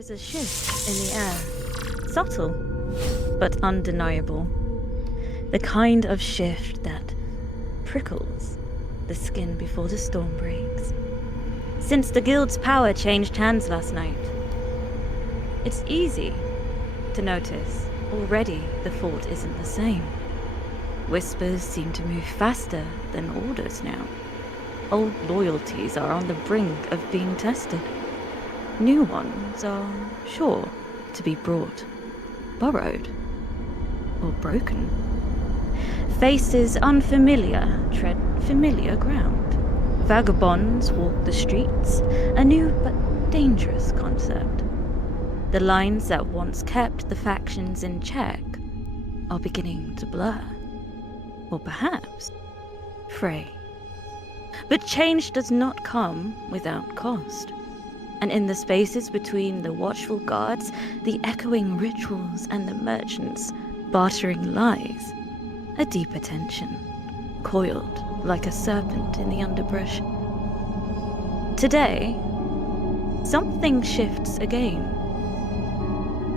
is a shift in the air. Subtle, but undeniable. The kind of shift that prickles the skin before the storm breaks. Since the guild's power changed hands last night, it's easy to notice already the fort isn't the same. Whispers seem to move faster than orders now. Old loyalties are on the brink of being tested. New ones are sure to be brought, borrowed, or broken. Faces unfamiliar tread familiar ground. Vagabonds walk the streets, a new but dangerous concept. The lines that once kept the factions in check are beginning to blur. Or perhaps fray. But change does not come without cost. And in the spaces between the watchful guards, the echoing rituals, and the merchants bartering lies, a deeper tension, coiled like a serpent in the underbrush. Today, something shifts again.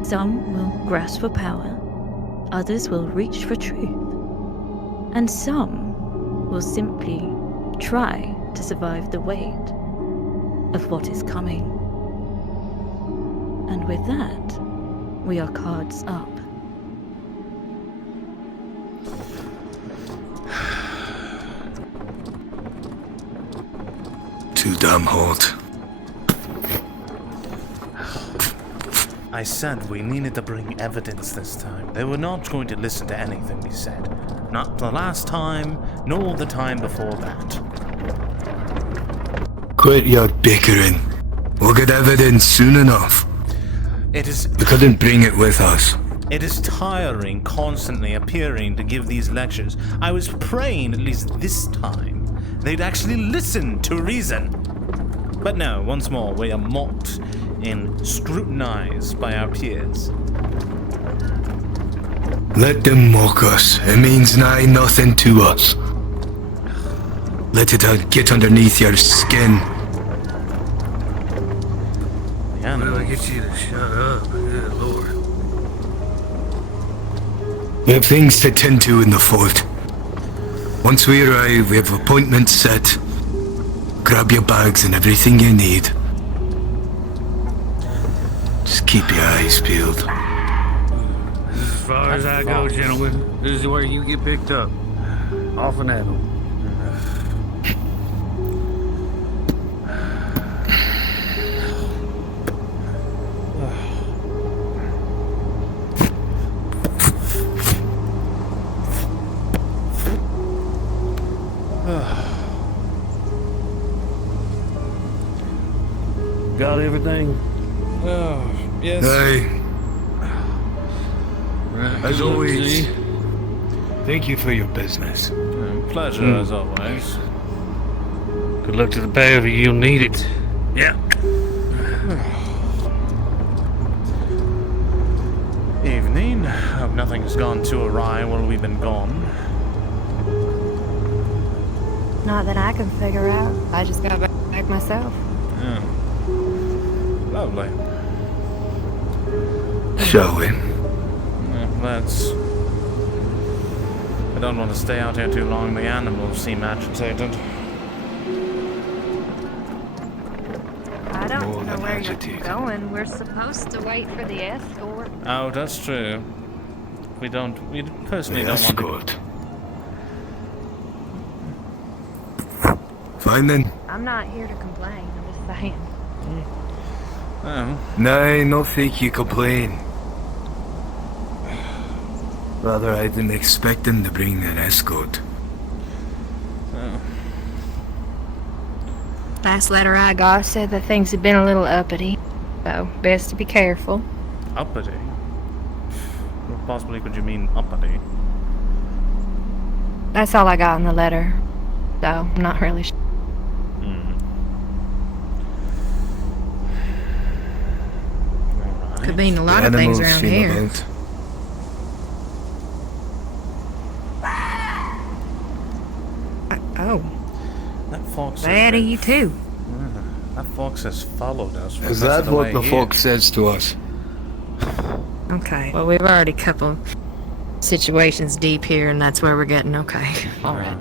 Some will grasp for power, others will reach for truth, and some will simply try to survive the weight of what is coming. And with that, we are cards up. Too damn hot. I said we needed to bring evidence this time. They were not going to listen to anything we said. Not the last time, nor the time before that. Quit your bickering. We'll get evidence soon enough. It is... We couldn't bring it with us. It is tiring constantly appearing to give these lectures. I was praying at least this time they'd actually listen to reason. But no, once more, we are mocked and scrutinized by our peers. Let them mock us. It means nigh nothing to us. Let it get underneath your skin. The animals. I'll get you to shut up. Good lord. We have things to tend to in the fort. Once we arrive, we have appointments set. Grab your bags and everything you need. Just keep your eyes peeled. As far as I go, gentlemen, this is where you get picked up. Off and at 'em. Got everything? Oh, yes. Aye. Right, As good luck, always, Z. thank you for your business. Pleasure as always. Good luck to the pair of you, you'll need it. Yeah. Evening. Hope nothing's gone too awry while we've been gone. Not that I can figure out. I just got back myself. Yeah. Lovely. Shall we? Yeah, let's. I don't want to stay out here too long. The animals seem agitated. I don't More know than where you're agitated. going. We're supposed to wait for the escort. Oh, that's true. We personally Yes, don't want to. good. Fine then. I'm not here to complain. I'm just saying. Oh, Nay, no fake you complain. Rather, I didn't expect them to bring an escort. oh. Last letter I got said that things had been a little uppity. So, best to be careful. Uppity? What possibly could you mean uppity? That's all I got in the letter. So, I'm not really sure. Alright. Could mean a lot of things around here. Oh, That fox. bad of you too. That That fox has followed us. For Is most that of the what way the here. fox says to us? Okay. Well, we've already couple situations deep here, and that's where we're getting. Okay. All right.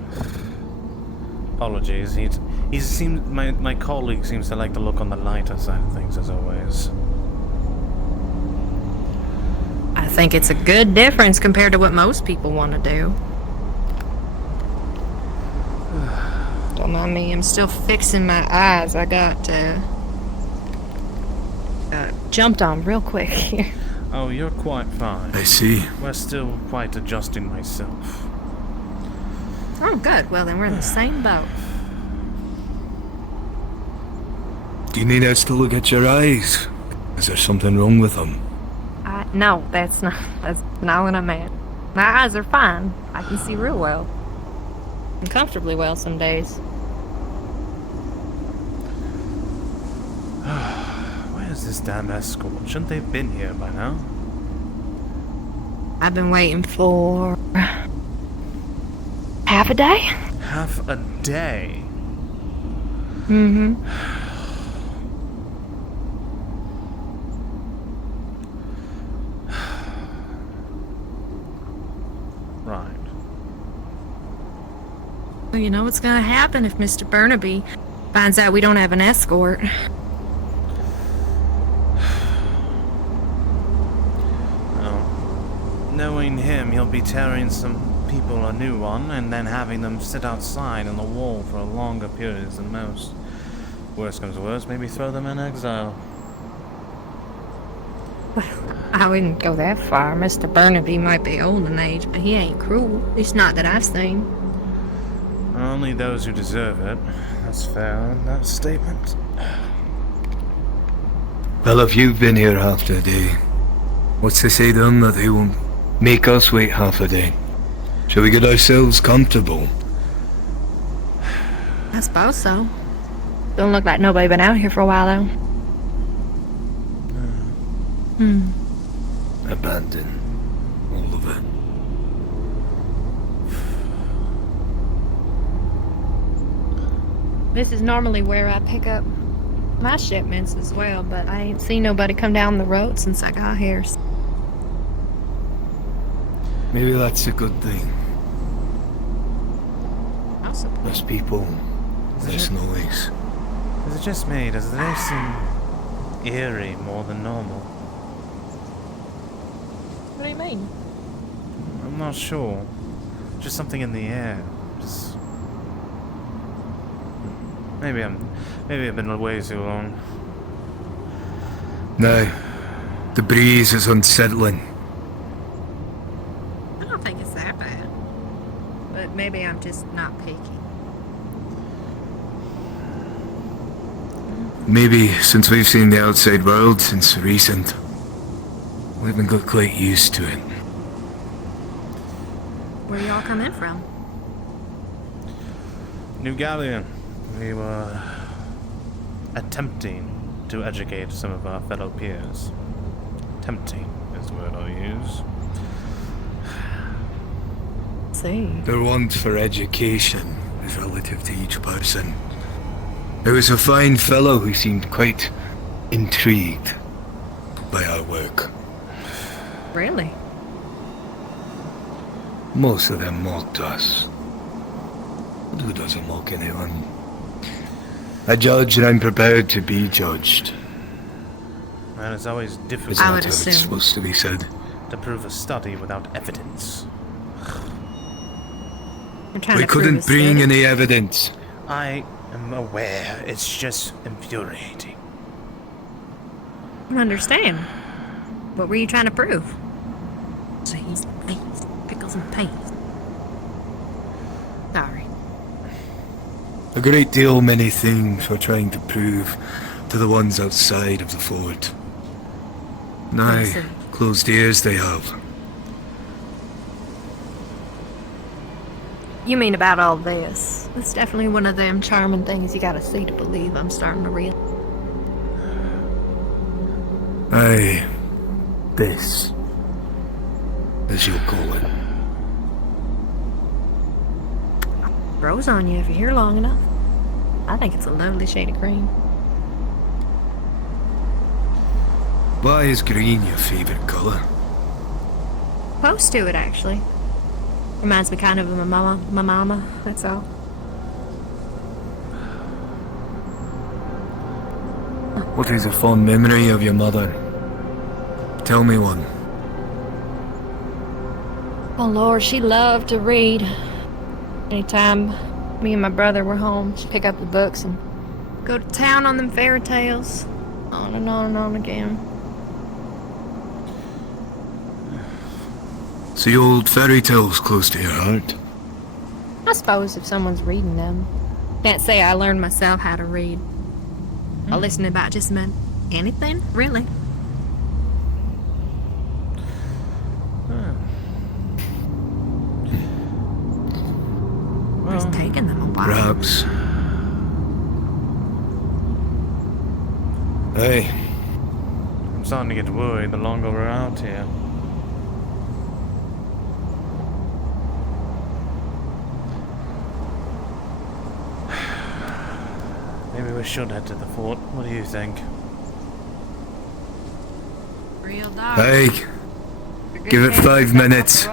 Apologies. He seems my colleague seems to like to look on the lighter side of things as always. I think it's a good difference compared to what most people want to do. Don't mind me. I'm still fixing my eyes. I got jumped on real quick here. Oh, you're quite fine. I see. We're still quite adjusting myself. Oh, good. Well, then we're in the same boat. Do you need us to look at your eyes? Is there something wrong with them? No, that's not what I meant. My eyes are fine. I can see real well. And comfortably well some days. Where's this damn escort? Shouldn't they have been here by now? I've been waiting for half a day. Half a day? Mm-hmm. Right. Well, you know what's gonna happen if Mr. Burnaby finds out we don't have an escort. Well, knowing him, he'll be tearing some people a new one and then having them sit outside on the wall for a longer period than most. Worst comes to worst, maybe throw them in exile. I wouldn't go that far. Mr. Burnaby might be old in age, but he ain't cruel. At least not that I've seen. Only those who deserve it. That's fair, that statement. Well, if you've been here half the day, what's to say then that they won't make us wait half a day? Shall we get ourselves comfortable? I suppose so. Don't look like nobody been out here for a while, though. Abandon all of it. This is normally where I pick up my shipments as well, but I ain't seen nobody come down the road since I got here. Maybe that's a good thing. Possibly. Less people, less noise. Is it just me? Does the day seem eerie more than normal? What do you mean? I'm not sure. Just something in the air. Just... Maybe I've been away too long. No, the breeze is unsettling. I don't think it's that bad. But maybe I'm just not picky. Maybe since we've seen the outside world since recent, we haven't got quite used to it. Where y'all come in from? New Galleon. We were attempting to educate some of our fellow peers. Tempting is the word I'll use. See. Their want for education is relative to each person. There was a fine fellow who seemed quite intrigued by our work. Really? Most of them mocked us. But who doesn't mock anyone? I judge and I'm prepared to be judged. And it's always Is difficult I that would how assume. it's supposed to be said? to prove a study without evidence. I'm trying We to prove couldn't a bring study. any evidence. I am aware. It's just infuriating. I don't understand. What were you trying to prove? Jeez, please. Pickles and paste. Sorry. A great deal many things we're trying to prove to the ones outside of the fort. Now, I see. closed ears they have. You mean about all this? It's definitely one of them charming things you gotta see to believe. I'm starting to realize. Aye, this, as you'll call it. Grows on you if you're here long enough. I think it's a lovely shade of green. Why is green your favourite colour? Close to it, actually. Reminds me kind of my mama, that's all. What is a fond memory of your mother? Tell me one. Oh Lord, she loved to read. Anytime me and my brother were home, she'd pick up the books and go to town on them fairy tales. On and on and on again. So the old fairy tales close to your heart? I suppose if someone's reading them. Can't say I learned myself how to read. I listen about just about anything, really. It's taken them a while. Perhaps. Hey, I'm starting to get worried the longer we're out here. Maybe we should head to the fort. What do you think? Real dog. hey, give it 5 minutes.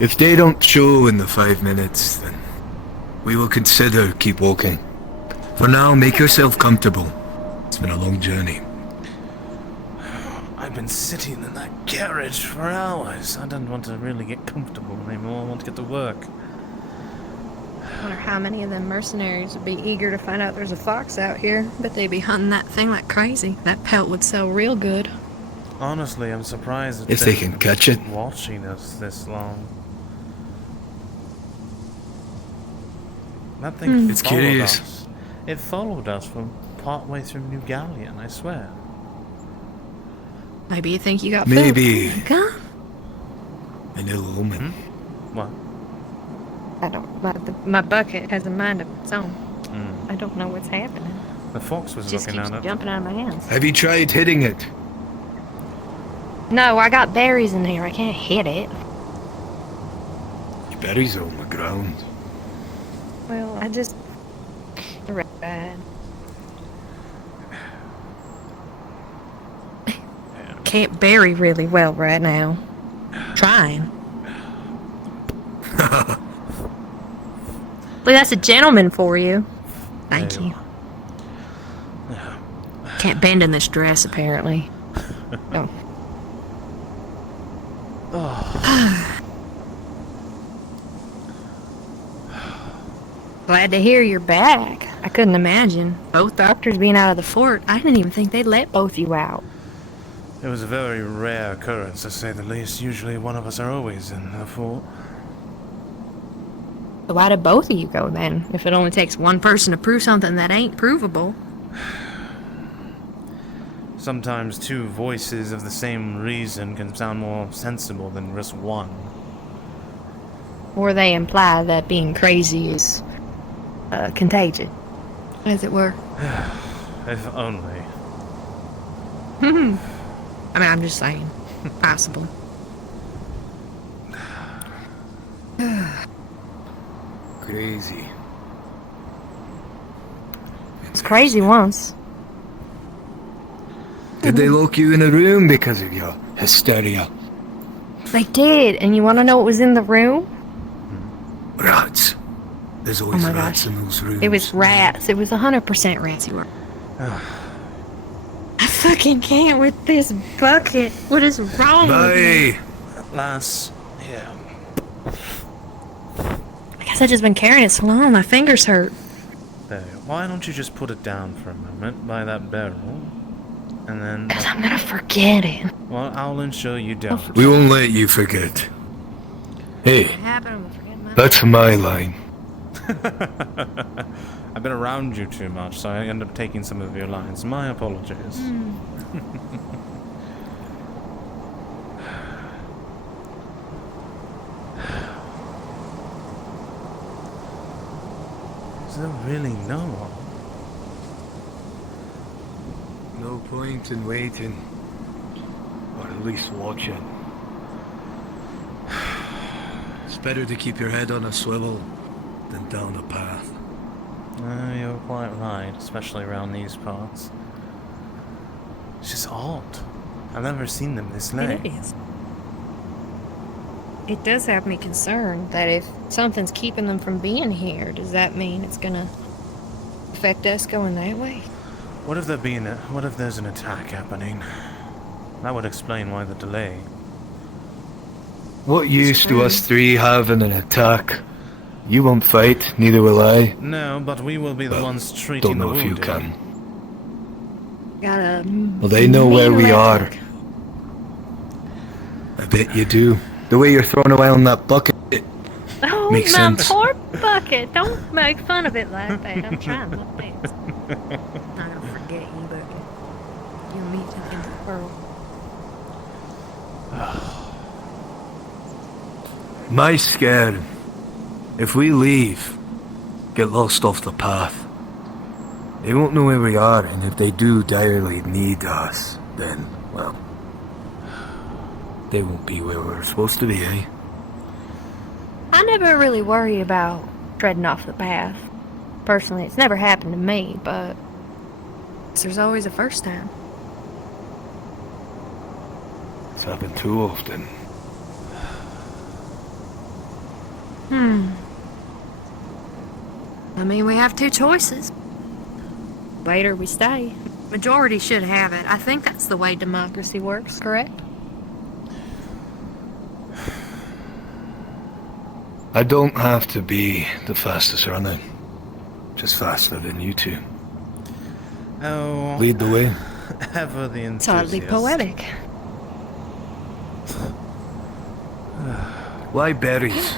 If they don't show in the 5 minutes, then we will consider keep walking. For now, make yourself comfortable. It's been a long journey. I've been sitting in that carriage for hours. I don't want to really get comfortable anymore. I want to get to work. I wonder how many of them mercenaries would be eager to find out there's a fox out here. Bet they'd be hunting that thing like crazy. That pelt would sell real good. Honestly, I'm surprised If they can catch it. watching us this long. That thing It's followed curious. us. It followed us from part way through New Galleon, I swear. Maybe you think you got Maybe. food. Huh? An ill omen. What? I don't. My bucket has a mind of its own. I don't know what's happening. The fox was It just looking keeps at it. jumping out of my hands. Have you tried hitting it? No, I got berries in here. I can't hit it. Your berries are on the ground. Well, I just. Right. Can't berry really well right now. Trying. Well, that's a gentleman for you. Thank you. Can't bend in this dress, apparently. Oh. Glad to hear you're back. I couldn't imagine. Both doctors being out of the fort, I didn't even think they'd let both you out. It was a very rare occurrence, to say the least. Usually one of us are always in the fort. So why did both of you go then? If it only takes one person to prove something that ain't provable. Sometimes two voices of the same reason can sound more sensible than just one. Or they imply that being crazy is contagious, as it were. If only. I mean, I'm just saying. Possible. Crazy. It's crazy once. Did they lock you in a room because of your hysteria? They did, and you want to know what was in the room? Rats. There's always my rats gosh. in those rooms. It was rats. It was 100% rats you were. I fucking can't with this bucket. What is wrong with me? Bye. Lass, yeah. I guess I've just been carrying it so long, my fingers hurt. There. Why don't you just put it down for a moment by that barrel? And then... Because I'm gonna forget it. Well, I'll ensure you don't. We won't let you forget. Hey, that's my line. I've been around you too much, so I end up taking some of your lines. My apologies. Is there really no one? No point in waiting. Or at least watching. It's better to keep your head on a swivel than down a path. You're quite right, especially around these parts. It's just odd. I've never seen them this late. It is. It does have me concerned that if something's keeping them from being here, does that mean it's gonna affect us going that way? What if there's an attack happening? That would explain why the delay. What use do us three have in an attack? You won't fight, neither will I. No, but we will be the ones treating Don't the know if you wounded. can. Got a. Well, they know where we are. electric. I bet you do. The way you're throwing away on that bucket. Oh, Makes my sense. poor bucket. Don't make fun of it like that. I'm trying my best. I'm not gonna forget you, bucket. You and me took into the world. My scared. If we leave, get lost off the path, they won't know where we are, and if they do direly need us, then, well, they won't be where we're supposed to be, eh? I never really worry about treading off the path. Personally, it's never happened to me, but there's always a first time. It's happened too often. I mean, we have two choices. Wait or we stay. Majority should have it. I think that's the way democracy works, correct? I don't have to be the fastest runner. Just faster than you two. Oh, Lead the way. ever the It's enthusiast. oddly poetic. Why berries?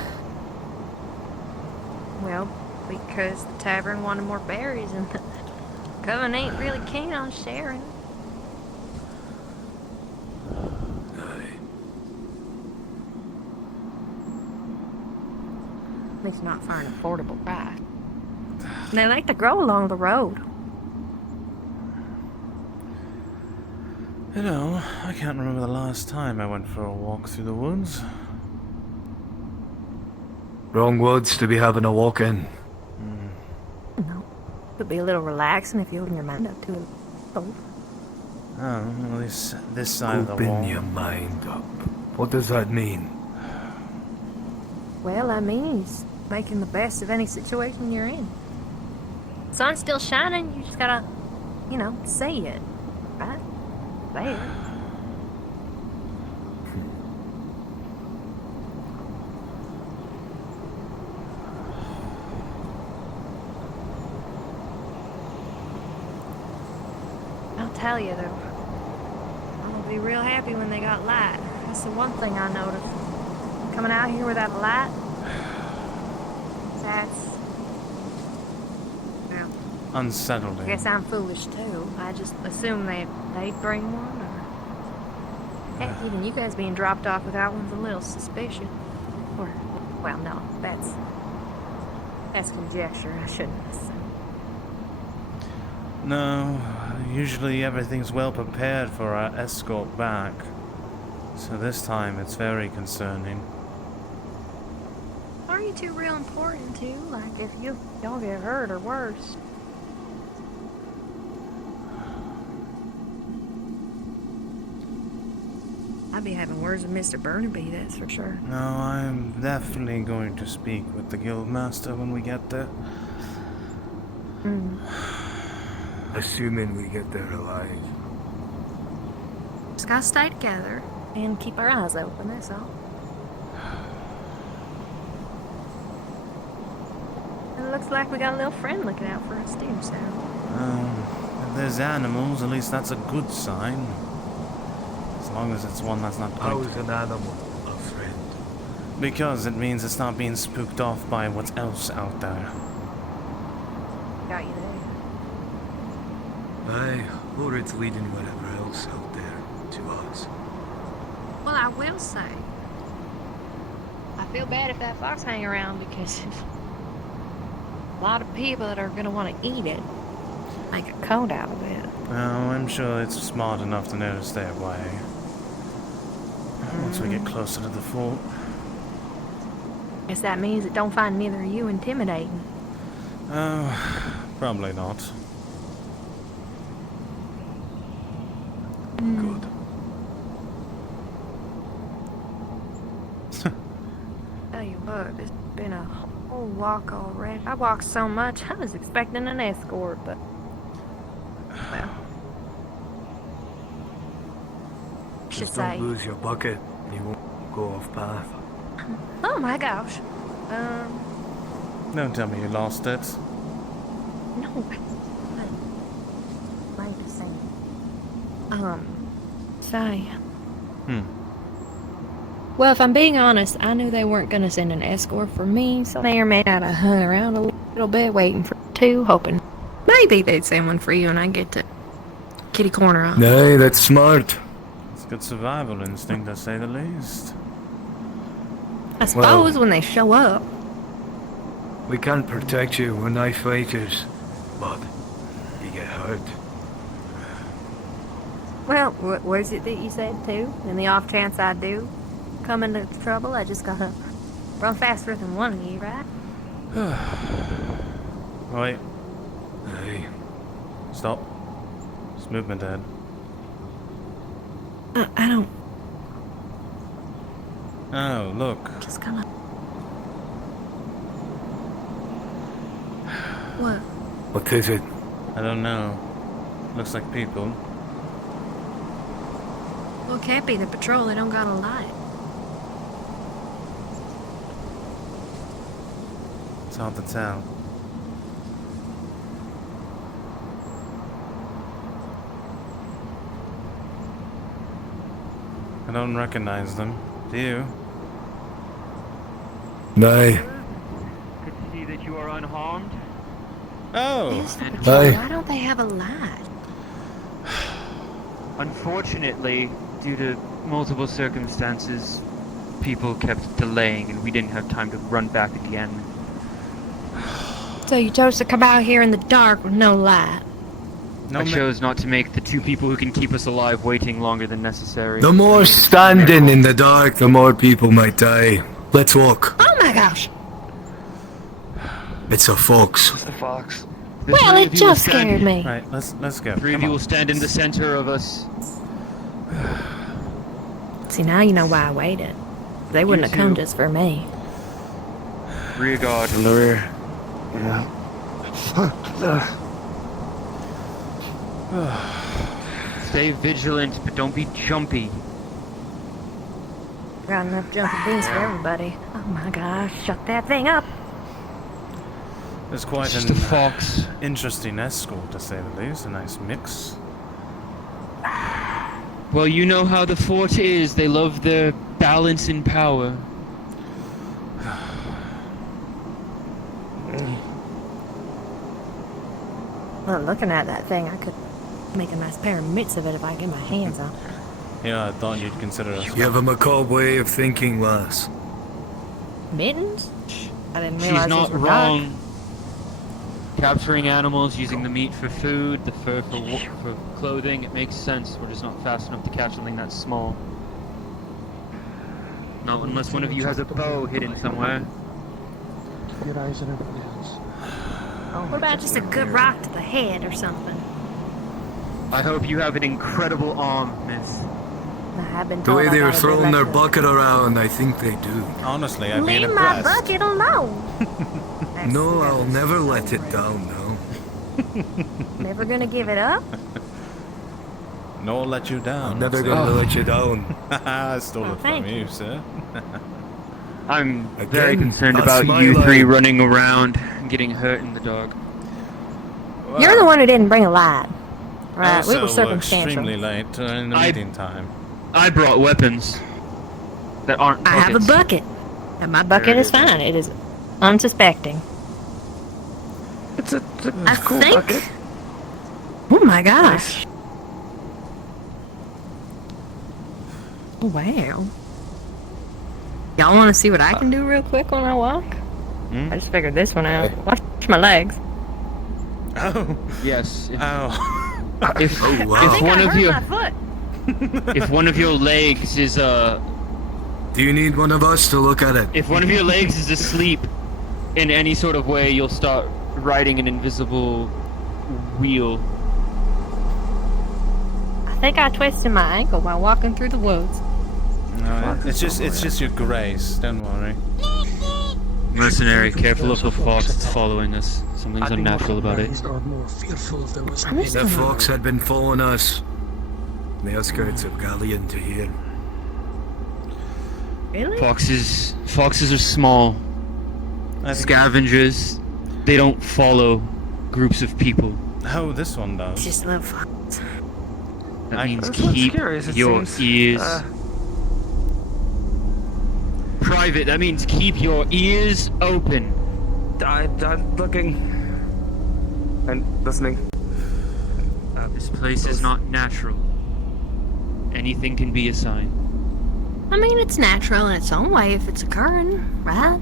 Well, because the tavern wanted more berries and the coven ain't really keen on sharing. At least not for an affordable price. And they like to grow along the road. You know, I can't remember the last time I went for a walk through the woods. Wrong woods to be having a walk in. No. Could be a little relaxing if you open your mind up to it. Oh. Oh, at least this side of the wall. Open your mind up. What does that mean? Well, I mean, he's making the best of any situation you're in. Sun's still shining, you just gotta, see it. Right? There. I'll tell you, though. I'm gonna be real happy when they got light. That's the one thing I noticed. Coming out here without a light, that's... Well, Unsettling. I guess I'm foolish, too. I just assume they'd bring one, or... Heck, even you guys being dropped off without one's a little suspicious. Or, well, no, that's conjecture. I shouldn't assume. No, usually everything's well prepared for our escort back. So this time it's very concerning. Are you two real important, too? Like, if y'all get hurt or worse. I'd be having words with Mr. Burnaby, that's for sure. No, I'm definitely going to speak with the guildmaster when we get there. Assuming we get there alive. Just gotta stay together and keep our eyes open, that's all. And it looks like we got a little friend looking out for us, too, so... If there's animals, at least that's a good sign. As long as it's one that's not How going is an animal a friend? Because it means it's not being spooked off by what's else out there. Got you there. Aye, or it's leading whatever else out there to us. Well, I will say, I feel bad if that fox hang around because a lot of people that are gonna want to eat it make a coat out of it. Oh, I'm sure it's smart enough to know to stay away. Once we get closer to the fort. Guess that means it don't find neither of you intimidating. Oh, probably not. Good. Tell you what, it's been a whole walk already. I walked so much, I was expecting an escort, but... Well... should Just say... don't lose your bucket. You won't go off path. Oh my gosh. Don't tell me you lost it. No. I'm just saying. Say. Well, if I'm being honest, I knew they weren't gonna send an escort for me, so they may not have hung around a little bit waiting for two, hoping maybe they'd send one for you and I'd get to kitty corner off. Nay, that's smart. It's good survival instinct, to say the least. I suppose when they show up. We can't protect you. We're knife fighters. But you get hurt. Well, what is it that you said too? In the off chance I do come into trouble, I just gotta run faster than one of you, right? Wait, Hey, stop. There's movement ahead. I don't. Oh, look. Just gonna. What? what is it? I don't know. Looks like people. Well, it can't be the patrol. They don't got a light. It's hard to tell. I don't recognize them. Do you? Nay. Good to see that you are unharmed. Oh! Yes, the patrol. Hey. Why don't they have a light? Unfortunately, due to multiple circumstances, people kept delaying and we didn't have time to run back again. So you chose to come out here in the dark with no light. No I chose not to make the two people who can keep us alive waiting longer than necessary. The more standing in the dark, the more people might die. Let's walk. Oh my gosh! It's a fox. The fox. Well, it just scared me. Right, let's go. Three of Come you on. will stand in the center of us. See, now you know why I waited. They wouldn't have come too. just for me. Rear guard. In the rear. Stay vigilant, but don't be jumpy. Got enough jumping beans for everybody. Oh my gosh, shut that thing up. There's quite Just a an fox. interesting escort, to say the least. A nice mix. Well, you know how the fort is. They love their balance and power. Well, looking at that thing, I could make a nice pair of mitts of it if I get my hands on it. Yeah, I thought you'd consider us. You have a macabre way of thinking, lass. Mittens? I didn't She's realize not these were dark. wrong. Capturing animals, using the meat for food, the fur for clothing, it makes sense. We're just not fast enough to catch something that small. Not unless one of you has a bow hidden somewhere. What about just a good rock to the head or something? I hope you have an incredible arm, miss. I've been The told way I they were got a good throwing their lesson. bucket around, I think they do. Honestly, I've been Leave my impressed. bucket alone. That's No, I'll never so let it rude. down, no. Never gonna give it up? Nor let you down. I'm never that's gonna it. let you down. I stole Oh, it from thank you, you. sir. I'm Again, very concerned that's about my you three line. running around and getting hurt in the dark. You're the one who didn't bring a light. Right, we Also, were circumstantial. extremely late in the I- meeting time. I brought weapons that aren't I have a buckets. bucket. And my bucket is fine. It is unsuspecting. I think. Oh my gosh. Oh, wow. Y'all want to see what I can do real quick when I walk? Hmm? I just figured this one out. Watch my legs. Oh, Yes. oh. If, Oh, wow. if I think one I of hurt your my foot. if one of your legs is Do you need one of us to look at it? if one of your legs is asleep in any sort of way, you'll start riding an invisible wheel. I think I twisted my ankle while walking through the woods. No, it's just your grace. Don't worry. Mercenary, careful of the fox that's following us. Something's unnatural about it. The fox had been following us. The outskirts of Galleon to here. Really? Foxes are small. Scavengers. They don't follow groups of people. Oh, this one does. Just little fox. That means That's what's keep curious, it your seems, ears private. That means keep your ears open. I'm looking and listening. This place is not natural. Anything can be a sign. I mean, it's natural in its own way if it's occurring, right?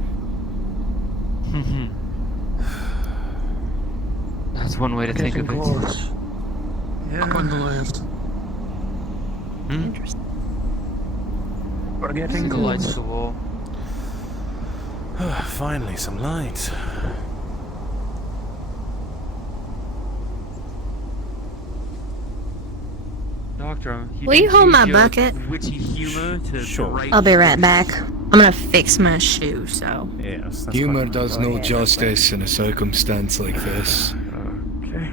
That's one way to think of it. Yeah. On the left. Interesting. We're See getting the lights of the wall. Finally, some light. Doctor, Will you can hold use my your bucket? Witty humor to Sure. brighten I'll be right back. I'm gonna fix my shoe, so. Yes. That's Humor quite does no justice in a circumstance like this. Okay.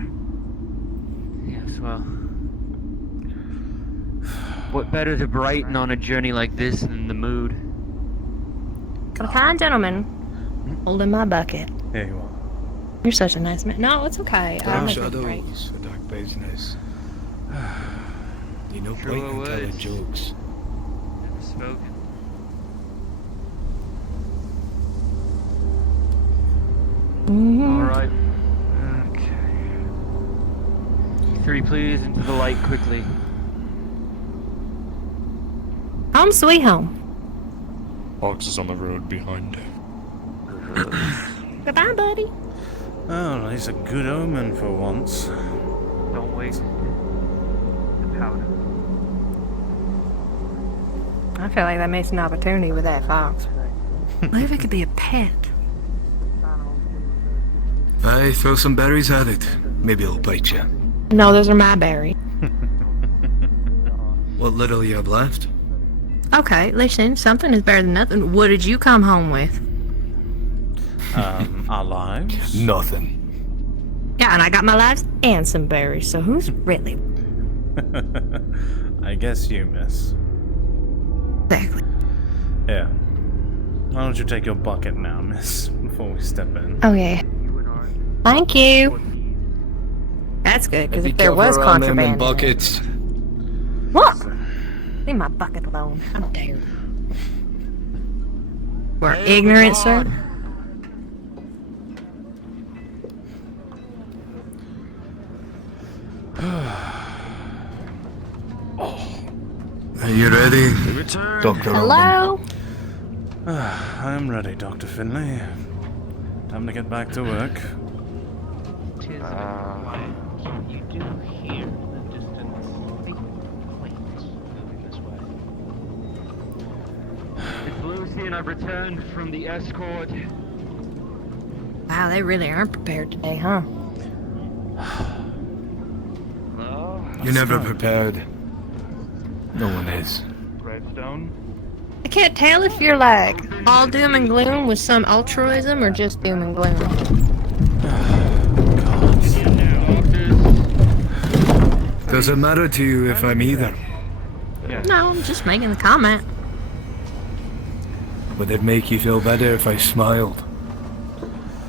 Yes, well. What better to brighten on a journey like this than the mood? Got a kind gentleman holding my bucket. Here you are. You're such a nice man. No, it's okay. I'll Dark make it break. shadows for dark business. You know, Truer point and telling words. jokes. Never spoken. Alright. Okay. You three, please, into the light quickly. Home sweet home. Fox is on the road behind. Goodbye, buddy. Oh, he's a good omen for once. Don't waste the powder. I feel like that missed an opportunity with that fox. What if it could be a pet? Aye, throw some berries at it. Maybe it'll bite you. No, those are my berries. What little you have left? Okay, listen, something is better than nothing. What did you come home with? Our lives? Nothing. Yeah, and I got my lives and some berries, so who's really... I guess you, miss. Exactly. Yeah. Why don't you take your bucket now, miss, before we step in? Okay. Thank you. That's good, because if there was contraband... buckets. What? Leave my bucket alone. How dare you. We're ignorant, sir. Are you ready, Dr. Robin? Hello? I'm ready, Dr. Finley. Time to get back to work. You do hear in the distance planes moving this way. It's Lucy and I've returned from the escort. Wow, they really aren't prepared today, huh? Hello? You're never prepared. No one is. Redstone? I can't tell if you're like all doom and gloom with some altruism or just doom and gloom. Does it matter to you if I'm either? No, I'm just making the comment. Would it make you feel better if I smiled?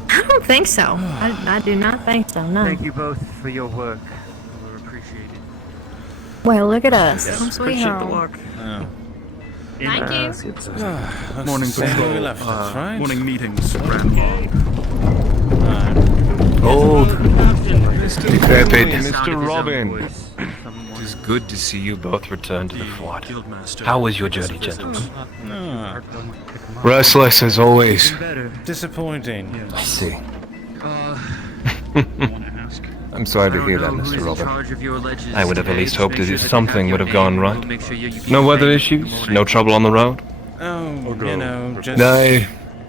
I don't think so. I do not think so, no. Thank you both for your work. We're appreciated. Well, look at us. Home sweet Appreciate the home. work. Oh. Thank you. Let's Morning see where patrol. we left us, right? Morning meetings ran long. Old, decrepit. Mr. Robin. It is good to see you both return to the fort. Guildmaster. How was your journey, gentlemen? Restless as always. Disappointing. I see. I I'm sorry to don't hear know that, who's Mr. in Robin. charge of your ledges I would have at today. least Just hoped make that sure something they would have have your gone name. right. We'll make sure you No weather pay issues? in No trouble on the road? Oh, you know, just Aye,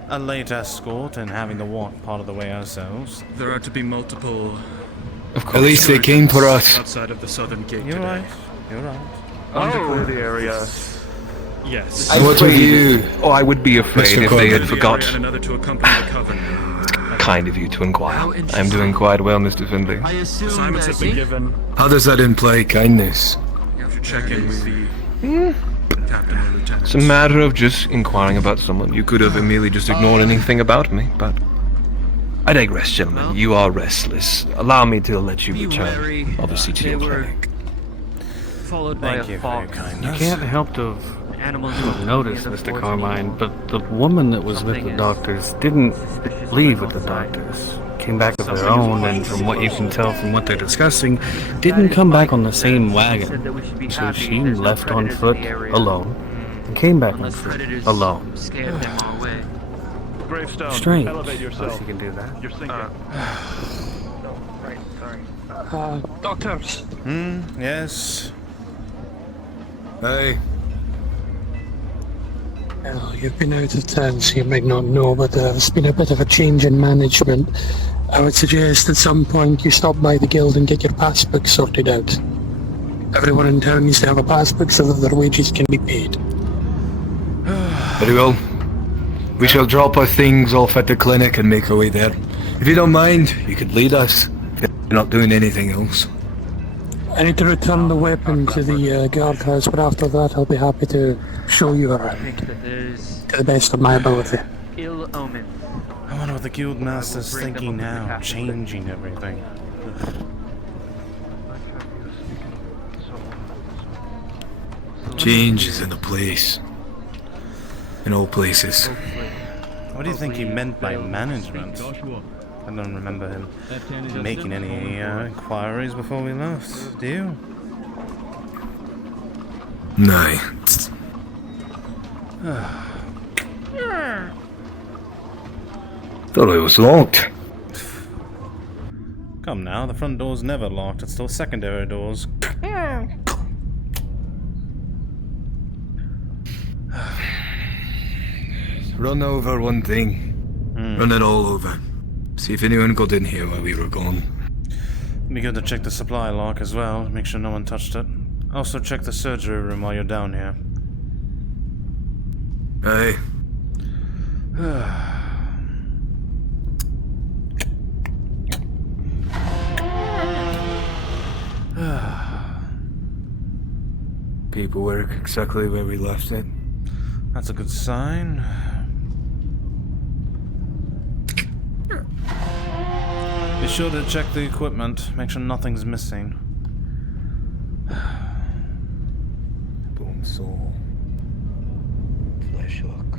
a late escort and having to walk part of the way ourselves. There are to be multiple at least they came for us. outside of the southern gate You're today. right. You're right. Clear the area. Yes. What have you... Oh, I would be afraid Mr. if they had Corbin. forgot. And another to accompany the coven. Kind of you to inquire. I'm doing quite well, Mr. Findlay. I assume Assignments have been given. How does that imply kindness? You have to check in with the captain or lieutenant. It's a matter of just inquiring about someone. You could have immediately just ignored anything about me, but... I digress, gentlemen. You are restless. Allow me to let you return, obviously, to your clinic. Followed by Thank a you for your fox. kindness. Can't help to Animals notice, Mr. Carmine, but the woman that was with the doctors didn't leave with the doctors. Came back of their own, and from what you can tell from what they're discussing, didn't come back on the same wagon. So she left on foot alone, and came back on foot alone. Scared them all away. Gravestone. Strange. Elevate yourself. You can do that. You're sinking. Right, sorry. Doctors. Yes. Hey. Well, you've been out of town, so you might not know, but there's been a bit of a change in management. I would suggest at some point you stop by the guild and get your passbook sorted out. Everyone in town needs to have a passbook so that their wages can be paid. Very well. We shall drop our things off at the clinic and make our way there. If you don't mind, you could lead us. If you're not doing anything else. I need to return the weapon to the guardhouse, but after that I'll be happy to show you I around think that there's to the best of my ability. ill omen. I wonder what the guild master's thinking now, changing everything. Change is in a place. In all places. What do you think he meant by management? I don't remember him making any inquiries before we left, do you? No. Thought it was locked. Come now, the front door's never locked, it's still secondary doors. Run over one thing. Run it all over. See if anyone got in here while we were gone. Be good to check the supply lock as well, make sure no one touched it. Also check the surgery room while you're down here. Aye. Paperwork exactly where we left it. That's a good sign. Be sure to check the equipment, make sure nothing's missing. Bone saw. Flesh hook.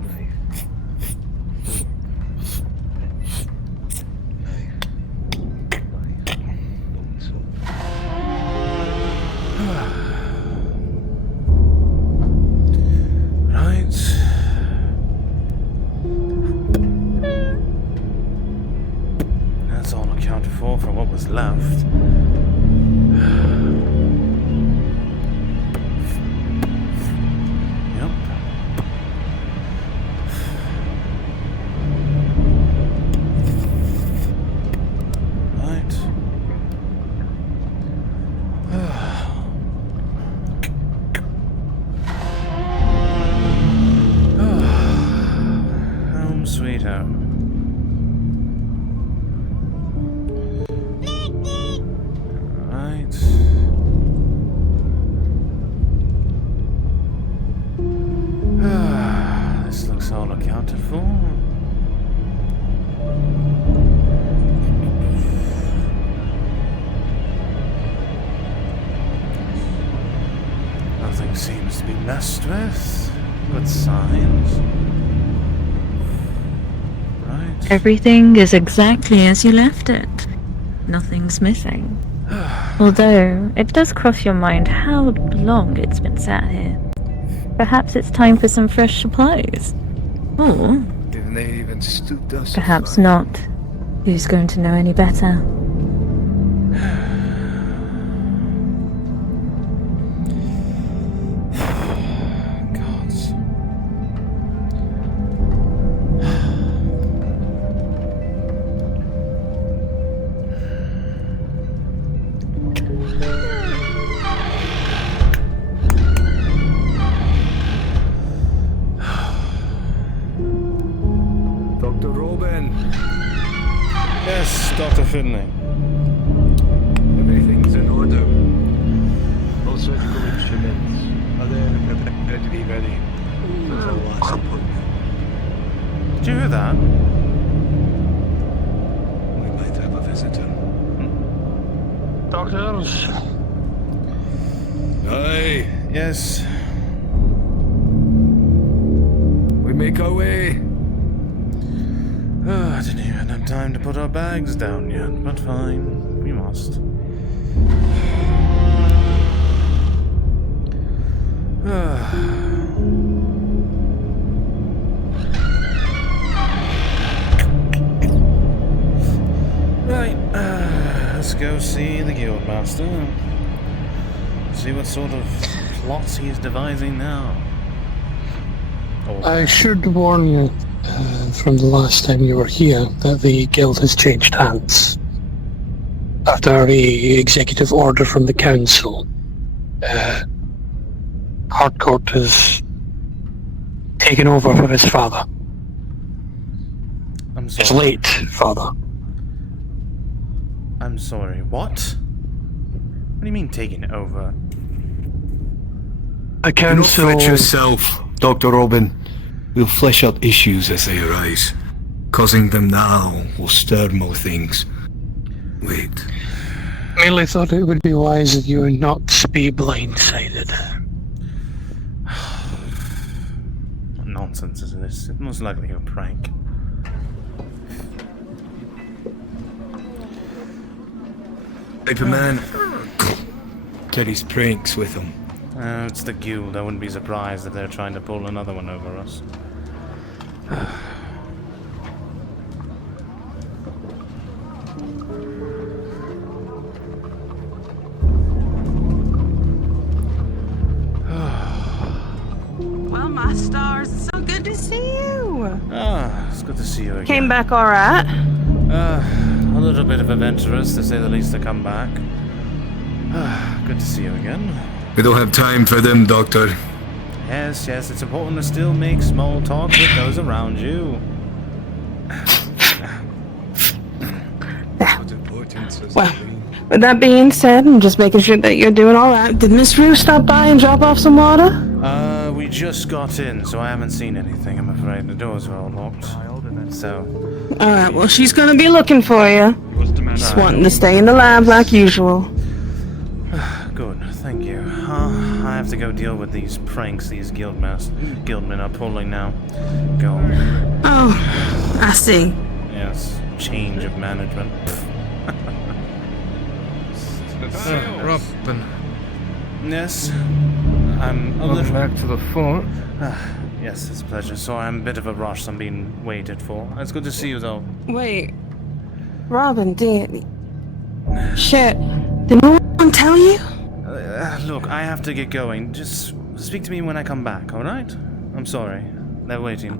Knife. Bone saw. Right. That's all accounted for what was left. Yep. Right. Home sweet home. Right. This looks all accounted for. Nothing seems to be messed with. Good signs. Right. Everything is exactly as you left it. Nothing's missing. Although, it does cross your mind how long it's been sat here. Perhaps it's time for some fresh supplies. Or, Didn't they even stood us? perhaps not. Who's going to know any better? Gods. Certainly. Everything's in order. All surgical instruments are there and prepared to be ready for the last appointment. Did you hear that? We might have a visitor. Doctors, Aye, Yes. we make our way. I didn't even have time to put our bags down yet, but fine, we must. Right, let's go see the Guildmaster. See what sort of plots he's devising now. I should warn you from the last time you were here that the guild has changed hands. After a executive order from the council, Harcourt has taken over for his father. I'm His sorry. late father. I'm sorry, what? What do you mean taking over? The Do not council... fret yourself, Dr. Robin. We'll flesh out issues as they arise. Causing them now will stir more things. Wait. Merely thought it would be wise of you not to be blindsided. What nonsense is this? It's most likely a prank. Paperman carries pranks with him. It's the guild. I wouldn't be surprised if they're trying to pull another one over us. Well, my stars, it's so good to see you. It's good to see you again. Came back all right. A little bit of adventurous, to say the least, to come back. Good to see you again. We don't have time for them, Doctor. Yes, it's important to still make small talk with those around you. Well, with that being said, I'm just making sure that you're doing all right. Did Miss Rue stop by and drop off some water? We just got in, so I haven't seen anything, I'm afraid. The doors are all locked. So... All right, well, she's gonna be looking for you. Just wanting to stay in the lab like usual. Good, thank you. I have to go deal with these pranks these guildmen are pulling now. Go on. Oh, I see. Yes, change of management. Robin. Yes, I'm a Welcome little... back to the fort. Yes, it's a pleasure. Sorry, I'm a bit of a rush. I'm being waited for. It's good to see you, though. Wait, Robin, did... Shit, did no one tell you? Look, I have to get going. Just speak to me when I come back, alright? I'm sorry. They're waiting.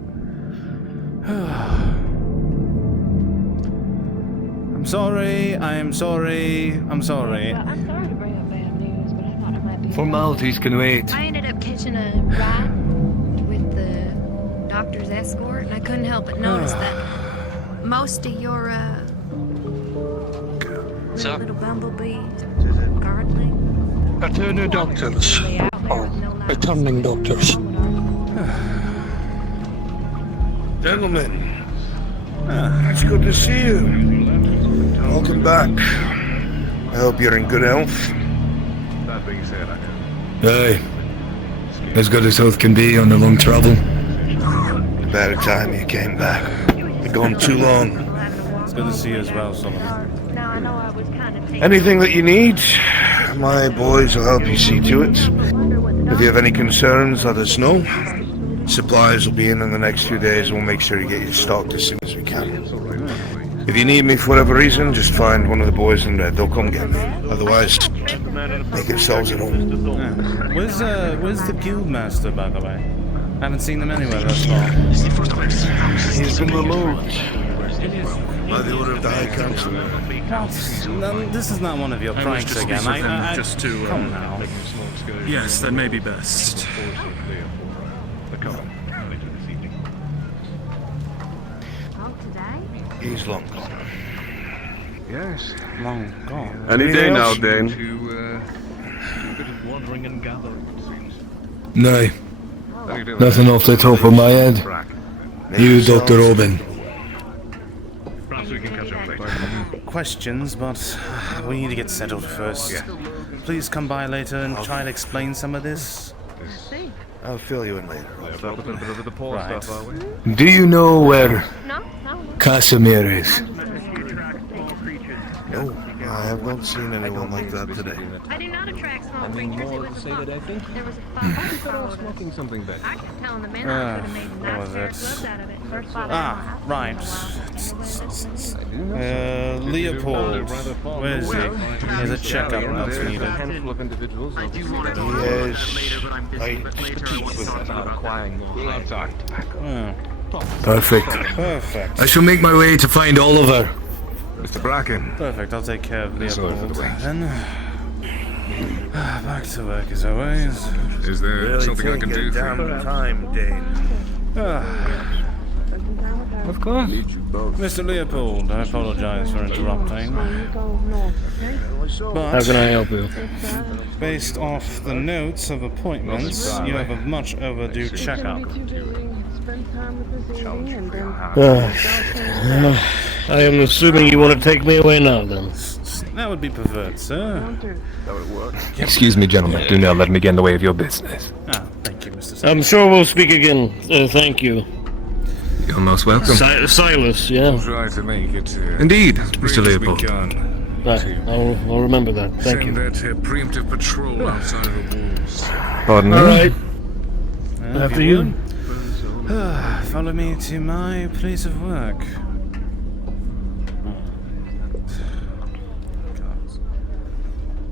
I'm sorry. I'm sorry to bring up bad news, but I thought it might be... Formalities can wait. I ended up catching a ride with the doctor's escort, and I couldn't help but notice that most of your, little bumblebees are gardening. Attorney doctors. Or returning doctors. Gentlemen, it's good to see you. Welcome back. I hope you're in good health. Aye. As good as health can be on the long travel. About time you came back. You've gone too long. It's good to see you as well, Solomon. Now, I know I was kind of taking... Anything that you need, my boys will help you see to it. If you have any concerns, let us know. Supplies will be in the next few days. We'll make sure to get you stocked as soon as we can. If you need me for whatever reason, just find one of the boys in red. They'll come get me. Otherwise, make yourselves at home. Where's the guildmaster, by the way? I haven't seen them anywhere thus far. He's been removed by the order of the High Council. No, this is not one of your pranks again. Just to come now. Yes, that may be best. He's long gone. Yes. Long gone. Any day now, Dane. To a bit of wandering and gathering, it seems. No, How do you do nothing that? off the top of my head. You, Dr. Robin. Perhaps we can catch up later. Questions, but we need to get settled first. Please come by later and try and explain some of this. I'll fill you in later. About a bit of the poor Right. stuff, are we? Do you know where Casimir is? No, I have not seen anyone like that today. I do not attract small I mean, creatures. more It was to say a that I think There was a smoking something better. I kept telling the men Ah, I could have made what was nice it? gloves out of it. First Right. Leopold. Where is he? He has a checkup that's needed. A handful of individuals. I do want to He talk is about that later, but I'm busy. right But later I speak want to with talk him. about that. Acquiring more outside tobacco. Perfect. Perfect. I shall make my way to find Oliver. Mr. Bracken. Perfect. I'll take care of Sorry for Leopold. the wait. Then back to work as always. Is there Really something I take can your do for damn you? time, Dane. Of course. Need you both. Mr. Leopold, I apologize for interrupting. How But can I help you? based off the notes of appointments, you have a much overdue checkup. I am assuming you want to take me away now, then. That would be preferred, sir. Excuse me, gentlemen. Do not let me get in the way of your business. Ah, thank you, Mr. I'm sure we'll speak again. Thank you. You're most welcome. Silas, yeah. Try to make it. Indeed, Mr. Leopold. Right, I'll remember that. Thank you. Send that preemptive patrol outside of the walls. Pardon me? All right. If After you. Follow me to my place of work.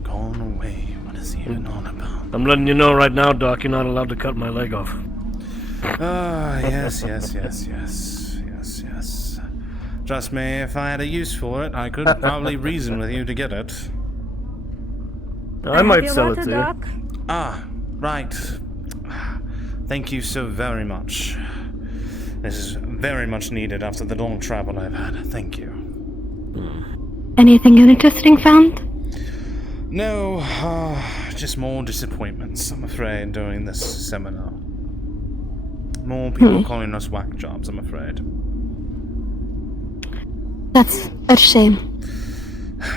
Gone away. What is he even on about? I'm letting you know right now, Doc, you're not allowed to cut my leg off. Ah, yes. Trust me, if I had a use for it, I could probably reason with you to get it. I might sell it to you. Ah, right. Thank you so very much. This is very much needed after the long travel I've had. Thank you. Anything interesting found? No, just more disappointments, I'm afraid, during this seminar. More people calling us whack jobs, I'm afraid. That's a shame.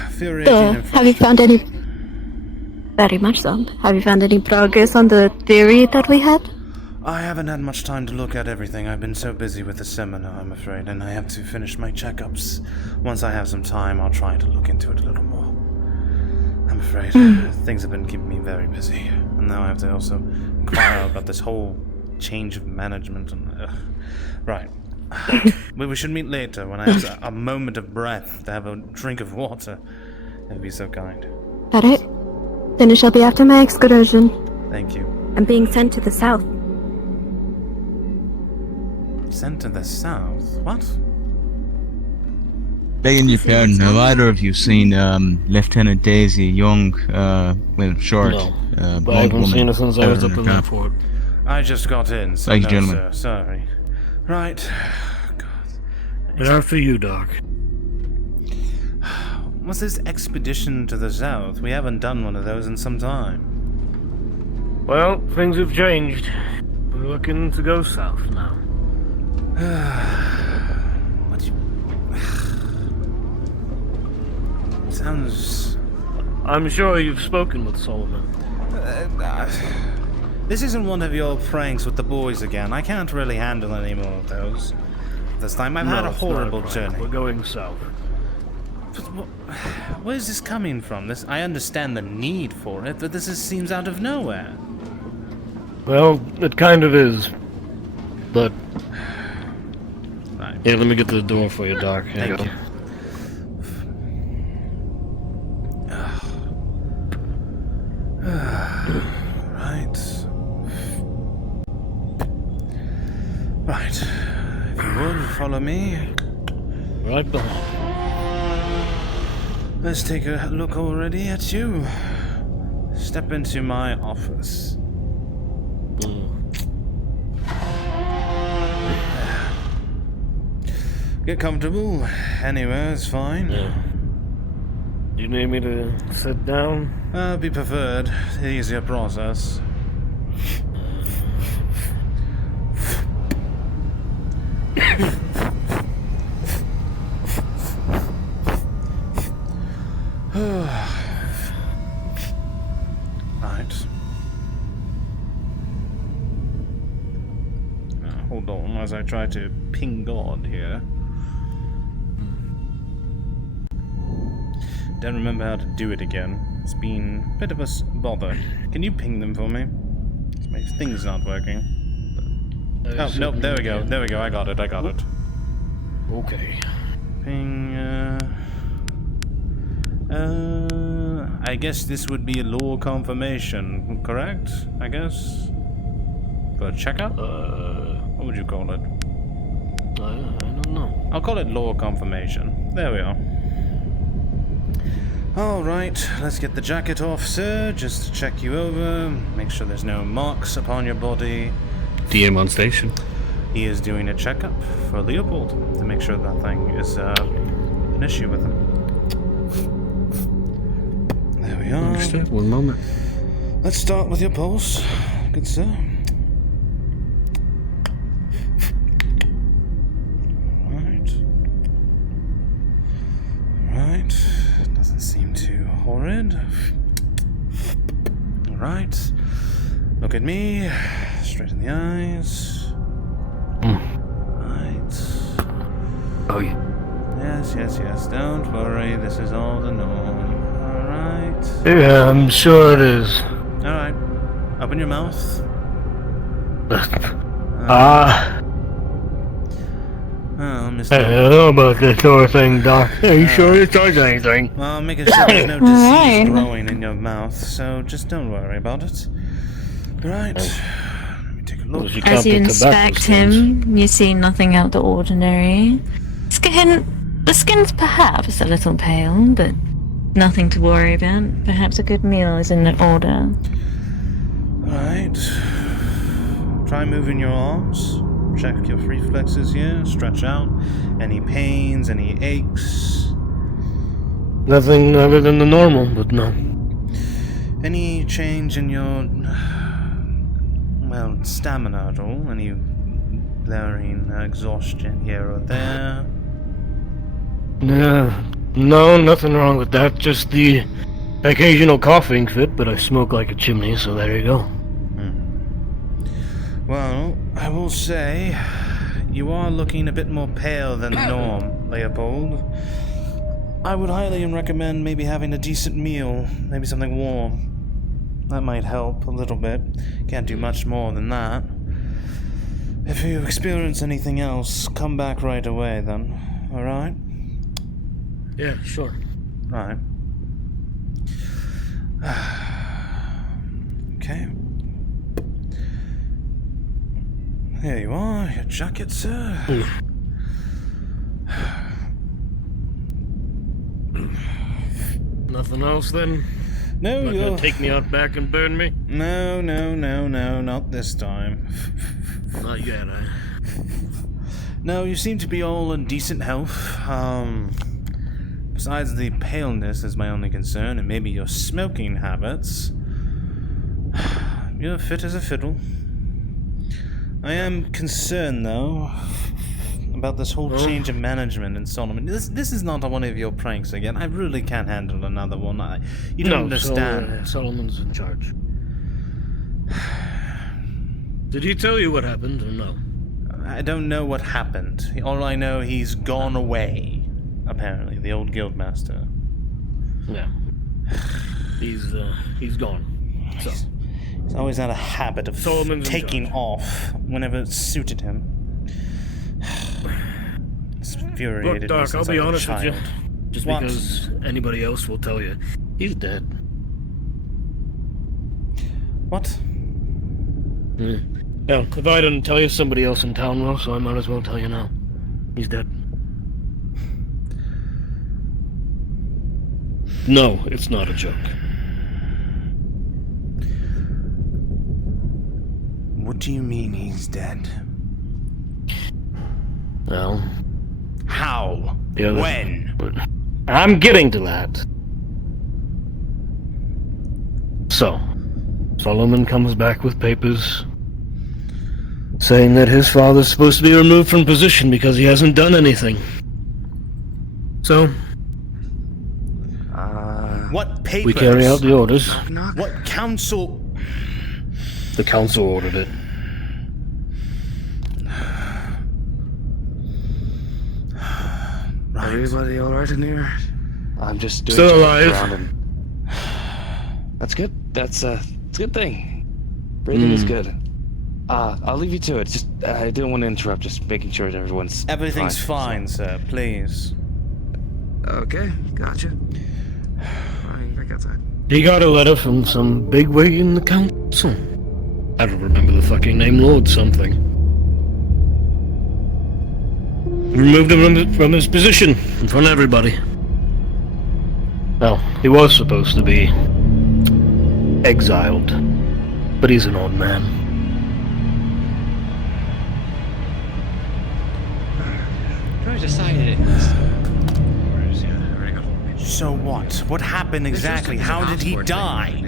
Infuriating and Have you found any... Very much so. Have you found any progress on the theory that we had? I haven't had much time to look at everything. I've been so busy with the seminar, I'm afraid, and I have to finish my checkups. Once I have some time, I'll try to look into it a little more. I'm afraid things have been keeping me very busy, and now I have to also inquire about this whole change of management and... Right. We should meet later when I have a moment of breath to have a drink of water. That'd be so kind. Alright. Then it shall be after my excursion. Thank you. I'm being sent to the south. Sent to the south? What? Begging your pardon, have either of you seen Lieutenant Daisy, young, short, No, but I blonde haven't woman? seen her since I was out up in in the that camp? fort. I just got in, so Thank you, no, gentlemen. sir. Sorry. Right. God. After you, Doc. What's this expedition to the south? We haven't done one of those in some time. Well, things have changed. We're looking to go south now. What do you... Sounds... I'm sure you've spoken with Solomon. This isn't one of your pranks with the boys again. I can't really handle any more of those. This time I've had a it's not horrible prank. journey. We're going south. But where's this coming from? I understand the need for it, but seems out of nowhere. Well, it kind of is. But... Right. Yeah, let me get to the door for you, Doc. Here Thank you. Right. If you would, follow me. Right behind. Let's take a look already at you. Step into my office. Get comfortable. Anywhere is fine. Yeah. You need me to sit down? Be preferred. The easier process. Right. Hold on as I try to ping God here. Don't remember how to do it again. It's been a bit of a bother. Can you ping them for me? My thing's not working. Oh, no, there we go. There we go. I got it. Okay. Ping, I guess this would be a lore confirmation, correct? I guess? For a checkup? What would you call it? I don't know. I'll call it lore confirmation. There we are. Alright, let's get the jacket off, sir, just to check you over, make sure there's no marks upon your body. DM on station. He is doing a checkup for Leopold to make sure that thing is an issue with him. There we are. Understood. 1 moment. Let's start with your pulse, good sir. Right. Doesn't seem too horrid. Alright. Look at me. Straight in the eyes. Right. Oh, yeah. Yes. Don't worry. This is all the norm. Alright. Yeah, I'm sure it is. Alright. Open your mouth. Oh, Mr. I don't know about this sort of thing, Doc. Are you sure it does anything? Well, I'm making sure there's no disease growing in your mouth, so just don't worry about it. Right. Let me take a look. As you inspect him, you see nothing out the ordinary. The skin's perhaps a little pale, but nothing to worry about. Perhaps a good meal is in order. Right. Try moving your arms. Check your reflexes here. Stretch out. Any pains, any aches? Nothing other than the normal, but no. Any change in your, well, stamina at all? Any glaring exhaustion here or there? No, nothing wrong with that. Just the occasional coughing fit, but I smoke like a chimney, so there you go. Well, I will say, you are looking a bit more pale than norm, Leopold. I would highly recommend maybe having a decent meal, maybe something warm. That might help a little bit. Can't do much more than that. If you experience anything else, come back right away then, alright? Yeah, sure. Right. Okay. Here you are, your jacket, sir. Nothing else then? No, Not gonna take me out back and burn me? No, not this time. Not yet, No, you seem to be all in decent health. Besides the paleness is my only concern, and maybe your smoking habits. You're fit as a fiddle. I am concerned, though, about this whole change of management in Solomon. This is not one of your pranks again. I really can't handle another one. You don't understand. Solomon's in charge. Did he tell you what happened, or no? I don't know what happened. All I know, he's gone away. Apparently, the old guildmaster. Yeah. He's gone. So. He's always had a habit of taking off whenever it suited him. It's infuriated Look, Doc, I'll be honest with you. Just what? Because anybody else will tell you. He's dead. What? Well, if I didn't tell you, somebody else in town will, so I might as well tell you now. He's dead. No, it's not a joke. What do you mean he's dead? Well... How? Yeah, when? I'm getting to that. So, Solomon comes back with papers saying that his father's supposed to be removed from position because he hasn't done anything. So, What papers? we carry out the orders. What council? The council ordered it. Right. Everybody alright in here? I'm just doing Still some alive. grounding. That's good. That's a good thing. Breathing is good. I'll leave you to it. Just I didn't want to interrupt. Just making sure that everyone's Everything's fine, sir. Please. Okay, gotcha. Fine, back outside. He got a letter from some bigwig in the council. I don't remember the fucking name, Lord something. Removed him from his position in front of everybody. Well, he was supposed to be exiled, but he's an old man. I decided. So what? What happened exactly? How did he die?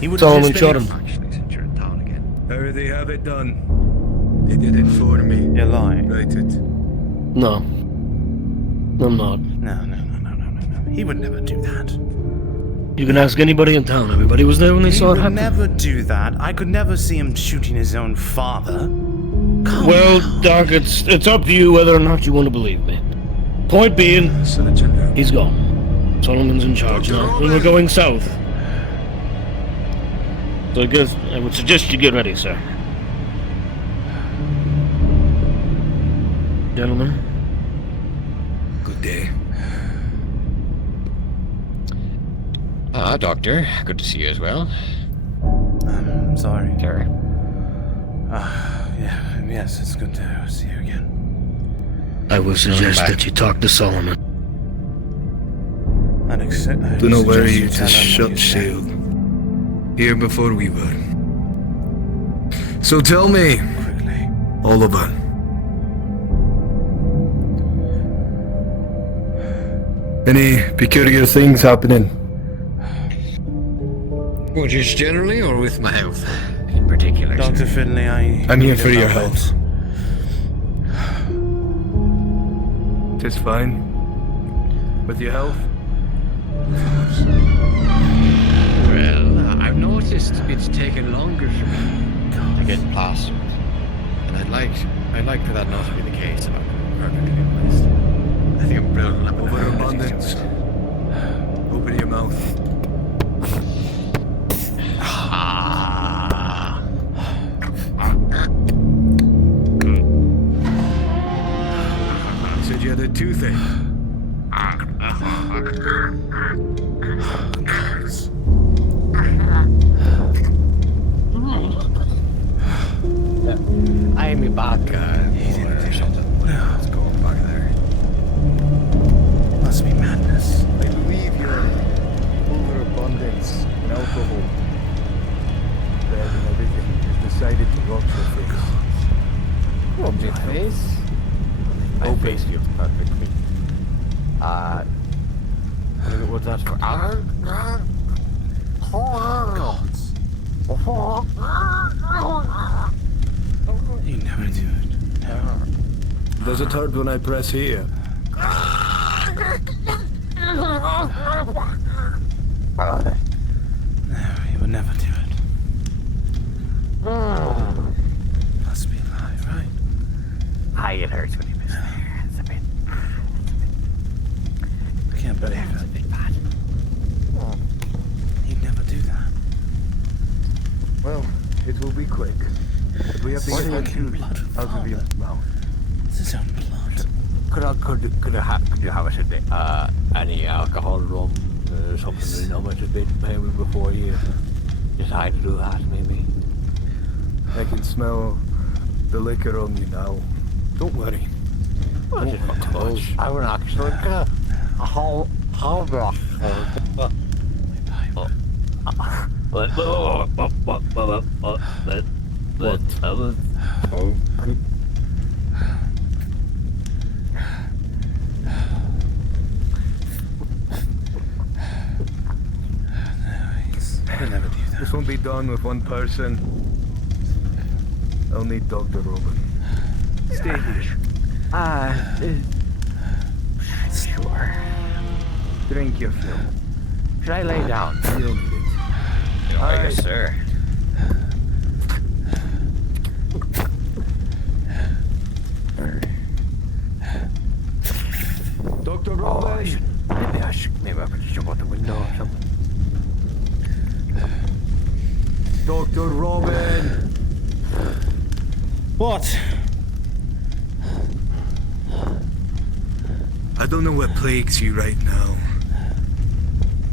He would Solomon just shot been... him. How they have it done? They did it for me. You're lying. Right it. No. I'm not. No. He would never do that. You can ask anybody in town. Everybody was there when they saw it He would happen. never do that. I could never see him shooting his own father. Well, Doc, it's up to you whether or not you want to believe me. Point being, he's gone. Solomon's in charge now, and we're going south. So I guess I would suggest you get ready, sir. Gentlemen. Good day. Doctor. Good to see you as well. I'm sorry. Sure. Yes, it's good to see you again. I would suggest that you talk to Solomon. Don't know where you just shut sail. Here before we were. So tell me, Quickly. Oliver. Any peculiar things happening? Well, just generally, or with my health in particular? Dr. Finley, I'm here for your health. Tis fine. With your health? Well, I've noticed it's taken longer for me to get plastered, and I'd like for that not to be the case. If I'm perfectly honest. I think I'm building up an Overabundance. Open your mouth. You said you had a toothache. I'm back. Or something. Let's go back there. Must be madness. I believe your overabundance in alcohol, bread and everything, you've decided to rot your face. Rub your face? My face feels perfectly. What's that for? You never do it. Never. Does it hurt when I press here? No, you would never do it. Must be alive, right? Aye, it hurts when you miss there. It's a bit. I can't believe It's a it. bit bad. He'd never do that. Well, it will be quick. But we have to get that tooth out of your mouth. It's his own blood. Could you have us a bit, any alcohol, rum, something to numb it a bit, maybe before you decide to do that, maybe? I can smell the liquor on you now. Don't worry. Well, just not too much. I would actually how rock. He'll never do This won't be done with one person. I'll need Dr. Robin. Stay here. Sure. Drink your fill. Should I lay down? You don't need it. Yes, sir. Dr. Robin! Maybe I could jump out the window or something. Dr. Robin! What? I don't know what plagues you right now.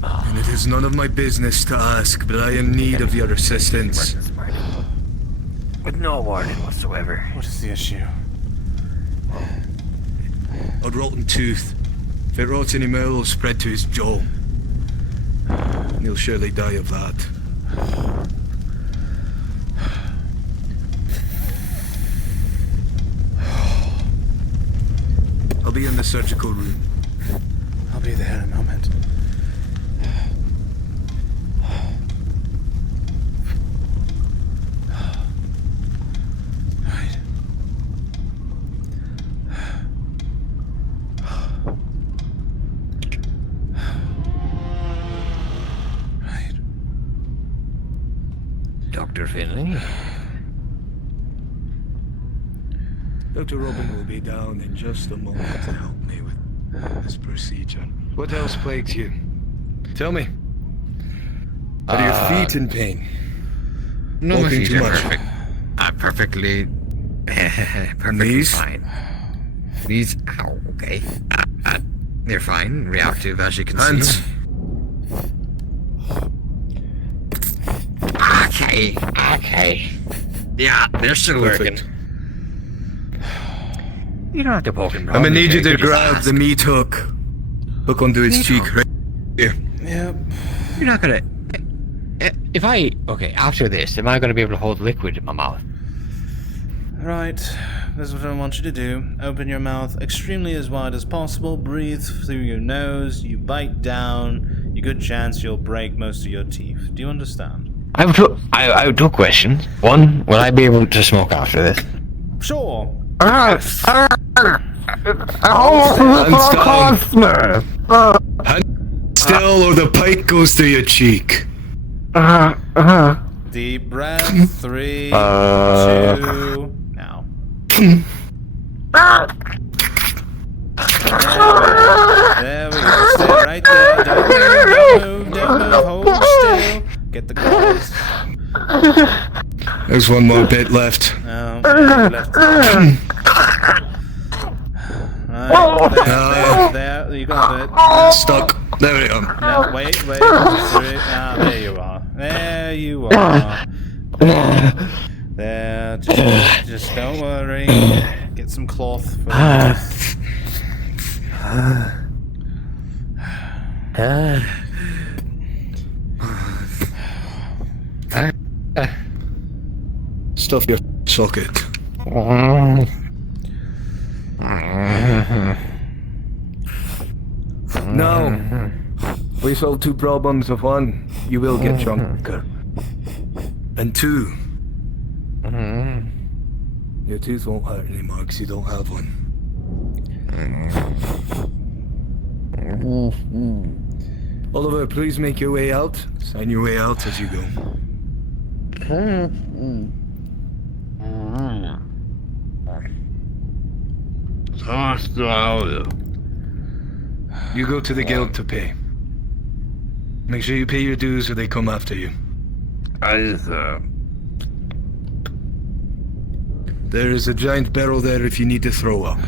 And it is none of my business to ask, but I am in need of your assistance. With no warning whatsoever. What is the issue? A rotten tooth. If it rots any more, it'll spread to his jaw. And he'll surely die of that. I'll be in the surgical room. I'll be there in a moment. Right. Right. Dr. Finley? Dr. Robin will be down in just a moment to help me with this procedure. What else plagues you? Tell me. Are your feet in pain? No, my Walking feet too are much? perfect. Perfectly Knees? fine. Knees, ow, okay. They're fine, reactive as you can Hands? see. Okay. Yeah, they're still Perfect. working. You don't have to poke him. I'm gonna need you to grab the meat hook. Hook onto his cheek right here. Yep. You're not gonna... Okay, after this, am I gonna be able to hold liquid in my mouth? Right. This is what I want you to do. Open your mouth extremely as wide as possible. Breathe through your nose. You bite down. You good chance you'll break most of your teeth. Do you understand? I have two questions. One, will I be able to smoke after this? Sure. Hands still or the pike goes through your cheek. Deep breath. 3, 2, now. There we go. Stay right there. Don't move. Hold still. Get the claws. There's one more bit left. No, left. Right, there, you got it. Stuck. There we go. No, wait. There you are. There you are. There, just don't worry. Get some cloth for this. Stuff your socket. No. We solved 2 problems of 1. You will get drunker. And 2. Your tooth won't hurt anymore because you don't have one. Oliver, please make your way out. Sign your way out as you go. You go to the guild to pay. Make sure you pay your dues or they come after you. There is a giant barrel there if you need to throw up.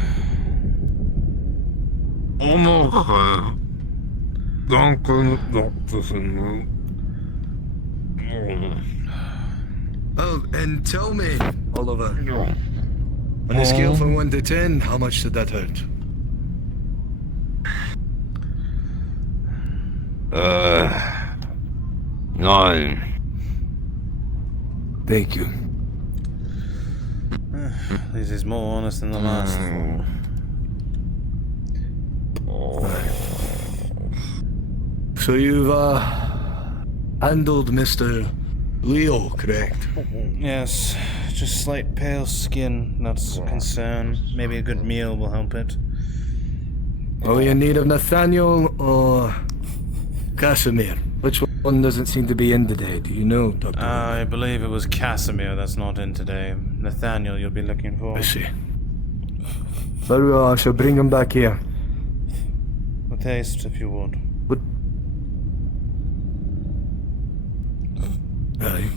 Oh, and tell me, Oliver, on a scale from 1 to 10, how much did that hurt? 9. Thank you. This is more honest than the last one. So you've handled Mr. Leo, correct? Yes, just slight pale skin, that's a concern. Maybe a good meal will help it. Are we in need of Nathaniel or Casimir? Which one doesn't seem to be in today? Do you know, Dr. I believe it was Casimir that's not in today. Nathaniel you'll be looking for. I see. Very well, I shall bring him back here. With haste, if you would. What? Aye.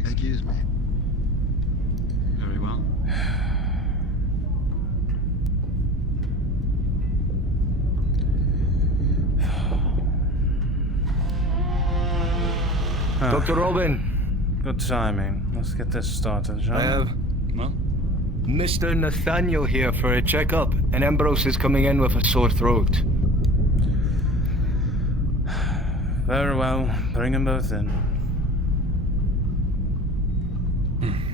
Excuse me. Very well. Dr. Robin. Good timing. Let's get this started, shall we? I have Mr. Nathaniel here for a checkup, and Ambrose is coming in with a sore throat. Very well. Bring them both in.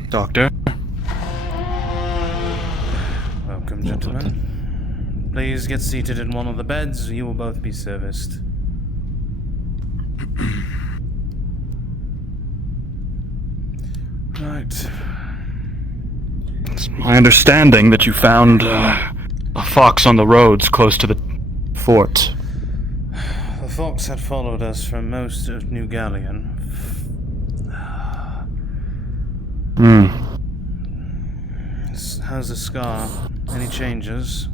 Doctor? Welcome, gentlemen. Please get seated in one of the beds. You will both be serviced. Right. It's my understanding that you found a fox on the roads close to the fort. The fox had followed us for most of New Galleon. How's the scar? Any changes?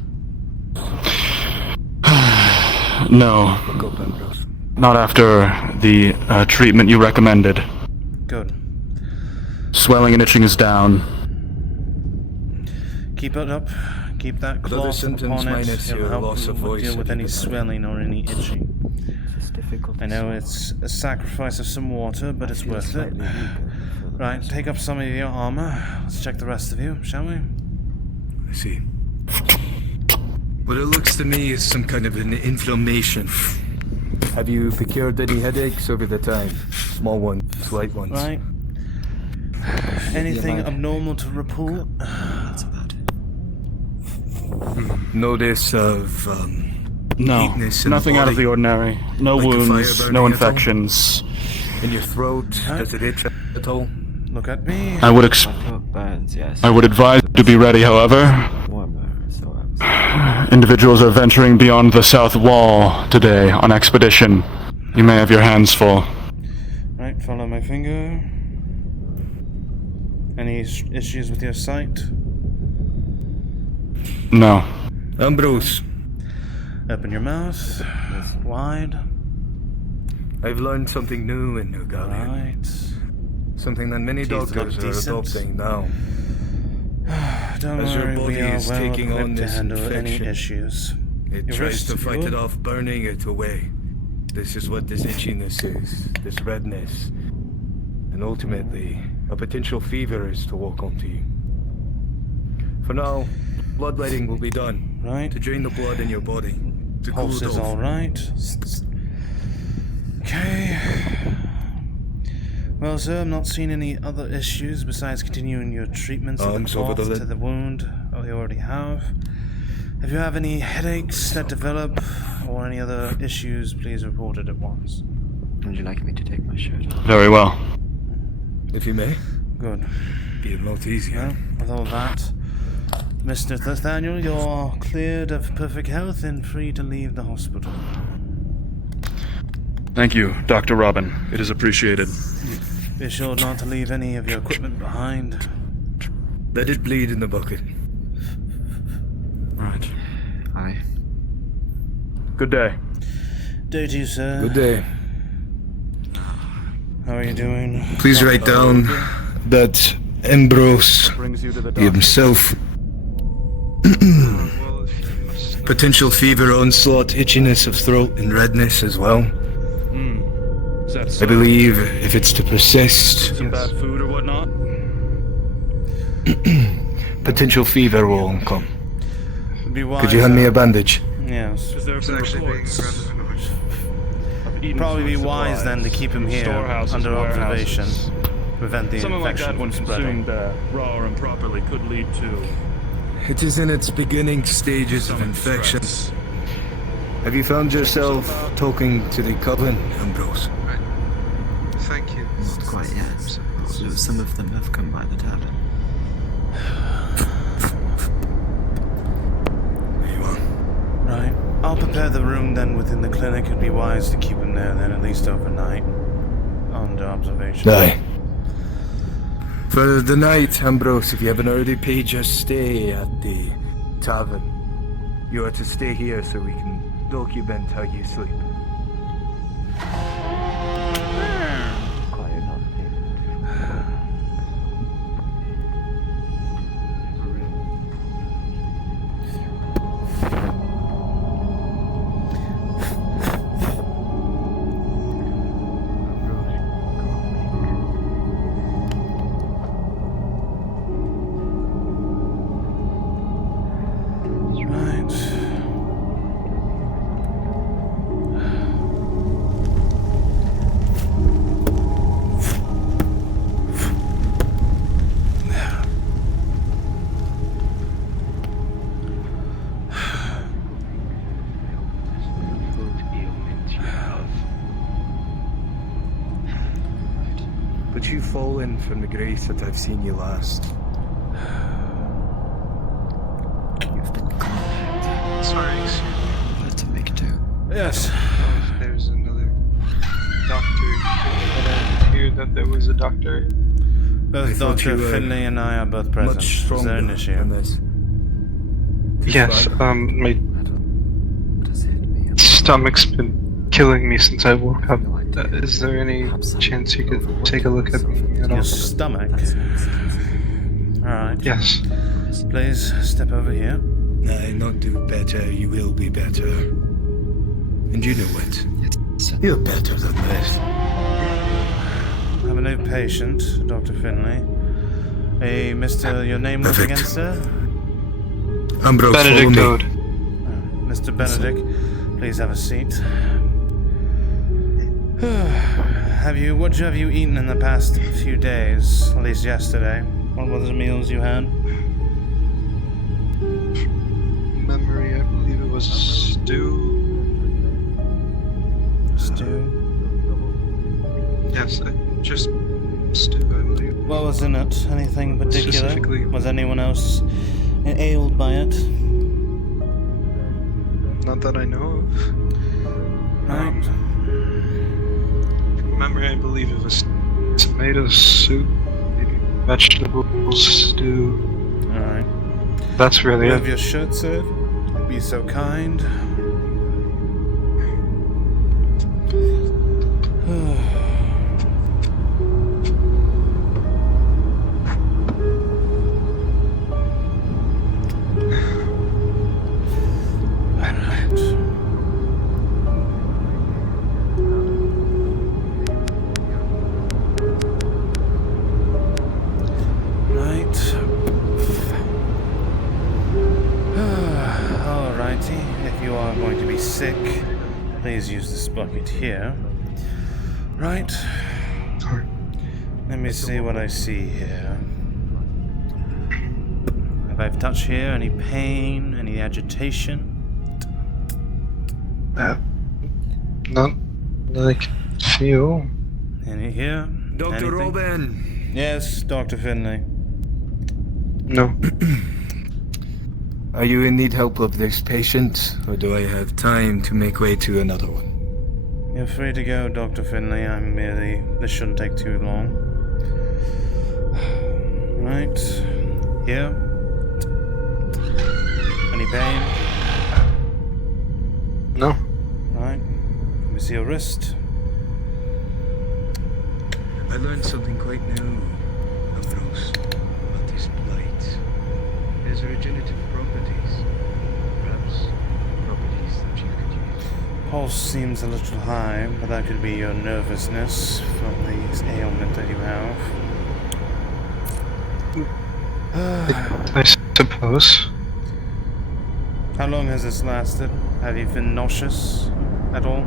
No. Not after the treatment you recommended. Good. Swelling and itching is down. Keep it up. Keep that cloth upon it. It'll help deal with any swelling or any itching. I know it's a sacrifice of some water, but it's worth it. Right, take up some of your armor. Let's check the rest of you, shall we? I see. What it looks to me is some kind of an inflammation. Have you procured any headaches over the time? Small ones, slight ones? Right. Anything abnormal to report? Notice of No, weakness in nothing the out body? of the ordinary. No Like a fire wounds, burning no at all? infections. In your throat? Does it itch at all? Look at me. I would advise you to be ready, however. Individuals are venturing beyond the south wall today on expedition. You may have your hands full. Right, follow my finger. Any issues with your sight? No. Ambrose, Open your mouth. Wide. I've learned something new in New Guardian. Right. Something that many Teeth look doctors are decent. adopting now. Don't As your worry, body we are is well taking on equipped to this handle any infection, issues. It Your tries wrist, to you fight good? it off, burning it away. This is what this itchiness is, this redness. And ultimately, a potential fever is to walk onto you. For now, bloodletting will be done. Right. To drain the blood in your body. To cool Pulse it is off. alright. Okay. Well, sir, I'm not seeing any other issues besides continuing your treatments of the Arms over cloth the to the wound. Oh, you already have. If you have any headaches that develop or any other issues, please report it at once. Would you like me to take my shirt off? Very well. If you may. Good. Be a lot easier. Well, with all that, Mr. Nathaniel, you're cleared of perfect health and free to leave the hospital. Thank you, Dr. Robin. It is appreciated. Be sure not to leave any of your equipment behind. Let it bleed in the bucket. Right. Aye. Good day. Day to you, sir. Good day. How are you doing? Please write down that Ambrose himself. Potential fever, onslaught, itchiness of throat, and redness as well. Is that I so? believe if it's to persist, Some bad food or whatnot? potential fever will come. It'd be wise, Could you hand me a bandage? Yes. Is there some reports? Probably be wise then to keep him here Storehouses, under warehouses. observation. Prevent the Something like infection that, when from spreading. consumed raw or improperly, could lead to It is in its beginning stages of infection. Have you found yourself talking to the coven, Ambrose? Thank you. Not quite yet, although some of them have come by the tavern. Right. I'll prepare the room then within the clinic. It'd be wise to keep him there then, at least overnight. Under observation. Aye. For the night, Ambrose, if you haven't already paid your stay at the tavern, you are to stay here so we can document how you sleep. But you've fallen from the grace that I've seen you last. You've been contact. Sorry, excuse me. Let them make do. Yes. There's another doctor. I hear that there was a doctor. Both Dr. Finley and I are both present. Much Is there stronger an issue? than this. Yes, my stomach's been killing me since I woke up. Is there any chance you could take a look at me at all? Your stomach? Alright. Yes. Please step over here. Nah, not do better, you will be better. And you know it. You're better than this. I have a new patient, Dr. Finley. Hey, Mr. Your name was again, sir? Ambrose, Benedict follow Ode. Oh, Mr. Benedict, please have a seat. What have you eaten in the past few days? At least yesterday. What were the meals you had? Memory, I believe it was stew. Stew? Yes, just stew, I believe. What was in it? Anything particular? Specifically- Was anyone else ailed by it? Not that I know of. Right. I believe it was tomato soup, maybe vegetables stew. Alright. That's really Remove it. your shirt, sir. Be so kind. Sick. Please use this bucket here. Right. Let me see what I see here. Have I touched here? Any pain? Any agitation? Not like feel. Any here? Dr.Robin! Yes, Dr. Finley. No. Are you in need help of this patient, or do I have time to make way to another one? You're free to go, Dr. Finley. This shouldn't take too long. Right. Here. Any pain? No. Right. Let me see your wrist. I learned something quite new, Ambrose, about this blight. There's regenerative properties. Perhaps properties that you could use. Pulse seems a little high, but that could be your nervousness from the ailment that you have. I suppose. How long has this lasted? Have you been nauseous at all?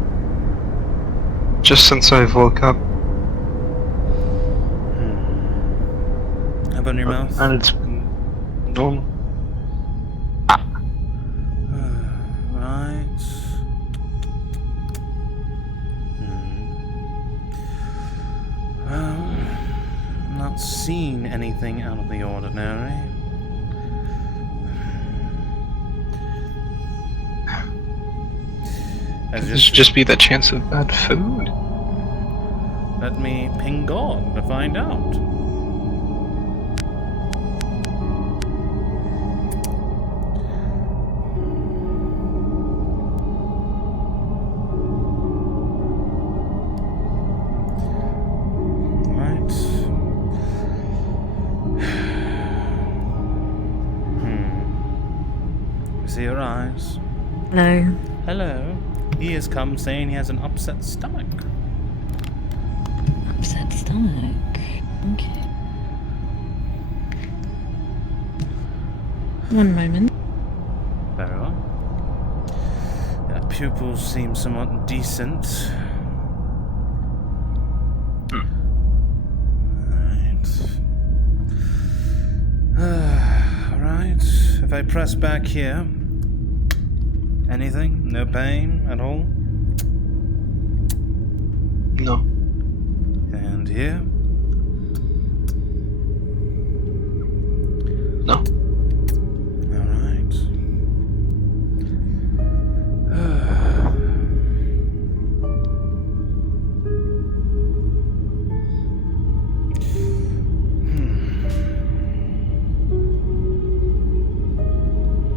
Just since I woke up. How about in your mouth? And it's been normal. Right. Well, not seen anything out of the ordinary. Could this just be the chance of bad food? Let me ping God to find out. See your eyes. Hello. Hello. He has come saying he has an upset stomach. Upset stomach. Okay. One moment. Very well. Pupils seem somewhat decent. Alright. If I press back here. Anything? No pain at all? No. And here? No. Alright.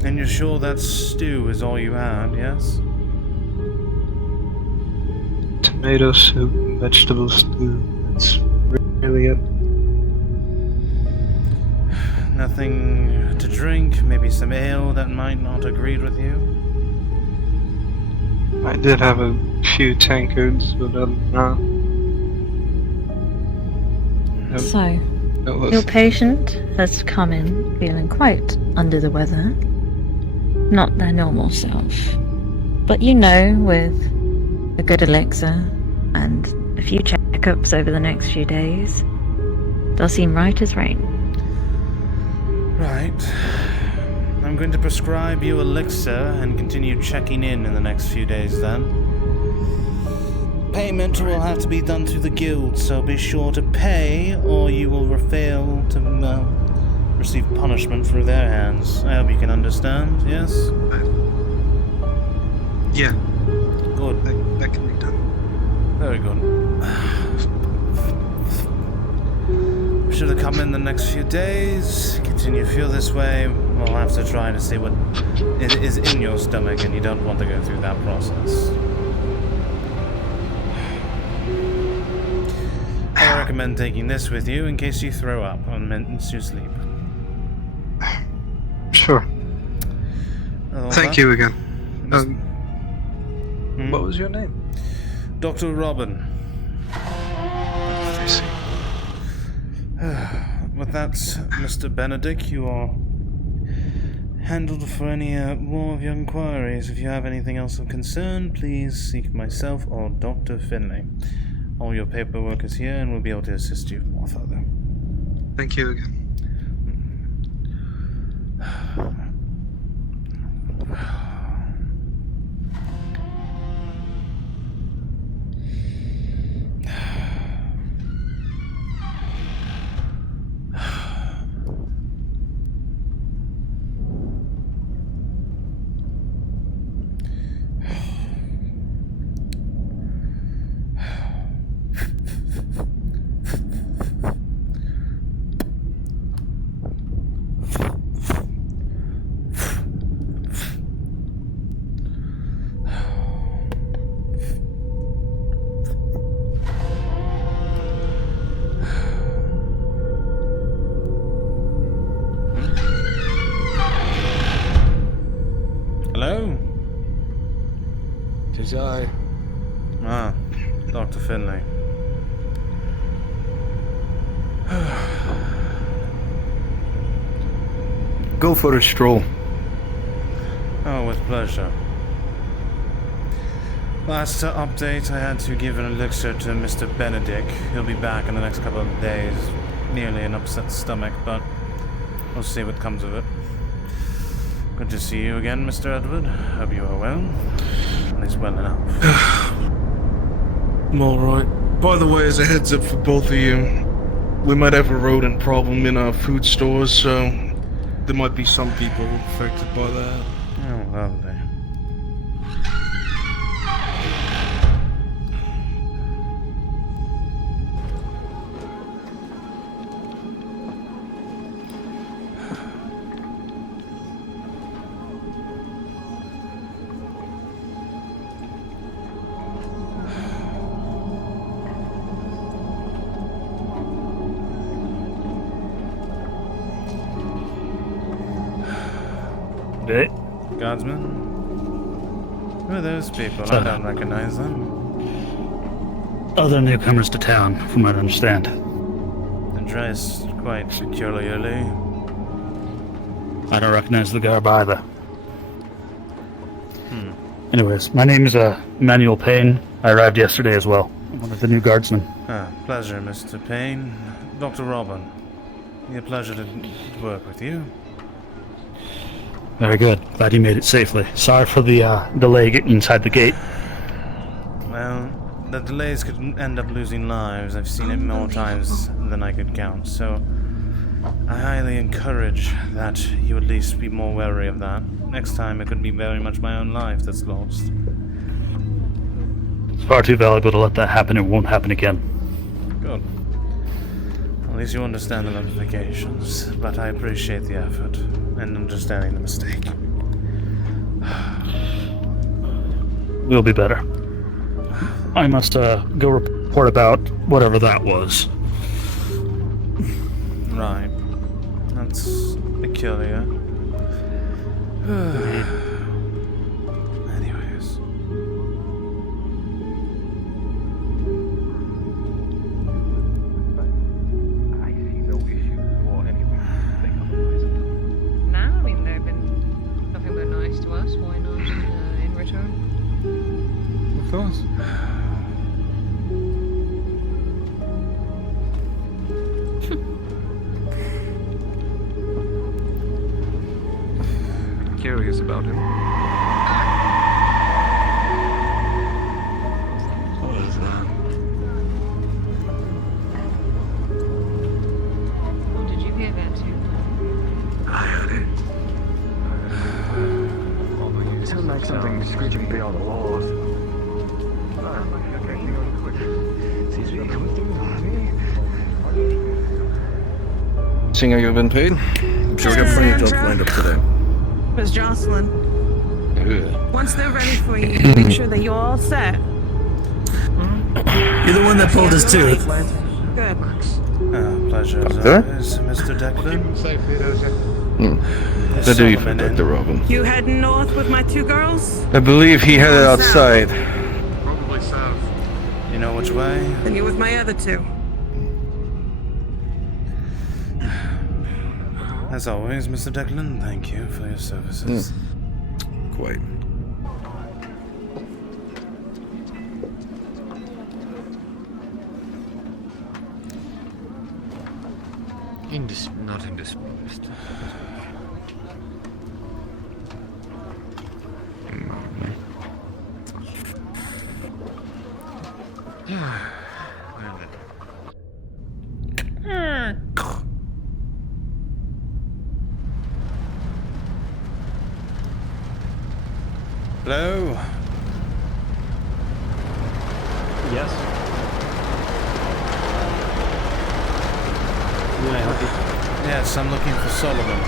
And you're sure that stew is all you had, yes? Tomato soup, vegetable stew. That's really it. Nothing to drink, maybe some ale that might not agree with you? I did have a few tankards, but other than that. So, your patient has come in feeling quite under the weather. Not their normal self. But you know, with a good elixir and a few checkups over the next few days, they'll seem right as rain. Right. I'm going to prescribe you elixir and continue checking in the next few days then. Payment will have to be done through the guild, so be sure to pay or you will fail to receive punishment through their hands. I hope you can understand, yes? Yeah. Good. That can be done. Very good. Should have come in the next few days. Continue to feel this way. We'll have to try to see what is in your stomach, and you don't want to go through that process. I recommend taking this with you in case you throw up once you sleep. Sure. Thank you again. What was your name? Dr.Robin. I see. With that, Mr. Benedict, you are handled for any more of your inquiries. If you have anything else of concern, please seek myself or Dr. Finlay. All your paperwork is here, and we'll be able to assist you more further. Thank you again. Hello? Tis I. Ah, Dr. Finlay. Go for a stroll. Oh, with pleasure. Last update, I had to give an elixir to Mr. Benedict. He'll be back in the next couple of days. Nearly an upset stomach, but we'll see what comes of it. Good to see you again, Mr. Edward. Hope you are well. At least well enough. I'm alright. By the way, as a heads up for both of you, we might have a rodent problem in our food stores, so there might be some people affected by that. Oh, lovely. Guardsmen? Who are those people? I don't recognize them. Other newcomers to town, from what I understand. They're dressed quite peculiarly. I don't recognize the garb either. Anyways, my name is Manuel Payne. I arrived yesterday as well. I'm one of the new guardsmen. Ah, pleasure, Mr. Payne. Dr. Robin. Be a pleasure to work with you. Very good. Glad you made it safely. Sorry for the delay getting inside the gate. Well, the delays could end up losing lives. I've seen it more times than I could count, so I highly encourage that you at least be more wary of that. Next time it could be very much my own life that's lost. It's far too valuable to let that happen. It won't happen again. Good. At least you understand the ramifications, but I appreciate the effort and understanding the mistake. We'll be better. I must go report about whatever that was. Right. That's peculiar. Anyways. I see no issues or any reason to think otherwise. No, I mean, they've been nothing but nice to us. Why not in return? Of course. Curious about him. What is that? Oh, did you hear that too? I heard it. It sounds like something screeching beyond the walls. Seems to be coming through, honey. Seeing how you've been paid, I'm sure we got plenty of jobs lined up today. Miss Jocelyn. Ugh. Once they're ready for you, make sure that you're all set. You're the one that pulled his tooth. Good. Pleasure as Doctor? always, Mr. Declan. What do you for Dr. Robin? You heading north with my two girls? I believe he headed outside. Probably south. You know which way? Then you with my other two. As always, Mr. Declan, thank you for your services. Quite. Not indisposed. Hello? Yes? Can I help you? Yes, I'm looking for Solomon.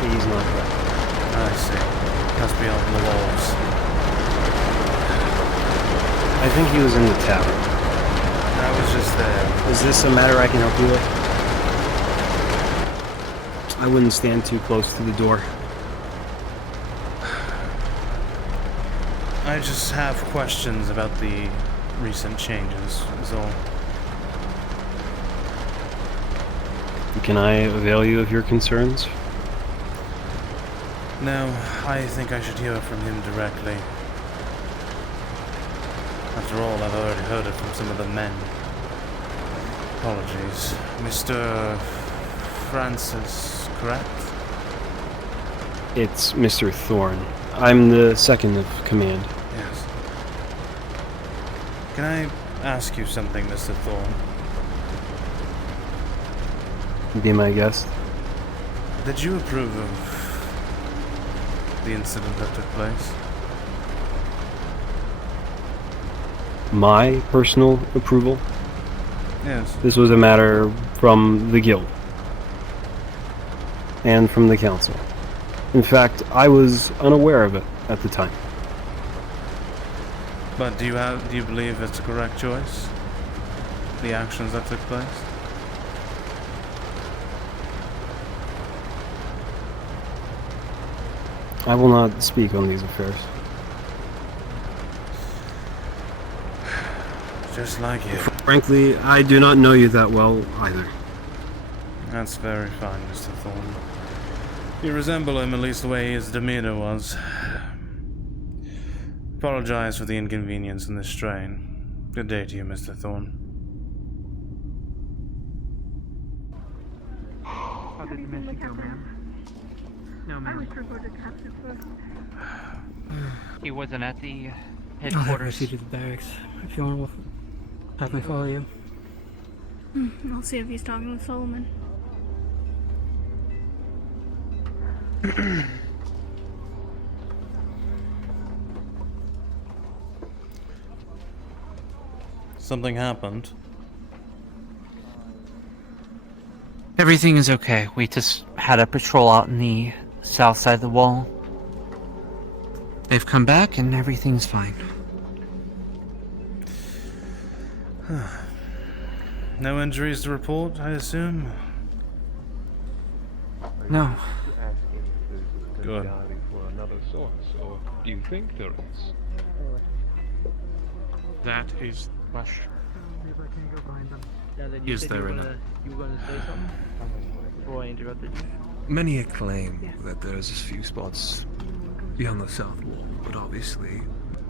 He's not there. I see. Must be on the walls. I think he was in the tavern. I was just there. Is this a matter I can help you with? I wouldn't stand too close to the door. I just have questions about the recent changes, is all. Can I avail you of your concerns? No, I think I should hear from him directly. After all, I've already heard it from some of the men. Apologies. Mr. Francis, correct? It's Mr. Thorne. I'm the second of command. Yes. Can I ask you something, Mr. Thorne? Be my guest. Did you approve of the incident that took place? My personal approval? Yes. This was a matter from the guild. And from the council. In fact, I was unaware of it at the time. But do you believe it's a correct choice? The actions that took place? I will not speak on these affairs. Just like you. Frankly, I do not know you that well either. That's very fine, Mr. Thorne. You resemble him, at least the way his demeanor was. Apologize for the inconvenience in this strain. Good day to you, Mr. Thorne. How did the mission go, ma'am? No, ma'am. He wasn't at the I'll headquarters. have you to the barracks. If you want to have me follow you. I'll see if he's talking with Solomon. Something happened. Everything is okay. We just had a patrol out in the south side of the wall. They've come back and everything's fine. No injuries to report, I assume? No. Good. For another source, or do you think there is? That is the question. Is there enough? You were going to say something? Before I interrupted you? Many claim that there's a few spots beyond the south wall, but obviously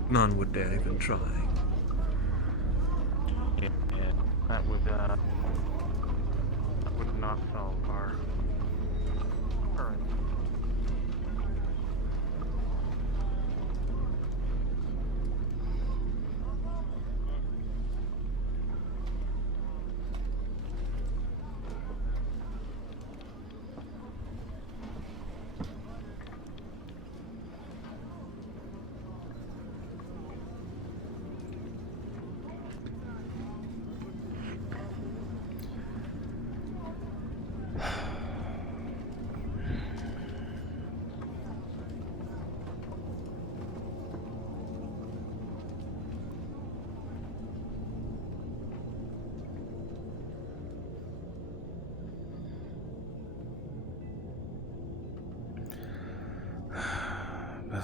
none would dare even try. Yeah, that would not solve our current.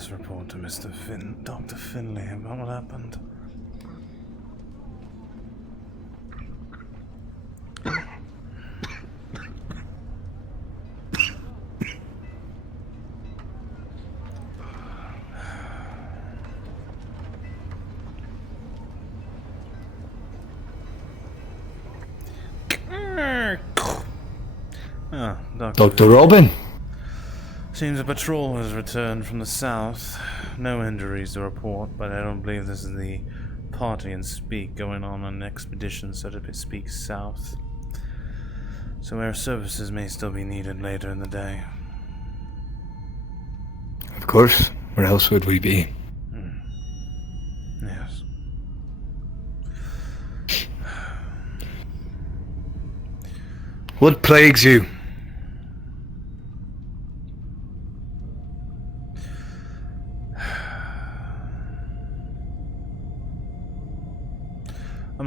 must report to Dr. Finley about what happened. Dr. Robin? Seems a patrol has returned from the south. No injuries to report, but I don't believe this is the party and speak going on an expedition so to speak south. So air services may still be needed later in the day. Of course. Where else would we be? Yes. What plagues you?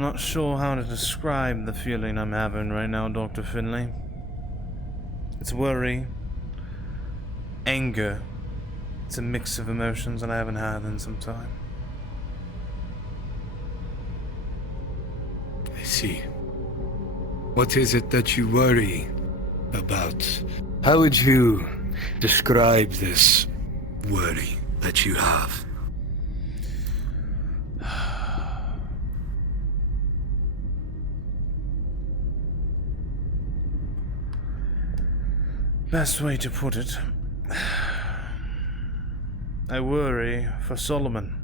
I'm not sure how to describe the feeling I'm having right now, Dr. Finley. It's worry, anger. It's a mix of emotions that I haven't had in some time. I see. What is it that you worry about? How would you describe this worry that you have? Best way to put it. I worry for Solomon.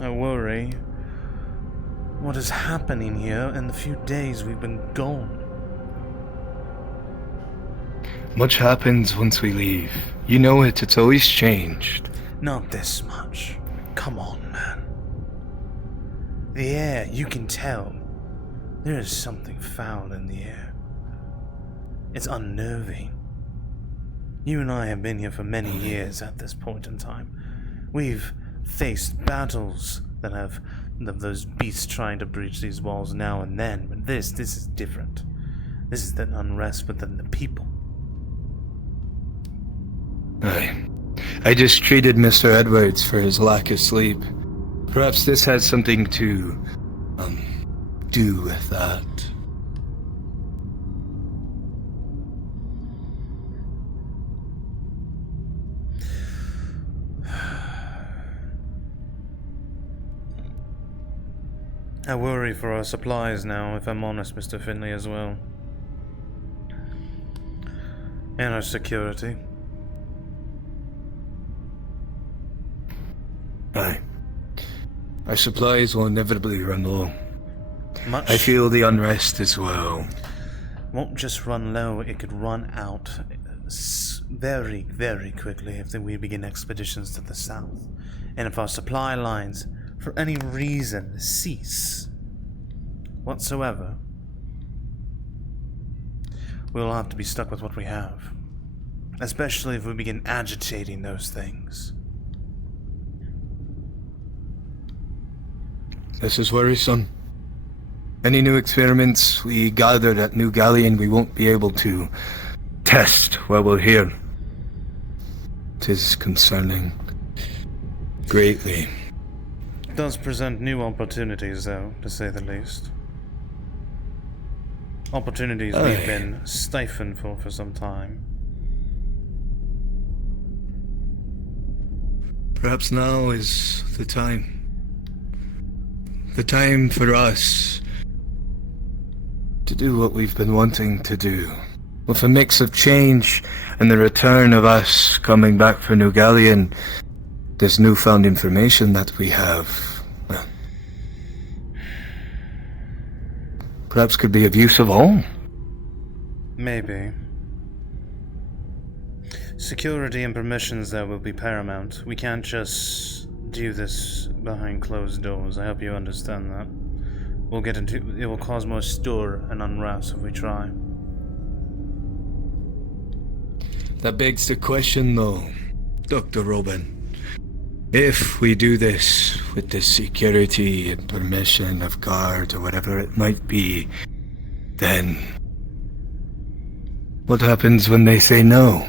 I worry what is happening here in the few days we've been gone. Much happens once we leave. You know it, it's always changed. Not this much. Come on, man. The air, you can tell. There is something foul in the air. It's unnerving. You and I have been here for many years at this point in time. We've faced battles that have those beasts trying to breach these walls now and then, but this is different. This is that unrest within the people. I just treated Mr. Edwards for his lack of sleep. Perhaps this has something to, do with that. I worry for our supplies now, if I'm honest, Mr. Finley, as well. And our security. Aye. Our supplies will inevitably run low. Much. I feel the unrest as well. Won't just run low, it could run out very, very quickly if we begin expeditions to the south. And if our supply lines, for any reason, cease whatsoever, we'll have to be stuck with what we have. Especially if we begin agitating those things. This is worrisome. Any new experiments we gathered at New Galleon we won't be able to test while we're here. It is concerning. Greatly. It does present new opportunities, though, to say the least. Opportunities we've been stifled for some time. Perhaps now is the time. The time for us to do what we've been wanting to do. With a mix of change and the return of us coming back for New Galleon, this newfound information that we have, perhaps could be of use of all. Maybe. Security and permissions, though, will be paramount. We can't just do this behind closed doors. I hope you understand that. It will cause more stir and unrest if we try. That begs the question, though, Dr. Robin. If we do this with the security and permission of guard or whatever it might be, then what happens when they say no?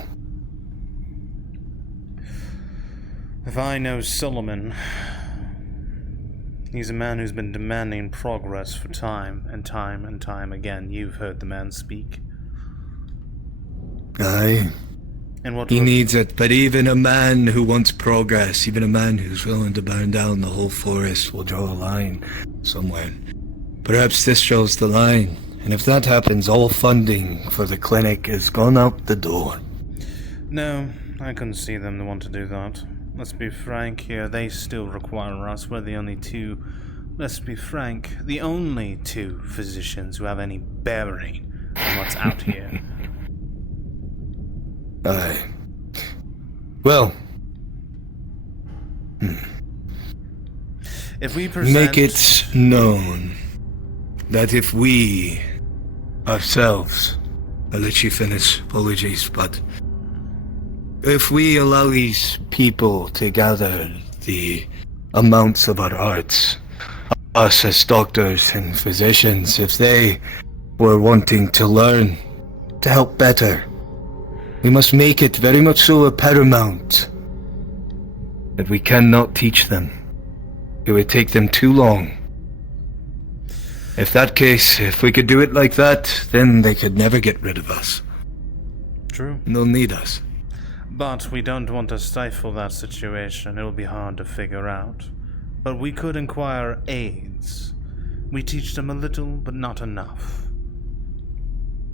If I know Solomon, he's a man who's been demanding progress for time and time and time again. You've heard the man speak. Aye. And what He needs it, but even a man who wants progress, even a man who's willing to burn down the whole forest will draw a line somewhere. Perhaps this shows the line, and if that happens, all funding for the clinic has gone out the door. No, I couldn't see them want to do that. Let's be frank here, they still require us. We're the only two, let's be frank, the only two physicians who have any bearing on what's out here. Aye. Well. If we present... Make it known that if we ourselves, I'll let you finish, apologies, but if we allow these people to gather the amounts of our arts, us as doctors and physicians, if they were wanting to learn, to help better, we must make it very much so a paramount that we cannot teach them. It would take them too long. If that case, if we could do it like that, then they could never get rid of us. True. They'll need us. But we don't want to stifle that situation. It'll be hard to figure out. But we could inquire aids. We teach them a little, but not enough.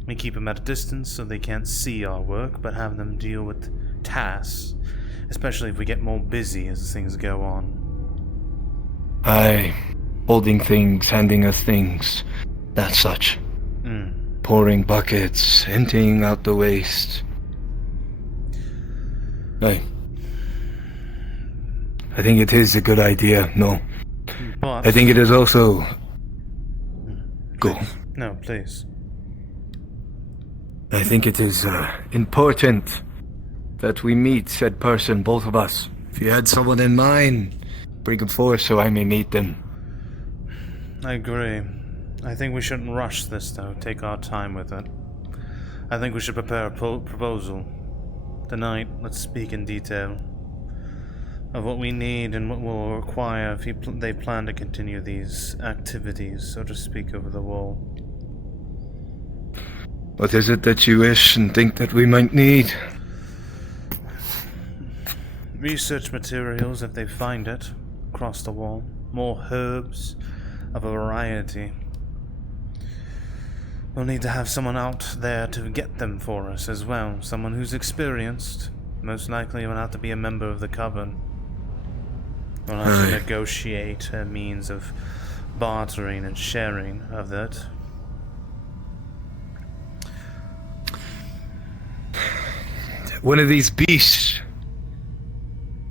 We keep them at a distance so they can't see our work, but have them deal with tasks, especially if we get more busy as things go on. Aye. Holding things, handing us things, that such. Pouring buckets, emptying out the waste. Aye. I think it is a good idea, no. But... I think it is also... Go. No, please. I think it is important that we meet said person, both of us. If you had someone in mind, bring him forth so I may meet them. I agree. I think we shouldn't rush this, though. Take our time with it. I think we should prepare a proposal. Tonight, let's speak in detail of what we need and what we'll require if they plan to continue these activities, so to speak, over the wall. What is it that you wish and think that we might need? Research materials, if they find it, across the wall. More herbs of a variety. We'll need to have someone out there to get them for us as well. Someone who's experienced. Most likely will have to be a member of the Coven. We'll have to negotiate a means of bartering and sharing of that. One of these beasts.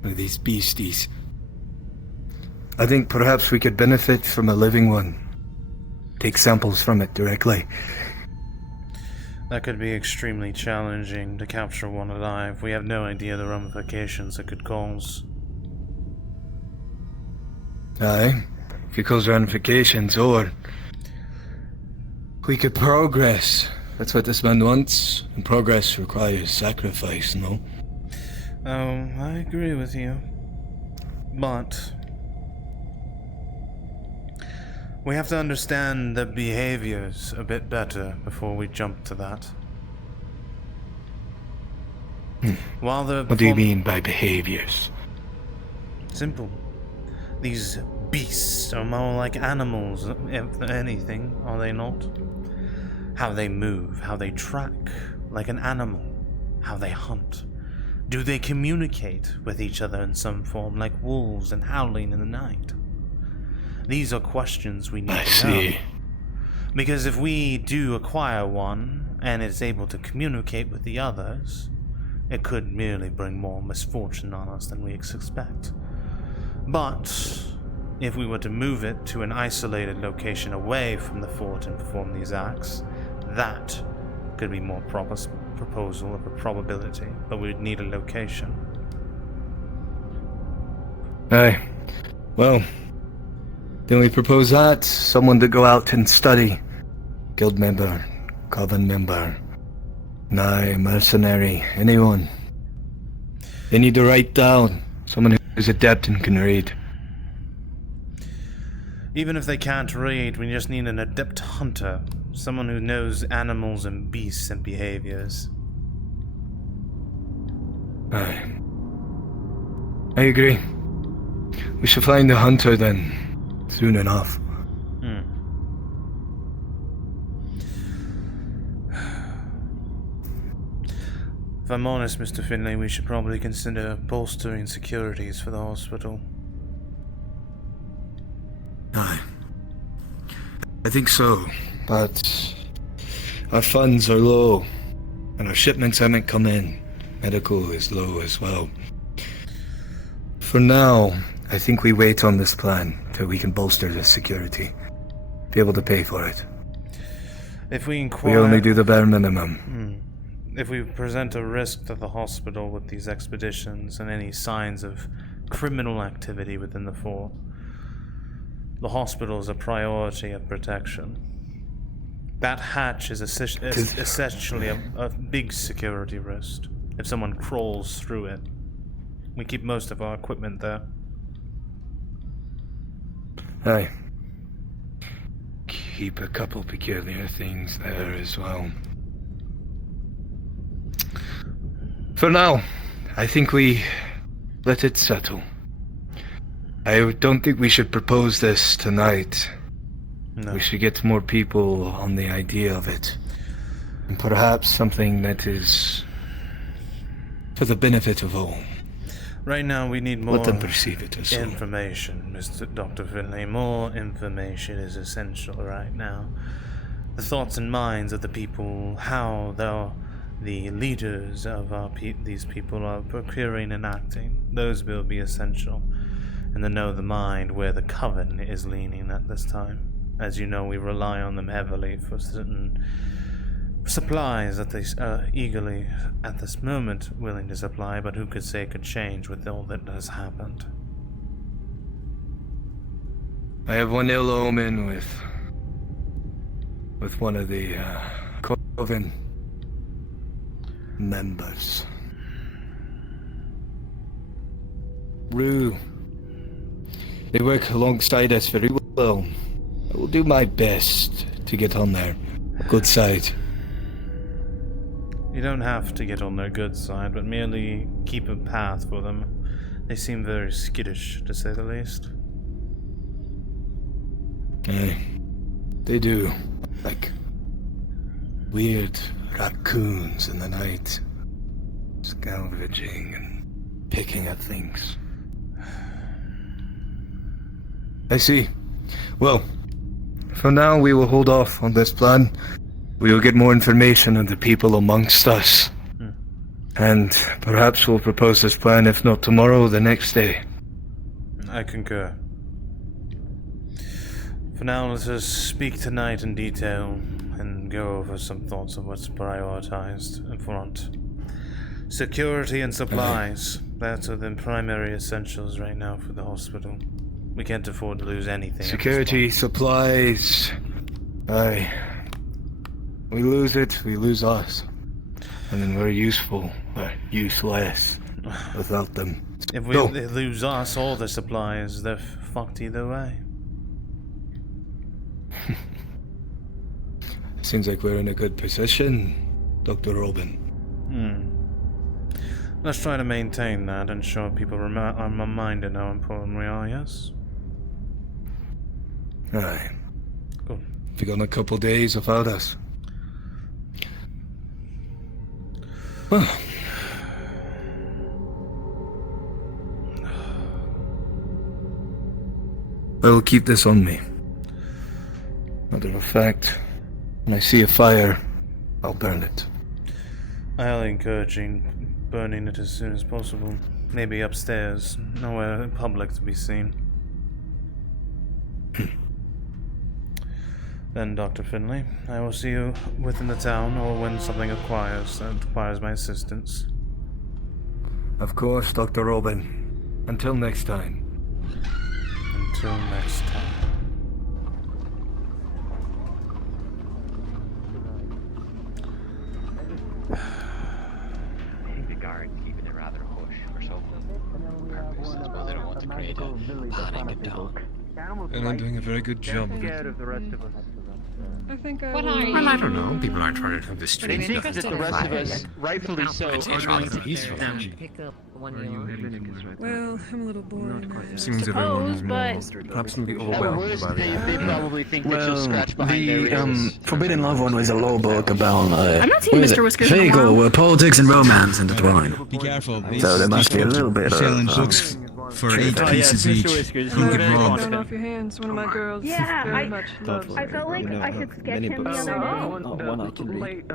One of these beasties. I think perhaps we could benefit from a living one. Take samples from it directly. That could be extremely challenging to capture one alive. We have no idea the ramifications it could cause. Aye. Could cause ramifications, or we could progress. That's what this man wants, and progress requires sacrifice, no? Oh, I agree with you. But we have to understand the behaviors a bit better before we jump to that. While the What do you mean by behaviors? Simple. These beasts are more like animals, if anything, are they not? How they move, how they track, like an animal, how they hunt. Do they communicate with each other in some form, like wolves and howling in the night? These are questions we need to know. Because if we do acquire one, and it's able to communicate with the others, it could merely bring more misfortune on us than we expect. But if we were to move it to an isolated location away from the fort and perform these acts, that could be more proposal of a probability, but we'd need a location. Aye. Well, then we propose that someone to go out and study. Guild member, coven member, mercenary, anyone. They need to write down someone who is adept and can read. Even if they can't read, we just need an adept hunter. Someone who knows animals and beasts and behaviors. Aye. I agree. We should find the hunter then, soon enough. If I'm honest, Mr. Finlay, we should probably consider bolstering securities for the hospital. Aye. I think so, but our funds are low, and our shipments haven't come in. Medical is low as well. For now, I think we wait on this plan till we can bolster the security. Be able to pay for it. If we inquire... We only do the bare minimum. If we present a risk to the hospital with these expeditions and any signs of criminal activity within the fort, the hospital is a priority of protection. That hatch is essentially a big security risk. If someone crawls through it, we keep most of our equipment there. Aye. Keep a couple peculiar things there as well. For now, I think we let it settle. I don't think we should propose this tonight. No. We should get more people on the idea of it. And perhaps something that is for the benefit of all. Right now we need more Let them perceive it as so. information, Dr. Finlay. More information is essential right now. The thoughts and minds of the people, how the leaders of these people are procuring and acting, those will be essential. And to know the mind where the Coven is leaning at this time. As you know, we rely on them heavily for certain supplies that they are eagerly, at this moment, willing to supply, but who could say could change with all that has happened. I have one ill omen with one of the Coven members. Rue. They work alongside us very well. I will do my best to get on their good side. You don't have to get on their good side, but merely keep a path for them. They seem very skittish, to say the least. They do. Like weird raccoons in the night. Scavenging and picking at things. I see. Well, for now we will hold off on this plan. We will get more information on the people amongst us. And perhaps we'll propose this plan, if not tomorrow, the next day. I concur. For now, let us speak tonight in detail and go over some thoughts of what's prioritized in front. Security and supplies. That's the primary essentials right now for the hospital. We can't afford to lose anything. Security, supplies. Aye. We lose it, we lose us. And then we're useful, or useless, without them. If we lose us, all the supplies, they're fucked either way. Seems like we're in a good position, Dr. Robin. Let's try to maintain that and show people are reminded how important we are, yes? Aye. Cool. Be gone a couple days without us. Well. I will keep this on me. Matter of fact, when I see a fire, I'll burn it. I highly encourage burning it as soon as possible. Maybe upstairs, nowhere in public to be seen. Then, Dr. Finlay, I will see you within the town or when something requires my assistance. Of course, Dr. Robin. Until next time. Until next time. I think the guard keeping it rather hush or so. Purpose as well. down. And I'm doing a very good job of it. Scared of the rest of us. I think I What will- are you? Well, I don't know. People aren't running from the They streets. think nothing's that the on rest of fire. us, rightfully so, It's rather peaceful. Pick up when Are you heading towards right now? Well, I'm a little bored. Seems everyone is more, perhaps maybe at overwhelmed worst, by they the... probably think that you'll scratch behind their The ears. Forbidden Love one was a law book about I've not seen Mr. Whiskers in a Fagel, while. where politics and romance intertwine. Be careful. So there must be a little bit of challenge books for 8 Oh, pieces yes, each. Mr. Whiskers. Don't get Very robbed. Down off your hands. One of my girls Yeah, very much loves I felt like I could sketch him the other day. One I can read.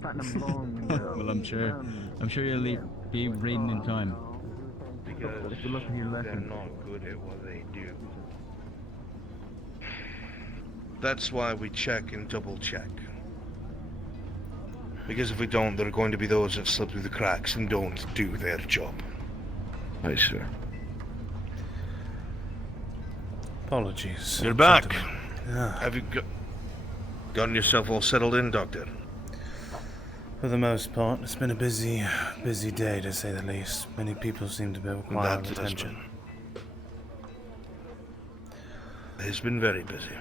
Platinum Blonde. Well, I'm sure you'll be reading in time. Because they're not good at what they do. That's why we check and double check. Because if we don't, there are going to be those that slip through the cracks and don't do their job. Aye, sir. Apologies. You're back. Yeah. Have you gotten yourself all settled in, Doctor? For the most part, it's been a busy day to say the least. Many people seem to require our That has attention. It's been very busy.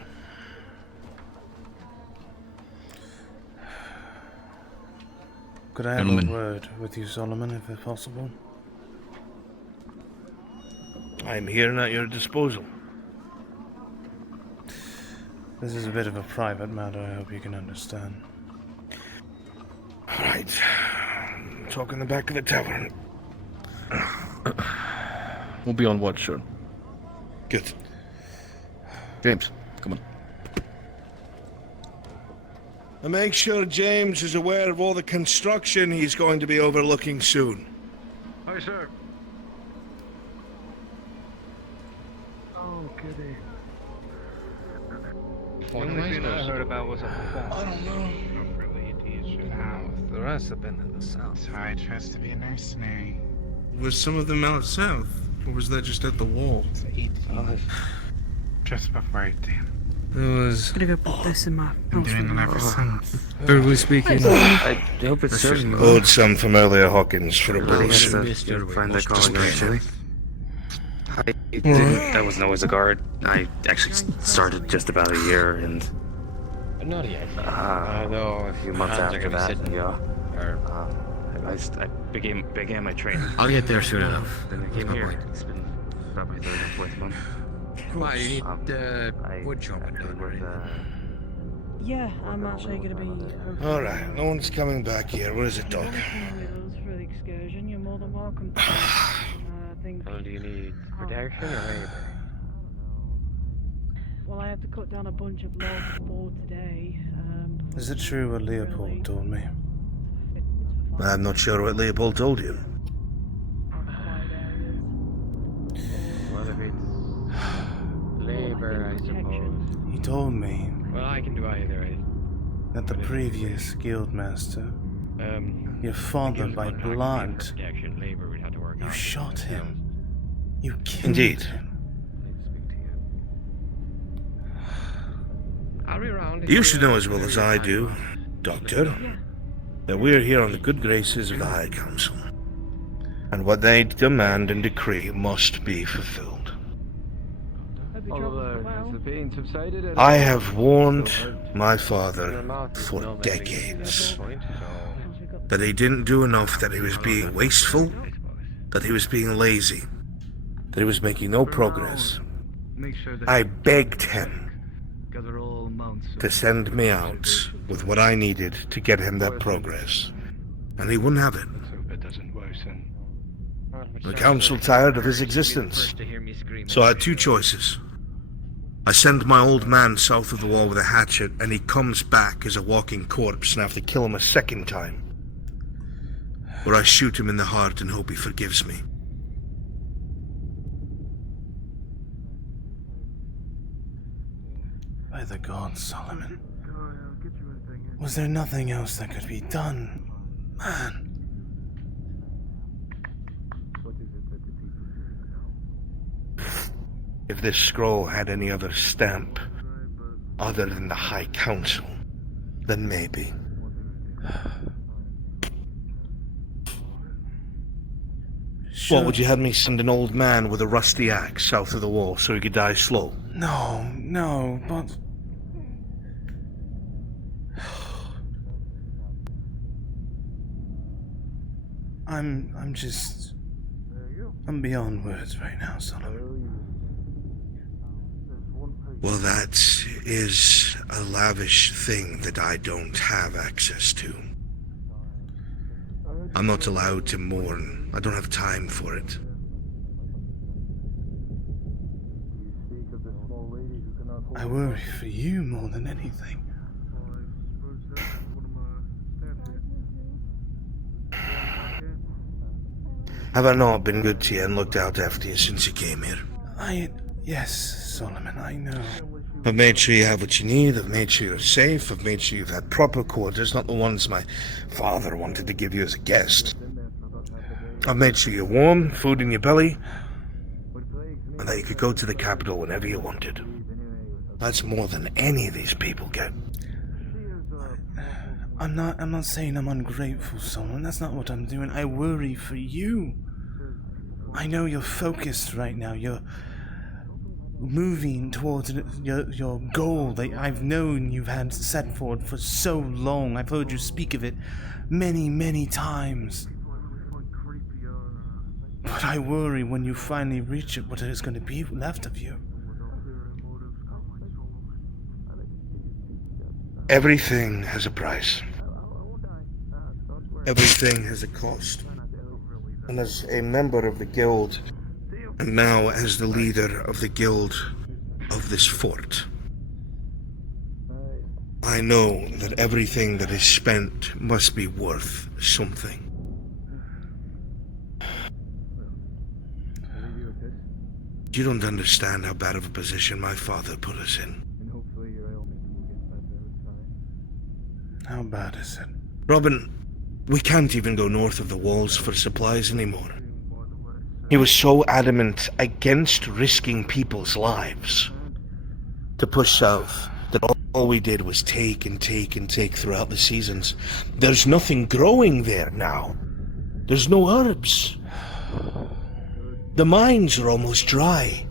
Could I have Gentlemen. a word with you, Solomon, if it's possible? I'm here and at your disposal. This is a bit of a private matter, I hope you can understand. Alright. Talk in the back of the tavern. We'll be on watch, sir. Good. James, come on. And make sure James is aware of all the construction he's going to be overlooking soon. Aye, sir. Oh, goody. The only thing I heard about was a I don't know. The rest have been to the south. So I trust to be a mercenary. Was some of them out south? Or was that just at the wall? Just before I did. It was... I'm gonna go put this in my Been doing it ever since. Verbally speaking. I hope it serves me well. Owed some familiar Hawkins for a boost. Find that calling actually. I didn't. That wasn't always a guard. I actually started just about a year, and Not yet. a few months hands are after gonna that, sit- I began my training. I'll get there soon enough. Then I came here. It's been about my third or fourth month. Why, you need I wood chopping actually done, worked, right? Yeah, I'm actually gonna be. Alright, no one's coming back here. Where is it, Doc? For the excursion, you're more than welcome. To, Do you need protection or anything? well, I have to cut down a bunch of logs for today. Is it true what Leopold told me? I'm not sure what Leopold told you. What if it's labor, I suppose? He told me Well, I can do either. that the previous guildmaster, your father by blood, Protection, labor, we'd have to work you out. shot him. You killed Indeed. him. I'll be around. You should know as well as I do, Doctor, that we're here on the good graces of the High Council. And what they demand and decree must be fulfilled. Oliver, has the pain subsided? I have warned my father for decades that he didn't do enough, that he was being wasteful, that he was being lazy, that he was making no progress. I begged him to send me out with what I needed to get him that progress, and he wouldn't have it. The council tired of his existence, so I had two choices. I send my old man south of the wall with a hatchet, and he comes back as a walking corpse, and I have to kill him a second time. Or I shoot him in the heart and hope he forgives me. By the gods, Solomon. Was there nothing else that could be done? Man. If this scroll had any other stamp, other than the High Council, then maybe. What, would you have me send an old man with a rusty axe south of the wall so he could die slow? No, but... I'm beyond words right now, Solomon. Well, that is a lavish thing that I don't have access to. I'm not allowed to mourn. I don't have time for it. I worry for you more than anything. Have I not been good to you and looked out after you since you came here? Yes, Solomon, I know. I've made sure you have what you need, I've made sure you're safe, I've made sure you've had proper quarters, not the ones my father wanted to give you as a guest. I've made sure you're warm, food in your belly, and that you could go to the capital whenever you wanted. That's more than any of these people get. I'm not saying I'm ungrateful, Solomon. That's not what I'm doing. I worry for you. I know you're focused right now. You're moving towards your goal that I've known you've had set forward for so long. I've heard you speak of it many, many times. But I worry when you finally reach it, what is going to be left of you. Everything has a price. Everything has a cost. And as a member of the guild, and now as the leader of the guild of this fort, I know that everything that is spent must be worth something. You don't understand how bad of a position my father put us in. How bad is it? Robin, we can't even go north of the walls for supplies anymore. He was so adamant against risking people's lives to push south that all we did was take and take and take throughout the seasons. There's nothing growing there now. There's no herbs. The mines are almost dry.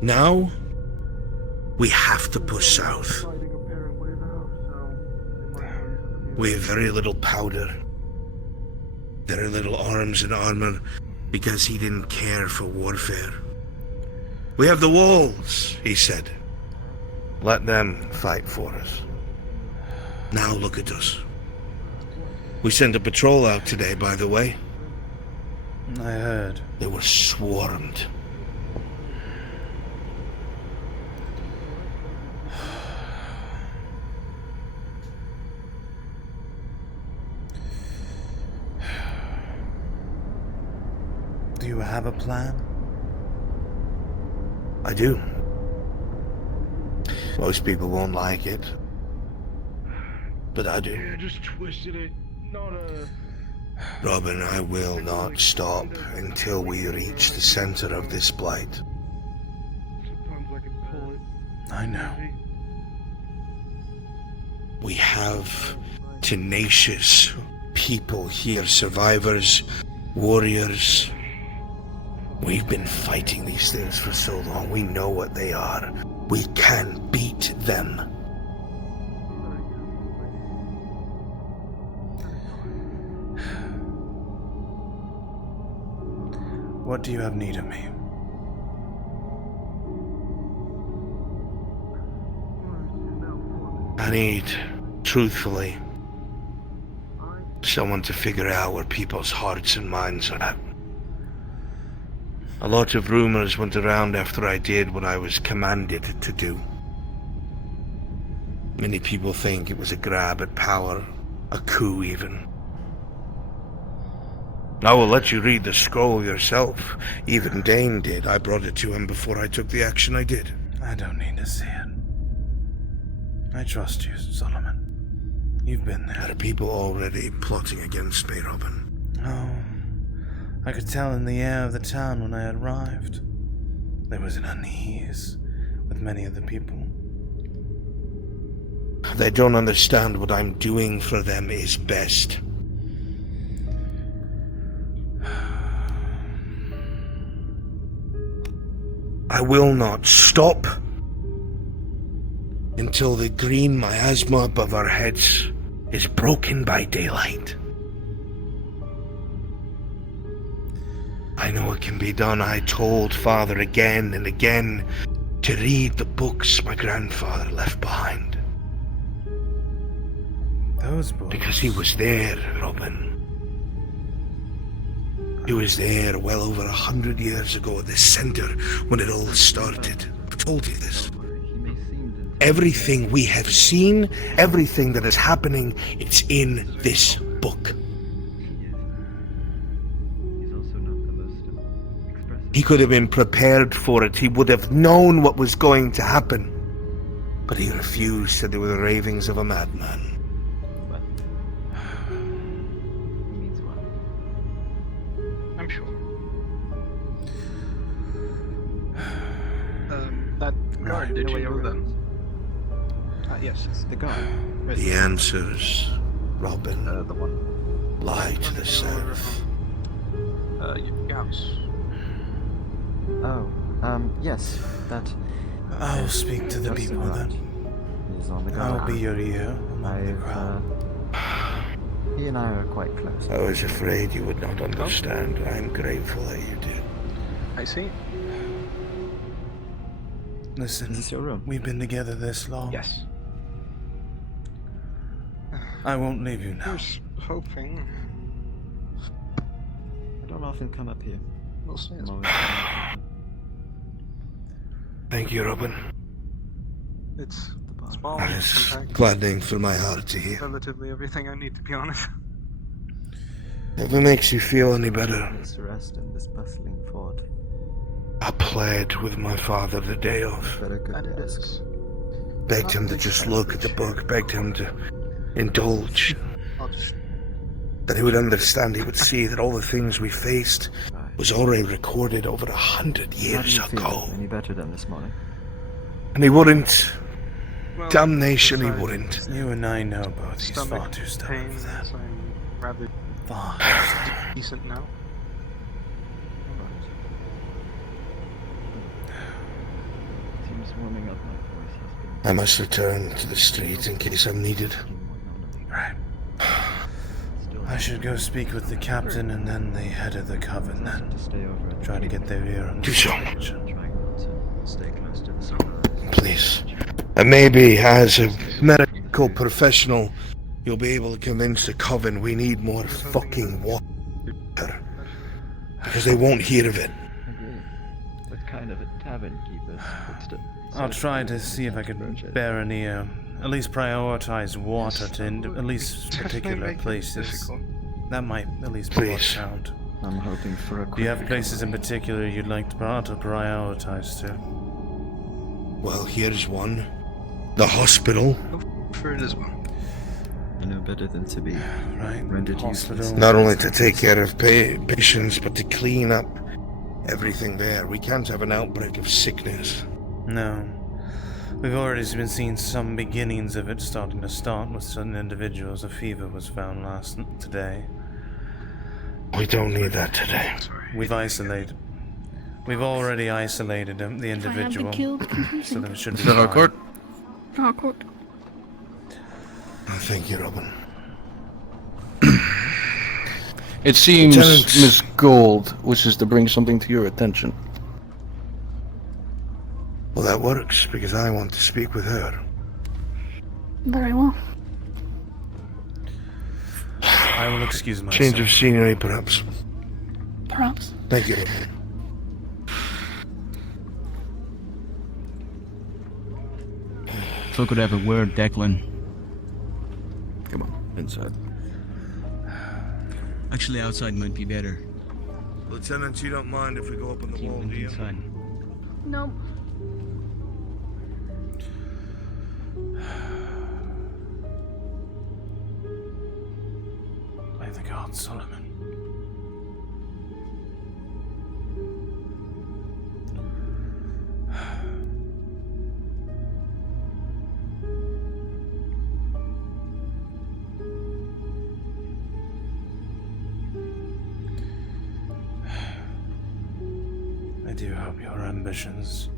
Now, we have to push south. We have very little powder, very little arms and armor, because he didn't care for warfare. We have the walls, he said. Let them fight for us. Now look at us. We sent a patrol out today, by the way. I heard. They were swarmed. Do you have a plan? I do. Most people won't like it, but I do. You just twisted it. Not a... Robin, I will not stop until we reach the center of this blight. Sometimes I can pull it. I know. We have tenacious people here, survivors, warriors. We've been fighting these things for so long. We know what they are. We can beat them. What do you have need of me? I need, truthfully, someone to figure out where people's hearts and minds are at. A lot of rumors went around after I did what I was commanded to do. Many people think it was a grab at power, a coup even. I will let you read the scroll yourself. Even Dane did. I brought it to him before I took the action I did. I don't need to see it. I trust you, Solomon. You've been there. There are people already plotting against me, Robin. Oh, I could tell in the air of the town when I arrived. There was an unease with many of the people. They don't understand what I'm doing for them is best. I will not stop until the green miasma above our heads is broken by daylight. I know it can be done. I told Father again and again to read the books my grandfather left behind. Those books? Because he was there, Robin. He was there well over 100 years ago at the center when it all started. I've told you this. Everything we have seen, everything that is happening, it's in this book. He could have been prepared for it. He would have known what was going to happen. But he refused, said they were the ravings of a madman. I'm sure. That guard, did you know them? Yes, it's the guard. The answers, Robin, the one. lie to the south. Yes. Oh, yes, that... I'll speak to the people then. He's on the I'll be your ear among the crowd. He and I are quite close. I was afraid you would not understand. I'm grateful that you did. I see. Listen, Is this your room? We've been together this long. Yes. I won't leave you now. I was hoping. I don't often come up here. We'll see. Thank you, Robin. It's small. That is compact. gladdening for my heart to hear. Relatively everything I need, to be honest. If it makes you feel any better, Needs to rest in this bustling fort. I played with my father the day of. Better go to desk. Begged him to just look at the book, begged him to indulge. That he would understand, he would see that all the things we faced was already recorded over 100 years ago. Any better than this morning? And he wouldn't. Damnation, he wouldn't. You and I know both. He's far too stubborn for that. I'm rather Far. decent now. Seems warming up my voice has been... I must return to the street in case I'm needed. Right. I should go speak with the captain and then the head of the coven then. Try to get their ear on the Do so. Stay close to the sun. Please. And maybe as a medical professional, you'll be able to convince the coven we need more fucking water. Because they won't hear of it. What kind of a tavern keeper? I'll try to see if I can bear any, at least prioritize water to at least particular places. That might at least be what's out. I'm hoping for a quick... Do you have places in particular you'd like to prioritize to? Well, here's one. The hospital. For it as well. I know better than to be rendered useless. Not only to take care of patients, but to clean up everything there. We can't have an outbreak of sickness. No. We've already been seeing some beginnings of it starting to start with certain individuals. A fever was found today. We don't need that today. We've isolated. We've already isolated the individual. So that it should be Is that our fine. court? Awkward. Thank you, Robin. It seems Lieutenant. Miss Gold wishes to bring something to your attention. Well, that works, because I want to speak with her. Very well. I will excuse myself. Change of scenery, perhaps. Perhaps. Thank you. If I could have a word, Declan. Come on, inside. Actually, outside might be better. Lieutenant, you don't mind if we go up on the wall, do you? Inside. No. By the gods, Solomon. I do hope Your ambitions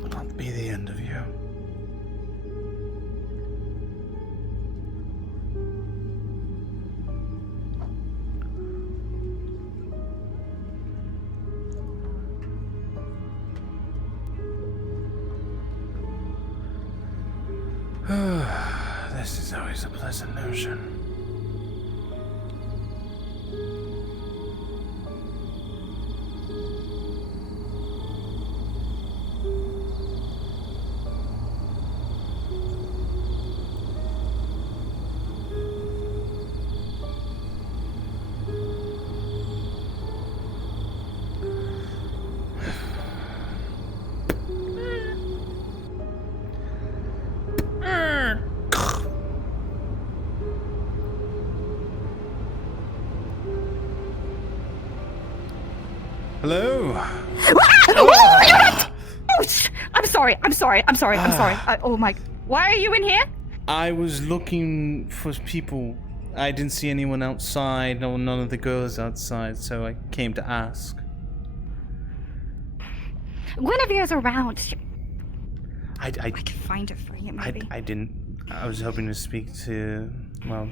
will not be the end of you. This is always a pleasant notion. Hello? I'm sorry. Oh my. Why are you in here? I was looking for people. I didn't see anyone outside, none of the girls outside, so I came to ask. Guinevere's around. I can find her for you, maybe. I was hoping to speak to, well,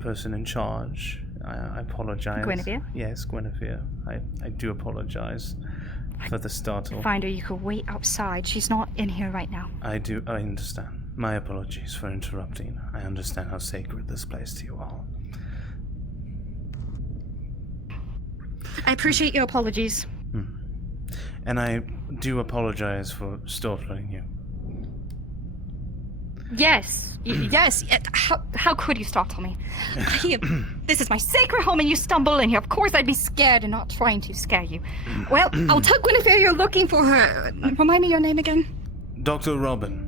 person in charge. I apologize. Guinevere? Yes, Guinevere. I do apologize for the startle. Find her. You could wait outside. She's not in here right now. I understand. My apologies for interrupting. I understand how sacred this place to you all. I appreciate your apologies. And I do apologize for startling you. Yes. Yes. How could you startle me? This is my sacred home and you stumble in here. Of course I'd be scared and not trying to scare you. Well, I'll tell Guinevere you're looking for her. Remind me your name again? Dr.Robin.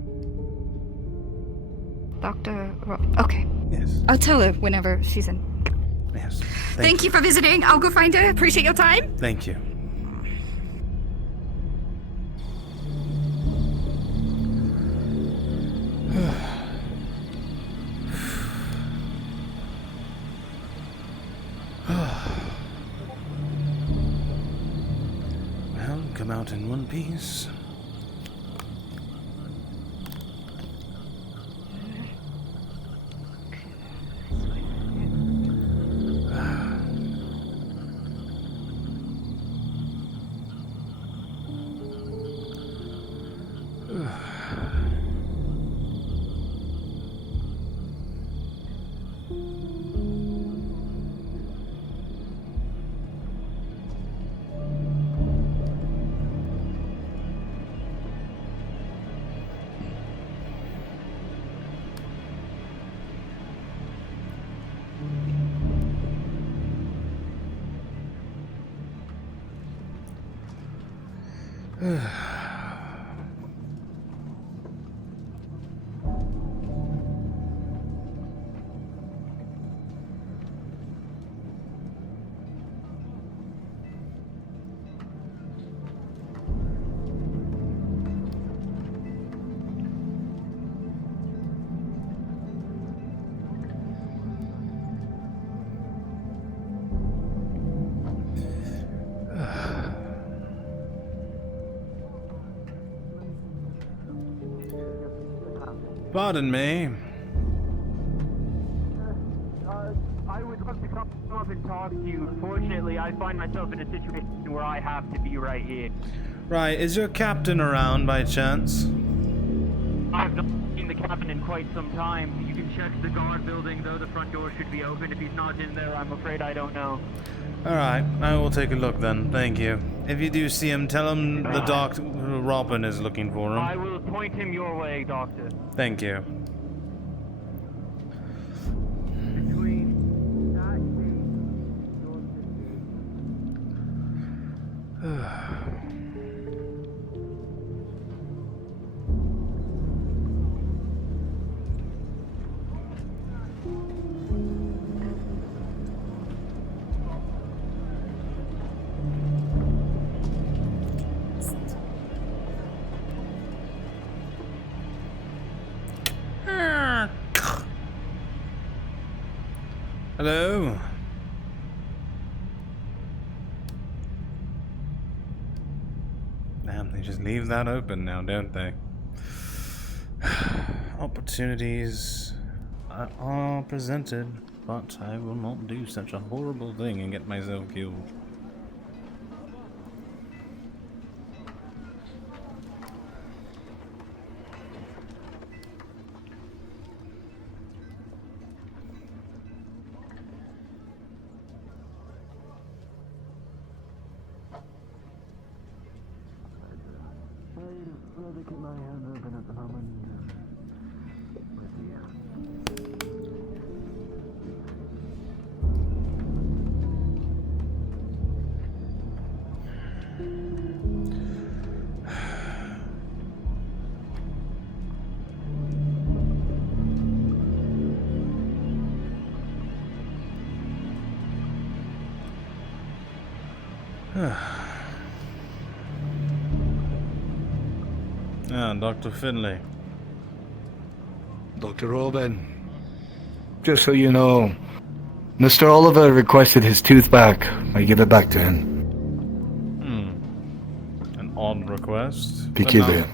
Dr. Robin. Okay. Yes. I'll tell her whenever she's in. Yes. Thank you for visiting. I'll go find her. Appreciate your time. Thank you. Well, come out in one piece. Pardon me. I would love to come up and talk to you. Fortunately, I find myself in a situation where I have to be right here. Right, is your captain around by chance? I've not seen the captain in quite some time. You can check the guard building, though the front door should be open. If he's not in there, I'm afraid I don't know. Alright, I will take a look then. Thank you. If you do see him, tell him the Dr. Robin is looking for him. I will point him your way, Doctor. Thank you. Hello? Damn, they just leave that open now, don't they? Opportunities are presented, but I will not do such a horrible thing and get myself killed. Dr. Finlay. Dr. Robin. Just so you know, Mr. Oliver requested his tooth back. I give it back to him. An odd request. Peculiar.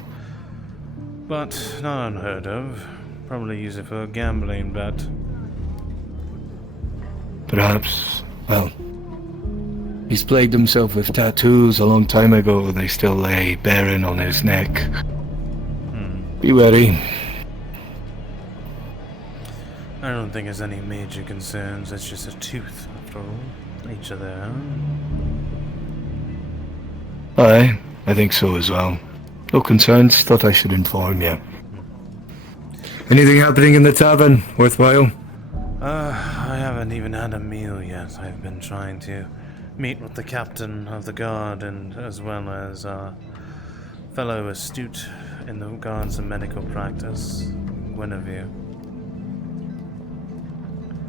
But not unheard of. Probably use it for a gambling bet. Perhaps. Well, he's plagued himself with tattoos a long time ago. They still lay barren on his neck. Be wary. I don't think there's any major concerns. It's just a tooth, after all. Each of their own. Aye, I think so as well. No concerns. Thought I should inform you. Anything happening in the tavern worthwhile? I haven't even had a meal yet. I've been trying to meet with the captain of the guard and as well as our fellow astute in the regards of medical practice, Guinevere.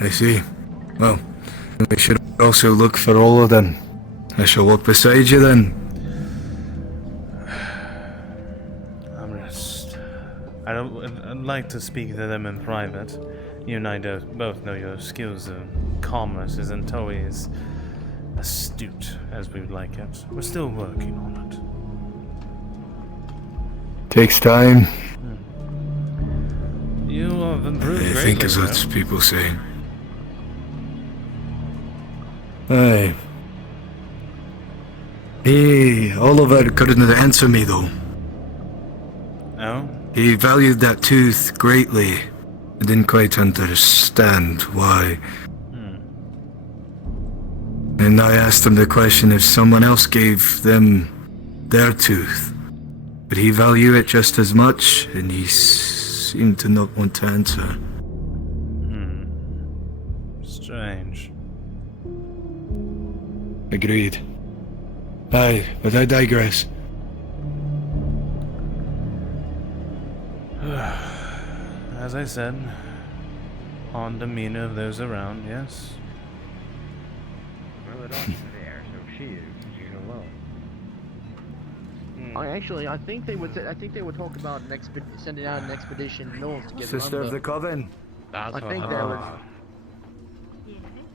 I see. Well, we should also look for all of them. I shall walk beside you then. I'd like to speak to them in private. You and I both know your skills of commerce isn't always astute as we would like it. We're still working on it. Takes time. You have improved greatly. I think as what people say. Aye. Hey, Oliver couldn't answer me though. Oh? He valued that tooth greatly. I didn't quite understand why. And I asked him the question if someone else gave them their tooth. Would he value it just as much? And he seemed to not want to answer. Strange. Agreed. Aye, but I digress. As I said, on demeanor of those around, yes. Well, the doctor's there, so she's alone. I think they would talk about sending out an expedition north to get Sister of the Coven. I think they would.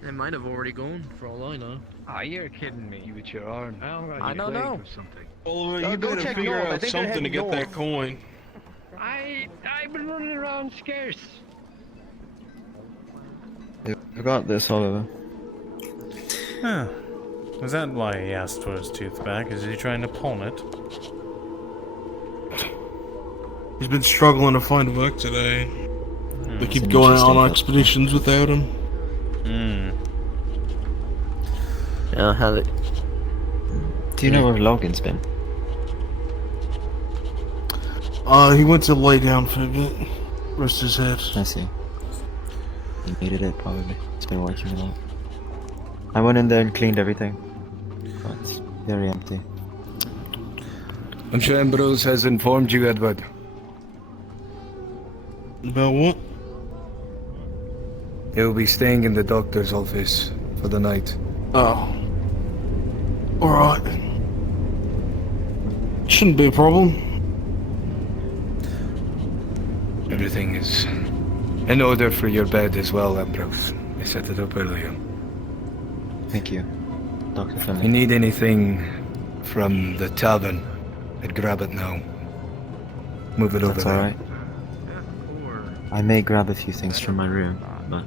They might have already gone, for all I know. Ah, you're kidding me. You with your arm. I don't know. Or something. Oliver, you better figure out something to get that coin. I've been running around scarce. I got this, Oliver. Huh. Was that why he asked for his tooth back? Is he trying to pawn it? He's been struggling to find work today. They keep going out on expeditions without him. Have it. Do you know where Logan's been? He went to lay down for a bit. Rest his head. I see. He needed it, probably. It's been working a lot. I went in there and cleaned everything. But it's very empty. I'm sure Ambrose has informed you, Edward. About what? He'll be staying in the doctor's office for the night. Oh. Alright. Shouldn't be a problem. Everything is in order for your bed as well, Ambrose. I set it up earlier. Thank you, Dr. If Finlay. you need anything from the tavern, I'd grab it now. Move it over That's there. alright. I may grab a few things from my room, but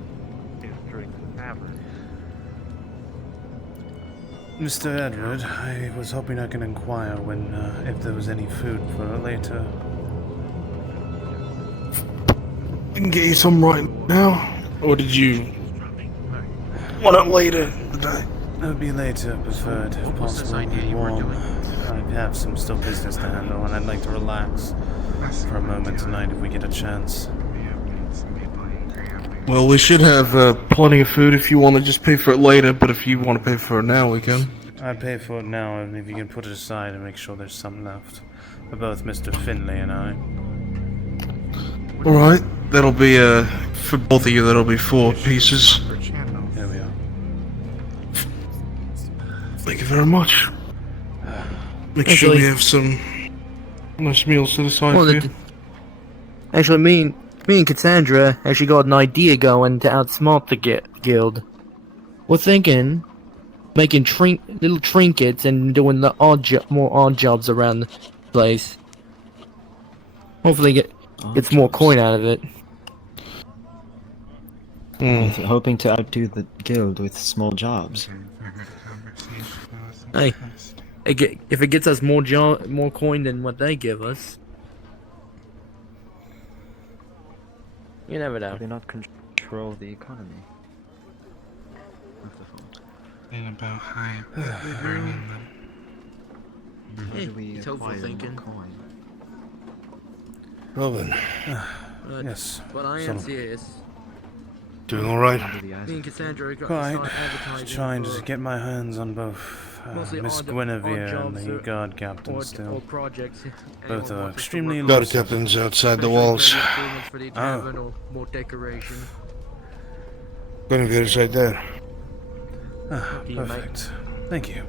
Mr. Edward, I was hoping I can inquire when if there was any food for later. I can get you some right now. Or did you want it later in the day? It would be later, preferred, if possible, and warm. I have some still business to handle, and I'd like to relax for a moment tonight if we get a chance. Well, we should have plenty of food if you want to just pay for it later, but if you want to pay for it now, we can. I'd pay for it now, and if you can put it aside and make sure there's some left. For both Mr. Finlay and I. Alright, that'll be, for both of you, that'll be 4 pieces. Here we are. Thank you very much. Make sure we have some nice meals to the side for you. Actually, me and Cassandra actually got an idea going to outsmart the guild. We're thinking making little trinkets and doing the more odd jobs around the place. Hopefully gets more coin out of it. hoping to outdo the guild with small jobs. Hey, if it gets us more coin than what they give us, you never know. They not control the economy. And about how It's hopeful thinking. Robin. Yes. What I am serious. Doing alright? Me and Cassandra got Quite. to start advertising Trying for to get my hands on both mostly Miss odd Guinevere and jobs the or- guard captain or still. projects. Both are extremely Guard elusive. captain's outside the walls. Improvements for the tavern or more decoration. Guinevere's right there. Ah, perfect. Thank you.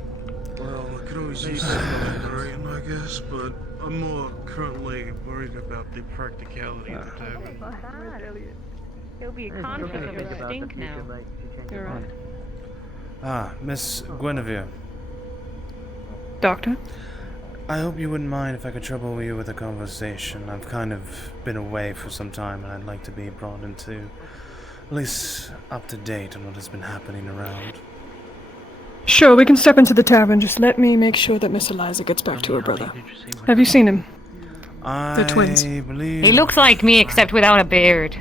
Well, I could always use some decorating, I guess, but I'm more currently worried about the practicality of the tavern. It'll be a conflict of a stink now. You're right. Ah, Miss Guinevere. Doctor? I hope you wouldn't mind if I could trouble you with a conversation. I've kind of been away for some time and I'd like to be brought into, at least up to date on what has been happening around. Sure, we can step into the tavern. Just let me make sure that Miss Eliza gets back to her brother. Have you seen him? They're twins. He looks like me except without a beard.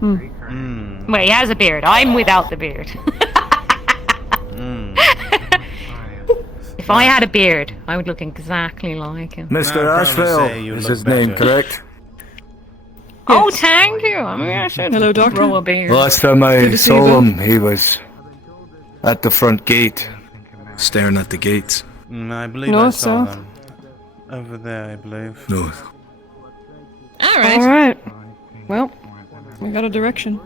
Hmm. Well, he has a beard. I'm without the beard. If I had a beard, I would look exactly like him. Mr. Ashville is his name, correct? Oh, thank you. I mean, I should Hello, Doctor. grow a beard. Last time I Good to see you saw him, both. he was at the front gate, staring at the gates. I believe I North, saw south? them. Over there, I believe. North. Alright. Well, we got a direction.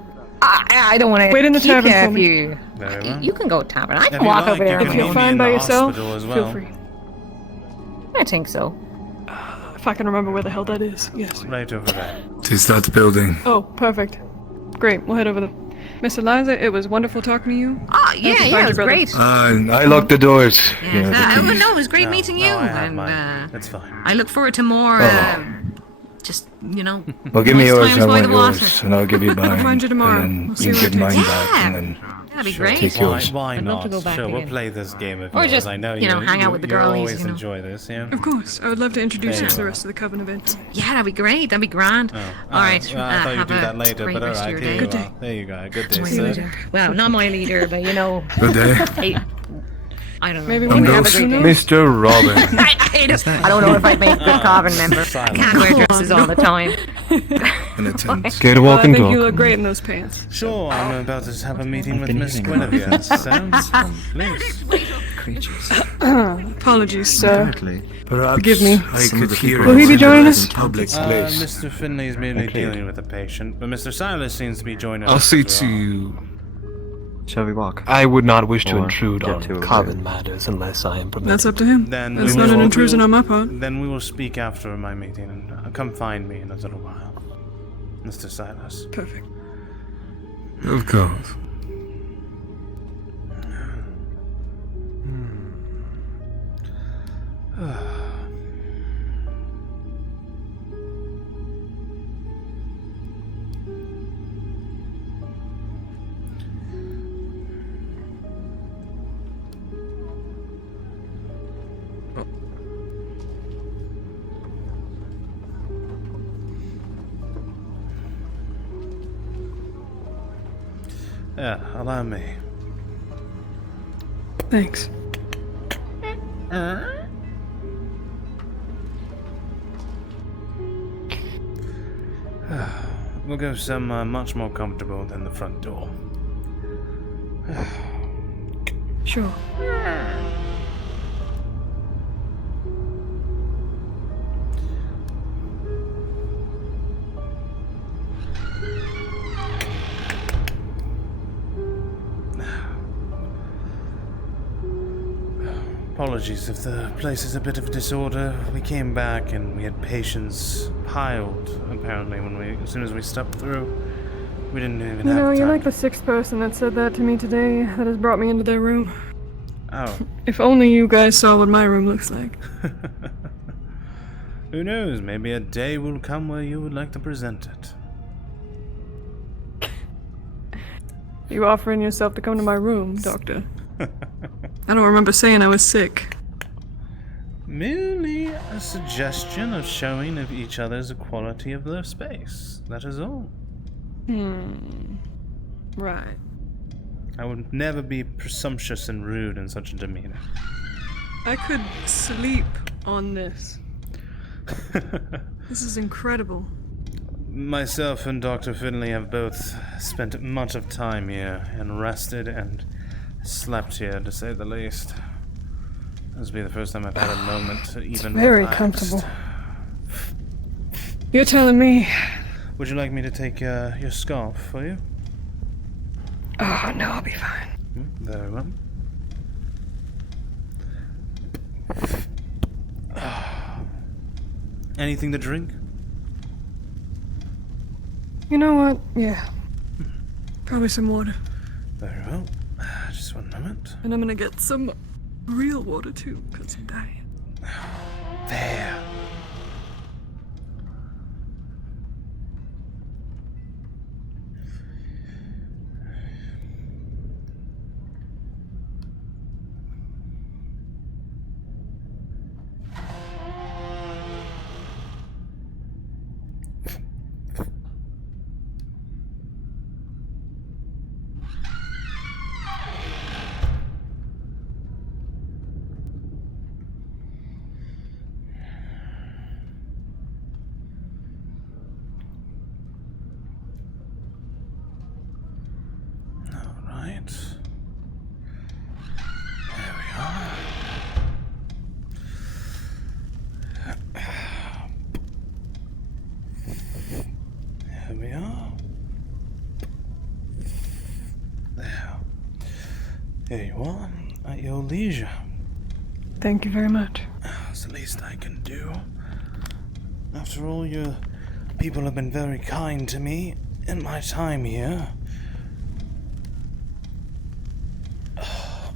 I don't want to Wait in the keep tavern you for if me. you... Very well. You can go tavern. I If can you walk like, over there. you and can If meet you're me fine in by the yourself, hospital as feel well. free. I think so. If I can remember where the hell that is, yes. Right over there. Tis that building. Oh, perfect. Great, we'll head over there. Miss Eliza, it was wonderful talking to you. Oh, yeah, Nice to yeah, find it was your brother. great. I locked the doors. Yes, Yeah, the keys. no, it was great meeting you. I have And mine. That's fine. I look forward to more, Oh. just, you know, Well, give me nice yours, times I by want the yours, water. and I'll give you mine. I'll find you tomorrow. And We'll then see you what give it mine takes. back, and then That'd be Sure. great. take yours. Why I'd love not? to go back Sure, we'll again. play this game of Or yours. just, I know you know, hang out with the girlies, always you know. enjoy this, yeah? Of course, I would love to introduce you There to you the are. rest of the Coven event. Yeah, that'd be great. That'd be grand. Oh. All right. Well, I thought you'd have do a that later, great but rest of alright, your here day. you are. There you go. Good day, See you sir. later. Well, not my leader, but you know. Good day. Hey, I don't know. Maybe I'm one day. have a Ghost great day. Mr. Robin. I don't know if I'd make good Coven member. I can't wear dresses all the time. In attendance. Get a Well, I walk and think you talk. look great in those pants. Sure, I'm about to have a meeting with been Miss eating a lot. Guinevere. Sounds fun. Please. Creatures. Apologies, sir. Apparently. Perhaps Forgive me. I Some of could the hear people Will he be him joining in us? public place. Mr. Finlay is merely Okay. dealing with a patient, but Mr. Silas seems to be joining I'll us. see as well. to. Shall we walk? I would not wish to Or intrude get on to it common matters unless I am permitted. That's up to him. Then That's we not will- an intrusion on my part. Then we will speak after my meeting, and come find me in a little while, Mr. Silas. Perfect. Of course. Allow me. Thanks. We'll go somewhere much more comfortable than the front door. Sure. Apologies if the place is a bit of disorder. We came back and we had patients piled, apparently, as soon as we stepped through. We didn't even have time. You're like the sixth person that said that to me today that has brought me into their room. Oh. If only you guys saw what my room looks like. Who knows? Maybe a day will come where you would like to present it. You offering yourself to come to my room, Doctor? I don't remember saying I was sick. Merely a suggestion of showing of each other's equality of their space. That is all. Right. I would never be presumptuous and rude in such a demeanor. I could sleep on this. This is incredible. Myself and Dr. Finley have both spent much of time here and rested and slept here, to say the least. This will be the first time I've had a moment to even Very relaxed. comfortable. You're telling me. Would you like me to take your scarf for you? Oh, no, I'll be fine. Very well. Anything to drink? You know what? Yeah. Probably some water. Very well. Just one moment. And I'm gonna get some real water too, because I'm dying. There. Here you are, at your leisure. Thank you very much. It's the least I can do. After all, your people have been very kind to me in my time here.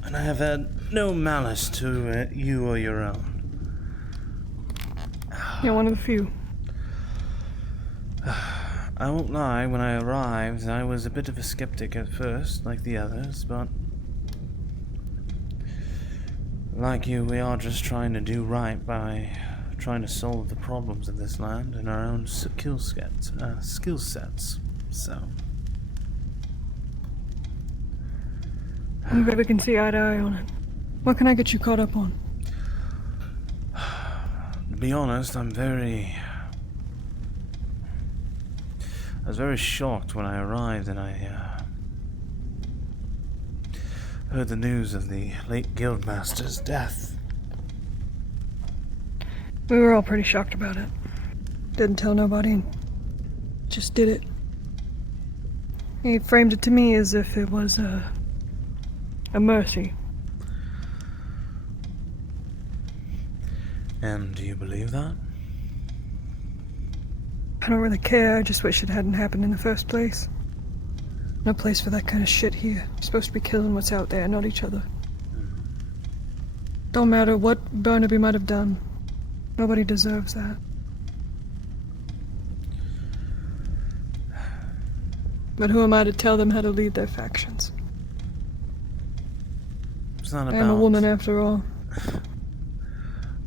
And I have had no malice to you or your own. You're one of the few. I won't lie, when I arrived, I was a bit of a skeptic at first, like the others, but like you, we are just trying to do right by trying to solve the problems of this land in our own skill sets. So, I'm glad we can see eye to eye on it. What can I get you caught up on? to be honest, I was very shocked when I arrived and I heard the news of the late Guildmaster's death. We were all pretty shocked about it. Didn't tell nobody and just did it. He framed it to me as if it was a mercy. And do you believe that? I don't really care, I just wish it hadn't happened in the first place. No place for that kind of shit here. You're supposed to be killing what's out there, not each other. Don't matter what Barnaby might have done. Nobody deserves that. But who am I to tell them how to lead their factions? It's not I'm a woman after all.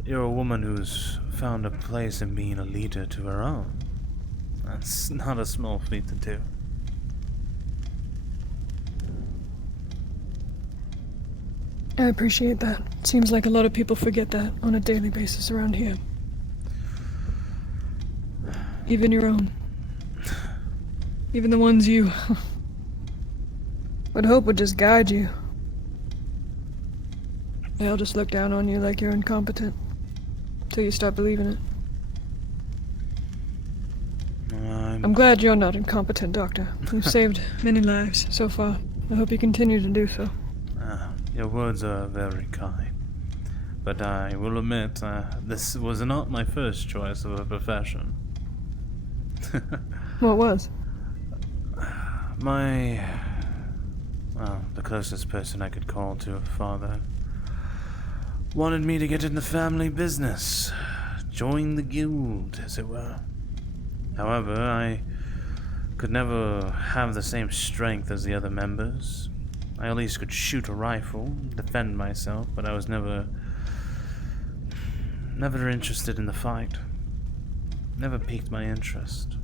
You're a woman who's found a place in being a leader to her own. That's not a small feat to do. I appreciate that. Seems like a lot of people forget that on a daily basis around here. Even your own. Even the ones you would hope would just guide you. They'll just look down on you like you're incompetent. Till you stop believing it. I'm glad you're not incompetent, Doctor. You've saved many lives so far. I hope you continue to do so. Your words are very kind. But I will admit, this was not my first choice of a profession. What was? The closest person I could call to a father wanted me to get in the family business. Join the guild, as it were. However, I could never have the same strength as the other members. I at least could shoot a rifle, defend myself, but I was never interested in the fight. Never piqued my interest.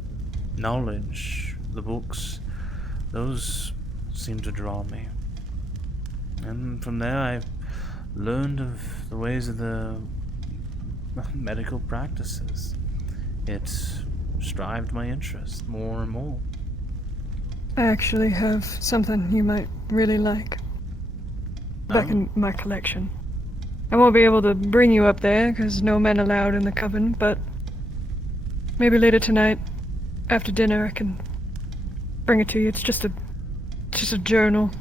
Knowledge, the books, those seemed to draw me. And from there I learned of the ways of the medical practices. It strived my interest more and more. I actually have something you might really like. Back in my collection. I won't be able to bring you up there, because no men allowed in the coven, but maybe later tonight, after dinner, I can bring it to you. It's just a journal.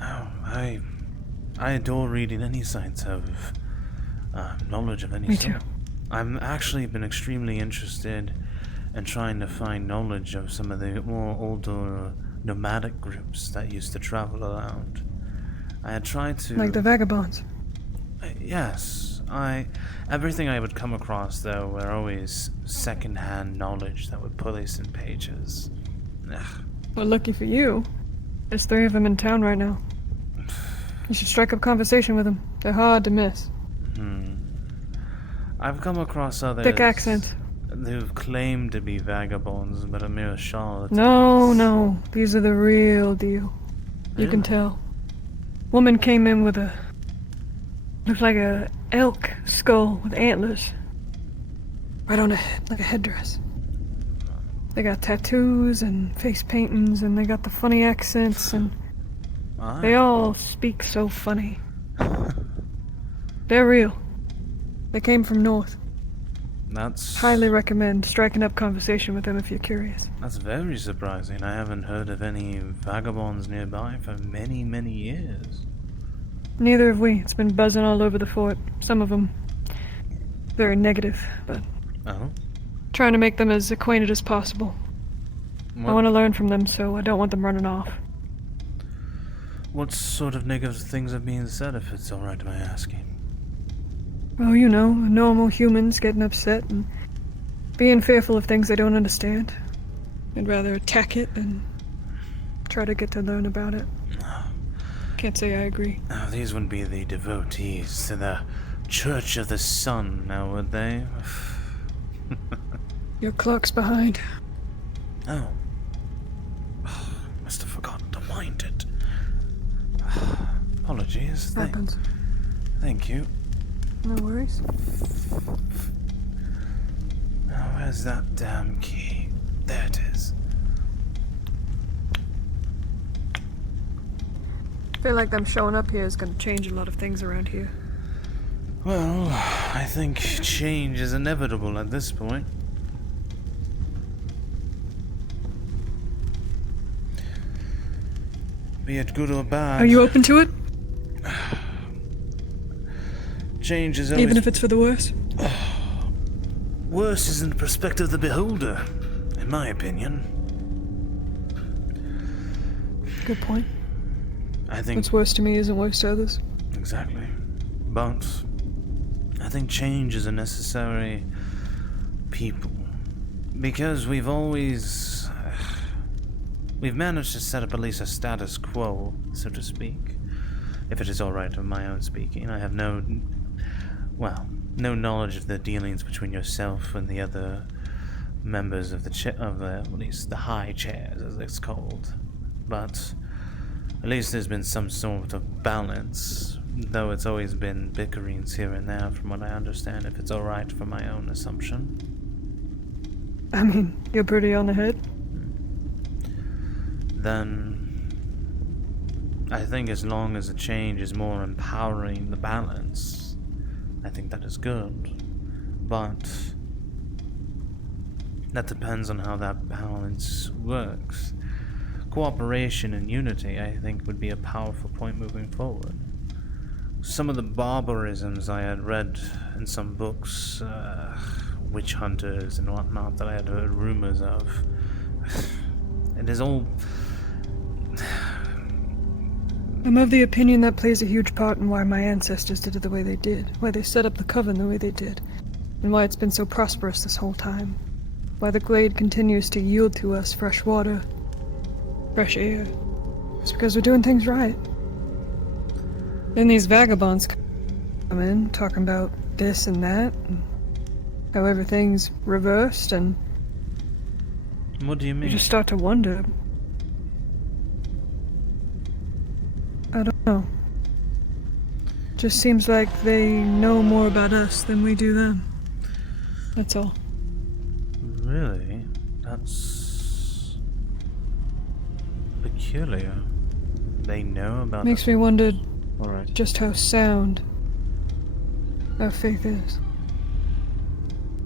Oh, I adore reading any signs of knowledge of any sort. Me too. I've actually been extremely interested in trying to find knowledge of some of the more older nomadic groups that used to travel around. I had tried to... Like the vagabonds. Yes. Everything I would come across, though, were always second-hand knowledge that would place in pages. Ugh. Well, lucky for you, there's 3 of them in town right now. You should strike up conversation with them. They're hard to miss. I've come across others... Thick accent. Who've claimed to be vagabonds, but a mere charlatan. No. These are the real deal. You can tell. Woman came in with looks like a elk skull with antlers. Right on her head, like a headdress. They got tattoos and face paintings, and they got the funny accents, and they all speak so funny. They're real. They came from north. That's... Highly recommend striking up conversation with them if you're curious. That's very surprising. I haven't heard of any vagabonds nearby for many, many years. Neither have we. It's been buzzing all over the fort. Some of them very negative, but... Oh? Trying to make them as acquainted as possible. I want to learn from them, so I don't want them running off. What sort of negative things are being said, if it's alright my asking? Well, you know, normal humans getting upset and being fearful of things they don't understand. I'd rather attack it than try to get to learn about it. Can't say I agree. Oh, these wouldn't be the devotees to the Church of the Sun, now would they? Your clock's behind. Oh. Must have forgotten to wind it. Apologies. Happens. Thank you. No worries. Now, where's that damn key? There it is. I feel like them showing up here is going to change a lot of things around here. Well, I think change is inevitable at this point. Be it good or bad. Are you open to it? Change is always... Even if it's for the worse? Worse is in the perspective of the beholder, in my opinion. Good point. I think... What's worse to me isn't worse to others. Exactly. But I think change is a necessary people. Because we've always... we've managed to set up at least a status quo, so to speak. If it is alright of my own speaking. I have no knowledge of the dealings between yourself and the other members of at least the high chairs, as it's called. But at least there's been some sort of balance Though it's always been bickerings here and there, from what I understand, if it's alright for my own assumption. I mean, you're pretty on the head. Then I think as long as the change is more empowering the balance, I think that is good. But that depends on how that balance works. Cooperation and unity, I think, would be a powerful point moving forward. Some of the barbarisms I had read in some books, witch hunters and whatnot, that I had heard rumors of, it is all... I'm of the opinion that plays a huge part in why my ancestors did it the way they did, why they set up the coven the way they did, and why it's been so prosperous this whole time. Why the glade continues to yield to us fresh water, fresh air. It's because we're doing things right. Then these vagabonds come in, talking about this and that, and how everything's reversed, and... What do you mean? You just start to wonder. I don't know. Just seems like they know more about us than we do them. That's all. Really? That's... peculiar. They know about... Makes me wonder Alright. just how sound our faith is.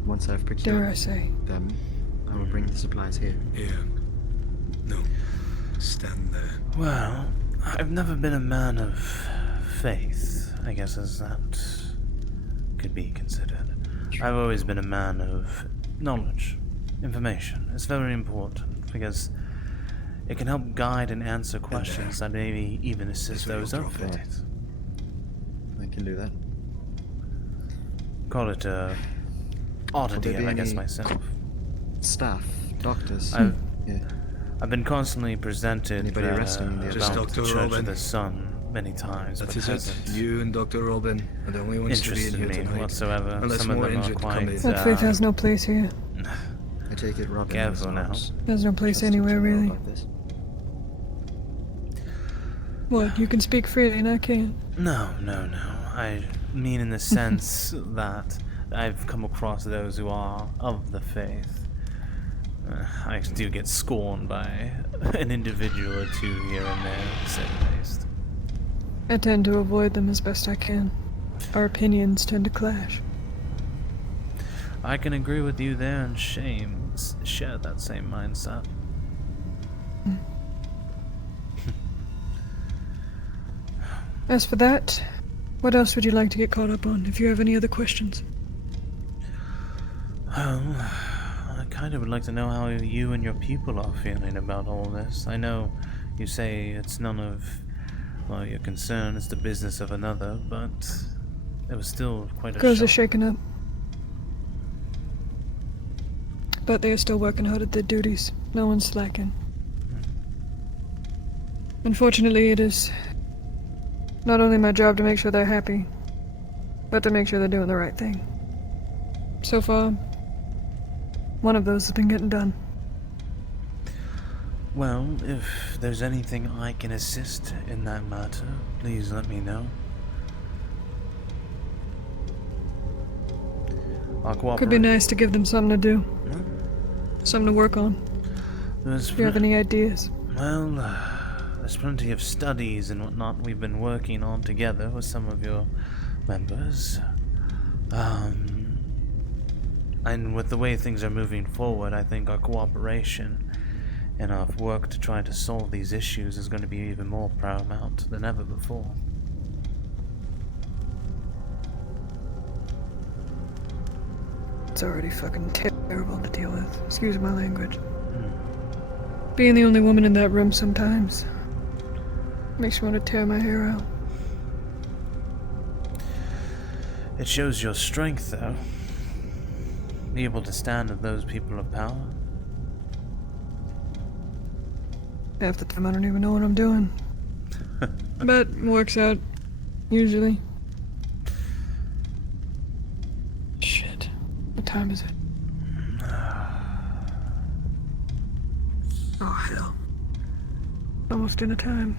Once I've Dare procured I say. them, I will bring the supplies here. Yeah. No. Stand there. Well, I've never been a man of faith, I guess, as that could be considered. I've always been a man of knowledge, information. It's very important because it can help guide and answer questions that maybe even assist those of faith. I can do that. Call it a oddity, I guess, myself. Staff, doctors. I've been constantly presented Anybody arresting the Just about the Dr. Church Robin. of the Sun many times, That but is it. hasn't You and Dr. Robin are the only ones to be in interested here me tonight. whatsoever. Unless Some of more them are injured come quite in. That faith has no place here. I take it Robin Careful now. There's no place anywhere, really. What, you can speak freely and I can't? No. I mean in the sense that I've come across those who are of the faith. I do get scorned by an individual or two here and there, to say the least. I tend to avoid them as best I can. Our opinions tend to clash. I can agree with you there and share that same mindset. As for that, what else would you like to get caught up on, if you have any other questions? Well, I kind of would like to know how you and your people are feeling about all this. I know you say it's none of, well, your concern, it's the business of another, but it was still quite a Girls shock. are shaken up. But they are still working hard at their duties. No one's slacking. Unfortunately, it is not only my job to make sure they're happy, but to make sure they're doing the right thing. So far, one of those has been getting done. Well, if there's anything I can assist in that matter, please let me know. I'll cooperate. Could be nice to give them something to do. Something to work on. Do you have any ideas? Well, there's plenty of studies and whatnot we've been working on together with some of your members. And with the way things are moving forward, I think our cooperation and our work to try to solve these issues is going to be even more paramount than ever before. It's already fucking terrible to deal with. Excuse my language. Being the only woman in that room sometimes makes me want to tear my hair out. It shows your strength, though. Be able to stand with those people of power. Half the time I don't even know what I'm doing. But it works out, usually. Shit. What time is it? Oh, hell. Almost dinner time.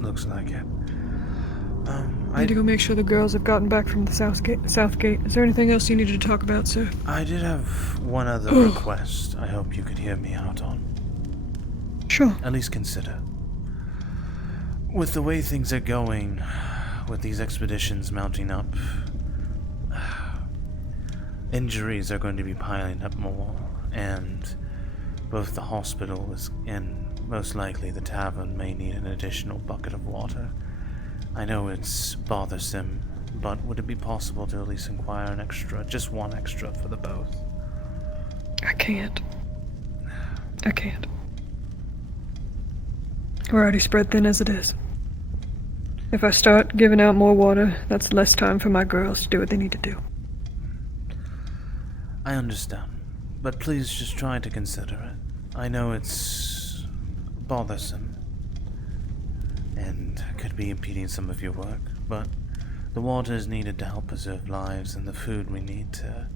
Looks like it. I need to go make sure the girls have gotten back from the south gate. Is there anything else you needed to talk about, sir? I did have one other request I hope you could hear me out on. Sure. At least consider. With the way things are going, with these expeditions mounting up, injuries are going to be piling up more, and both the hospital and most likely the tavern may need an additional bucket of water. I know it's bothersome, but would it be possible to at least inquire an extra, just one extra for the both? I can't. We're already spread thin as it is. If I start giving out more water, that's less time for my girls to do what they need to do. I understand, but please just try to consider it. I know it's bothersome and could be impeding some of your work, but the water is needed to help preserve lives and the food we need to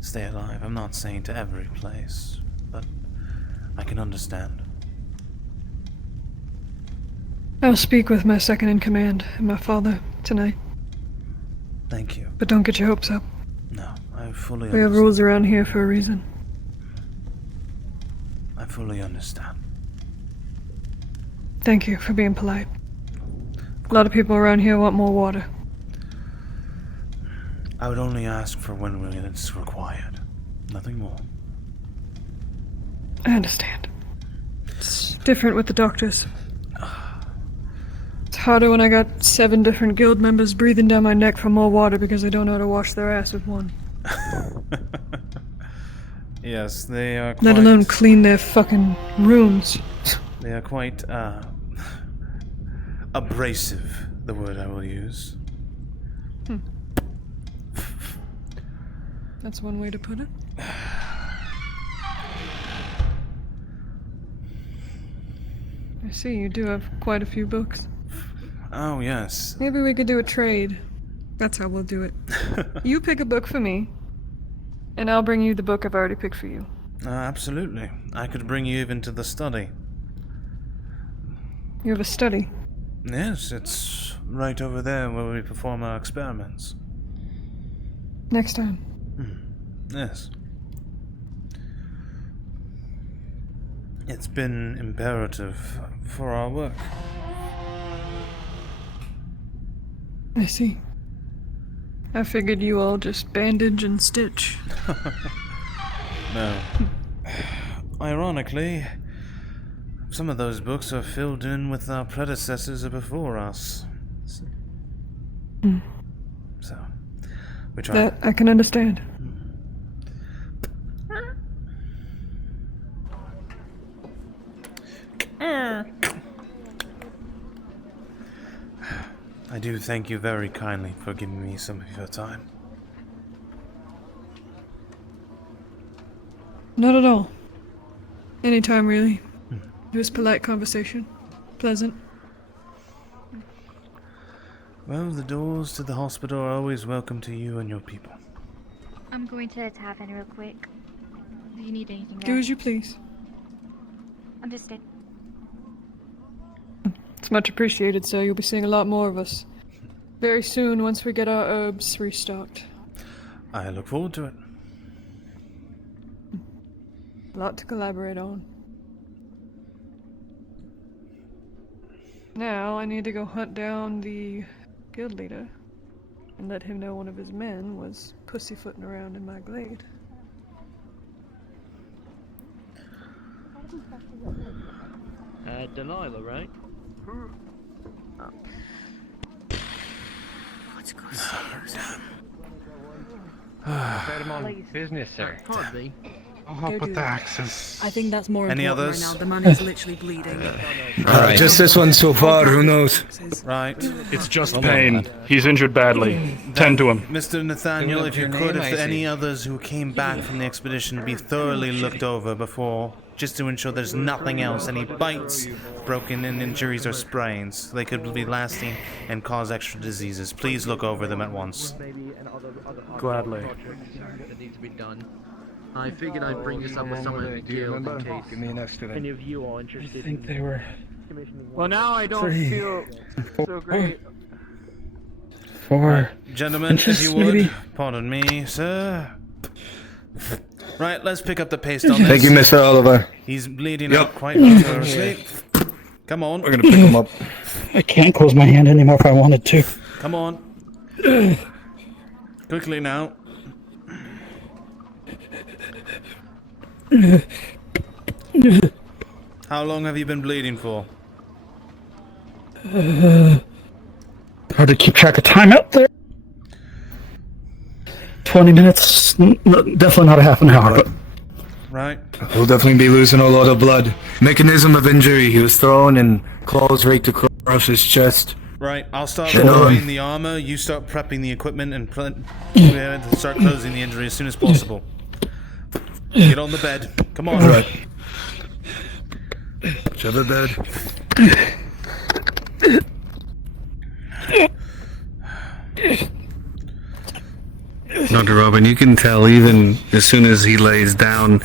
stay alive. I'm not saying to every place, but I can understand. I'll speak with my second in command and my father tonight. Thank you. But don't get your hopes up. No, I fully We have rules around here for a reason. I fully understand. Thank you for being polite. A lot of people around here want more water. I would only ask for when it's required. Nothing more. I understand. It's different with the doctors. It's harder when I got 7 different guild members breathing down my neck for more water because they don't know how to wash their ass with one. Yes, they are quite... Let alone clean their fucking wounds. They are quite, abrasive, the word I will use. That's one way to put it. I see you do have quite a few books. Oh, yes. Maybe we could do a trade. That's how we'll do it. You pick a book for me, and I'll bring you the book I've already picked for you. Absolutely. I could bring you even to the study. You have a study? Yes, it's right over there where we perform our experiments. Next time. Yes. It's been imperative for our work. I see. I figured you all just bandage and stitch. No. Ironically, some of those books are filled in with our predecessors before us. So, we try. That I can understand. I do thank you very kindly for giving me some of your time. Not at all. Anytime, really. It was polite conversation. Pleasant. Well, the doors to the hospital are always welcome to you and your people. I'm going to the tavern real quick. Do you need anything Do as you please. Understood. It's much appreciated, sir. You'll be seeing a lot more of us. Very soon, once we get our herbs restocked. I look forward to it. A lot to collaborate on. Now, I need to go hunt down the guild leader and let him know one of his men was pussyfooting around in my glade. Delilah, right? Let's go Fairmont business, sir. Hardly. Oh, but the axes. I think that's more Any important others? right now. The man is literally bleeding. Right. Just this one so far, who knows? Right. It's just pain. He's injured badly. Tend to him. Mr. Nathaniel, if you could, if any others who came back from the expedition be thoroughly looked over before, just to ensure there's nothing else, any bites, broken in injuries or sprains. They could be lasting and cause extra diseases. Please look over them at once. Gladly. That need to be done. I figured I'd bring this up with someone in the guild in case any of you are interested. I think they were. Well, now I don't pretty- feel so great. 4 Gentlemen, inches, if you would, maybe? pardon me, sir. Right, let's pick up the pace on this. Thank you, Mr. Oliver. He's bleeding out quite notoriously. Come on. We're gonna pick him up. I can't close my hand anymore if I wanted to. Come on. Quickly now. How long have you been bleeding for? Hard to keep track of time out there. 20 minutes, definitely not a half an hour, but... Right. We'll definitely be losing a lot of blood. Mechanism of injury, he was thrown and claws raked across his chest. Right, I'll start Sure. removing the armor, you start prepping the equipment, and start closing the injury as soon as possible. Get on the bed. Come on. Alright. Whichever bed. Dr. Robin, you can tell even as soon as he lays down,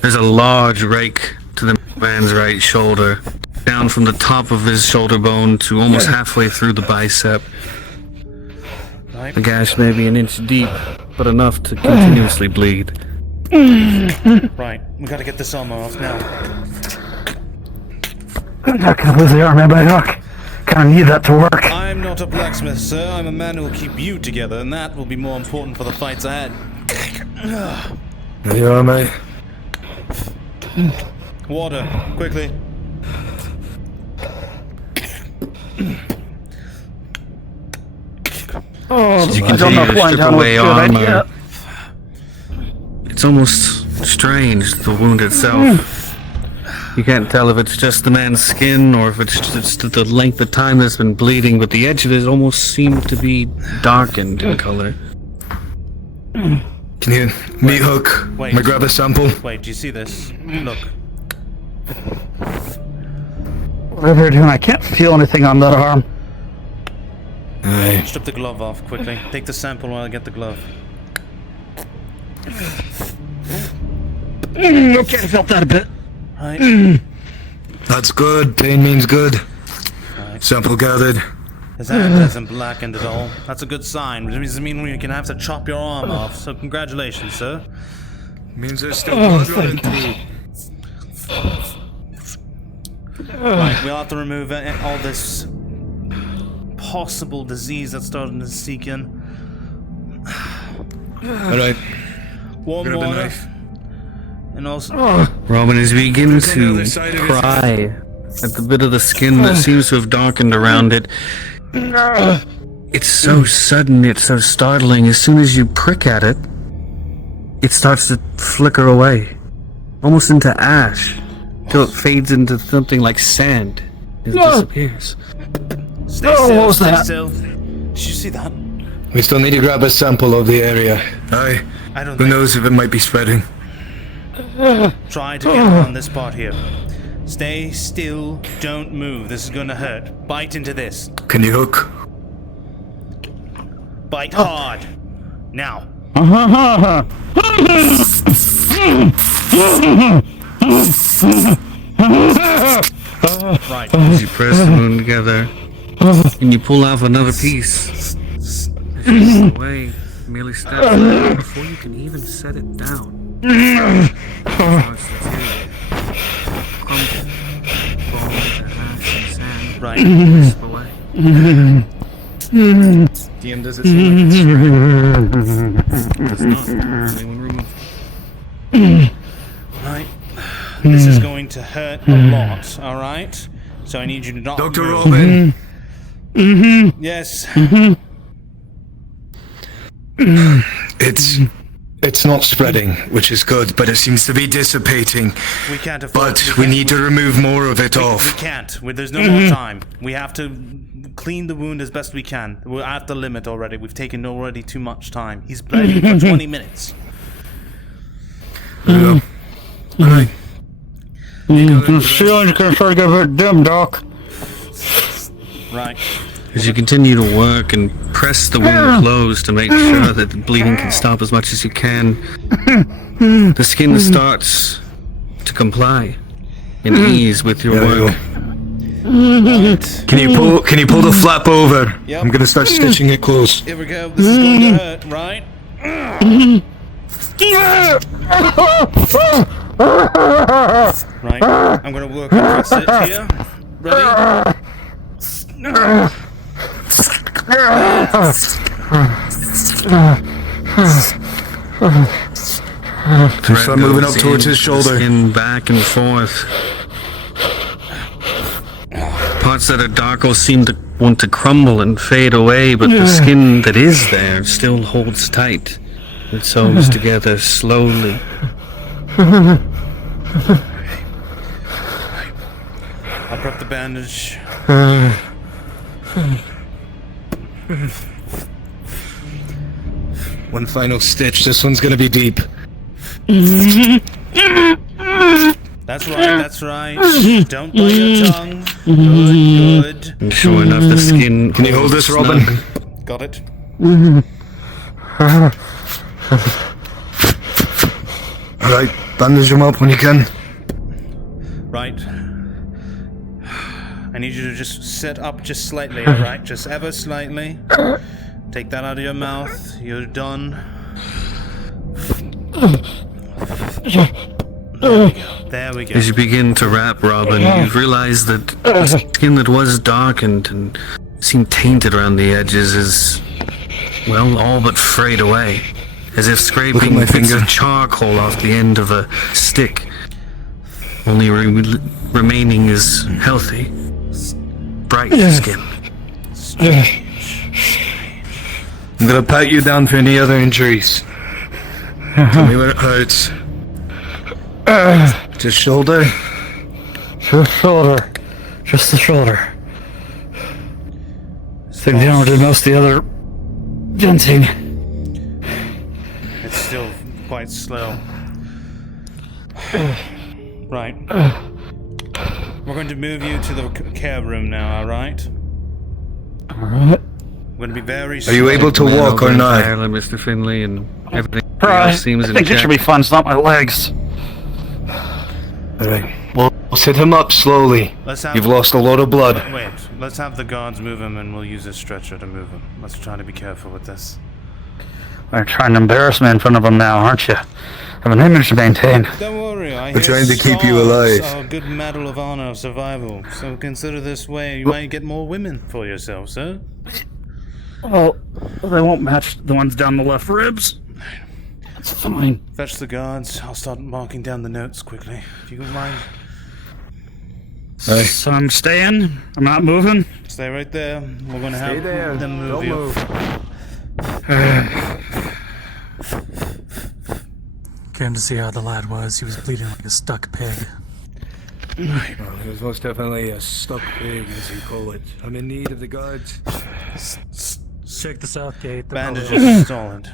there's a large rake to the man's right shoulder, down from the top of his shoulder bone to almost halfway through the bicep. Right. The gash may be an inch deep, but enough to continuously bleed. Right, we gotta get this armor off now. I'm not gonna lose the arm, am I, Doc? Kinda need that to work. I'm not a blacksmith, sir. I'm a man who will keep you together, and that will be more important for the fights ahead. There you are, mate. Water, quickly. Oh, You I can don't know if lying strip down was a away good armor. idea. It's almost strange, the wound itself. You can't tell if it's just the man's skin or if it's just the length of time that's been bleeding, but the edge of it almost seemed to be darkened in color. Can you meat hook? Wait. May I grab a sample? Wait, do you see this? Look. Whatever you're doing, I can't feel anything on that arm. Aye. Strip the glove off, quickly. Take the sample while I get the glove. Okay, I felt that a bit. Right. That's good. Pain means good. Sample gathered. His hand hasn't blackened at all. That's a good sign. It doesn't mean we can have to chop your arm off, so congratulations, sir. Means there's still blood running through. Right, we'll have to remove all this possible disease that's starting to seek in. Alright. Warm Grab a water. knife. And also... Robin is beginning Look on the to other side of his cry at the bit of the skin that seems to have darkened around it. It's so sudden, it's so startling. As soon as you prick at it, it starts to flicker away, almost into ash, till it fades into something like sand. It disappears. Stay still, what was stay that? still. Did you see that? We still need to grab a sample of the area. Aye. I don't Who think... knows if it might be spreading? Try to get around this part here. Stay still, don't move. This is gonna hurt. Bite into this. Can you hook? Bite hard. Now. Right. As you press the wound together, and you pull off another piece. As you pull away, merely steps back before you can even set it down. It starts to tear. Crumble. Fall into ash and sand. Right. Wisp away. DM, does it seem like it's spreading? Does not. Anyone remove? Right. This is going to hurt a lot, alright? So I need you to not Dr. move. Robin! Yes. It's not spreading, which is good, but it seems to be dissipating. We can't afford But we need to remove more of it We off. can't. There's no more time. We have to clean the wound as best we can. We're at the limit already. We've taken already too much time. He's bleeding for 20 minutes. There you go. Alright. The ceiling's gonna start to get a bit dim, Doc. Right. As you continue to work and press the wound closed to make sure that the bleeding can stop as much as you can, the skin starts to comply and ease with your There you work. Right. Can you pull the flap over? Yep. I'm gonna start stitching it close. Here we go. This is going to hurt, right? Right. I'm going to work across it here. Ready? Start moving up towards his shoulder. Skin back and forth. Parts that are darker seem to want to crumble and fade away, but the skin that is there still holds tight. It sews together slowly. I'll prep the bandage. One final stitch. This one's gonna be deep. That's right. Don't bite your tongue. Good. And sure enough, the skin. Can you hold this, Robin? Got it. Alright, bandage him up when you can. Right. I need you to just sit up just slightly, alright? Just ever slightly. Take that out of your mouth. You're done. There we go. As you begin to wrap, Robin, you realize that the skin that was darkened and seemed tainted around the edges is, well, all but frayed away. As if scraping my bits finger. of charcoal off the end of a stick. Only remaining is healthy, bright skin. I'm gonna pat you down for any other injuries. Tell me where it hurts. Just shoulder? Just shoulder. Just the shoulder. Think down did most of the other denting. It's still quite slow. Right. We're going to move you to the care room now, alright? Alright. We're going to be very Are you able to walk or not? Ireland, Mr. Finley, and everything Right. else seems I in think it check. should be fun. It's not my legs. Alright. We'll sit him up slowly. You've lost a lot of blood. Wait, let's have the guards move him and we'll use a stretcher to move him. Let's try to be careful with this. You're trying to embarrass me in front of them now, aren't you? I have an image to maintain. Don't worry, I We're hear trying to keep you stars alive. are a good medal of honor of survival. So consider this way, you might get more women for yourself, sir. Well, they won't match the ones down the left ribs. That's fine. Fetch the guards. I'll start marking down the notes quickly, if you don't mind. Aye. So I'm staying. I'm not moving. Stay right there. We're going to Stay have there. them move Don't you. move. Came to see how the lad was. He was bleeding like a stuck pig. Well, it was most definitely a stuck pig, as you call it. I'm in need of the guards. Check the south gate. The Bandage probably- is installed.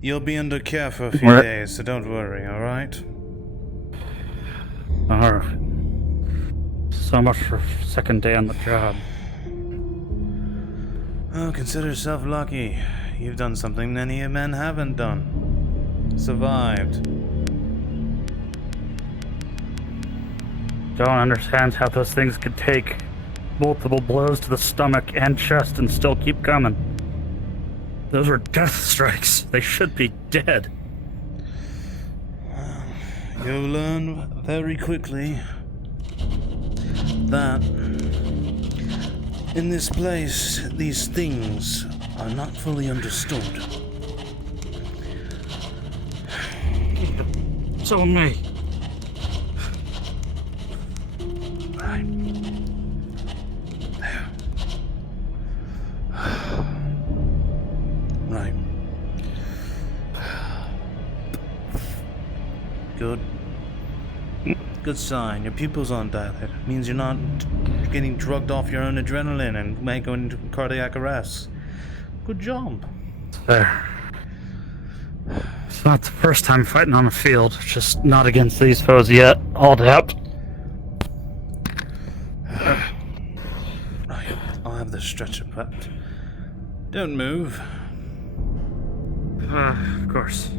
You'll be under care for a few Right. days, so don't worry, alright? Alright. So much for second day on the job. Oh, consider yourself lucky. You've done something many men haven't done. Survived. Don't understand how those things could take multiple blows to the stomach and chest and still keep coming. Those were death strikes. They should be dead. You'll learn very quickly that in this place, these things are not fully understood. So me. Right. Right. Good. Good sign. Your pupils aren't dilated. Means you're not getting drugged off your own adrenaline and might go into cardiac arrest. Good job. There. It's not the first time fighting on the field, just not against these foes yet. All depth. Right. I'll have the stretcher prepped. Don't move. Of course.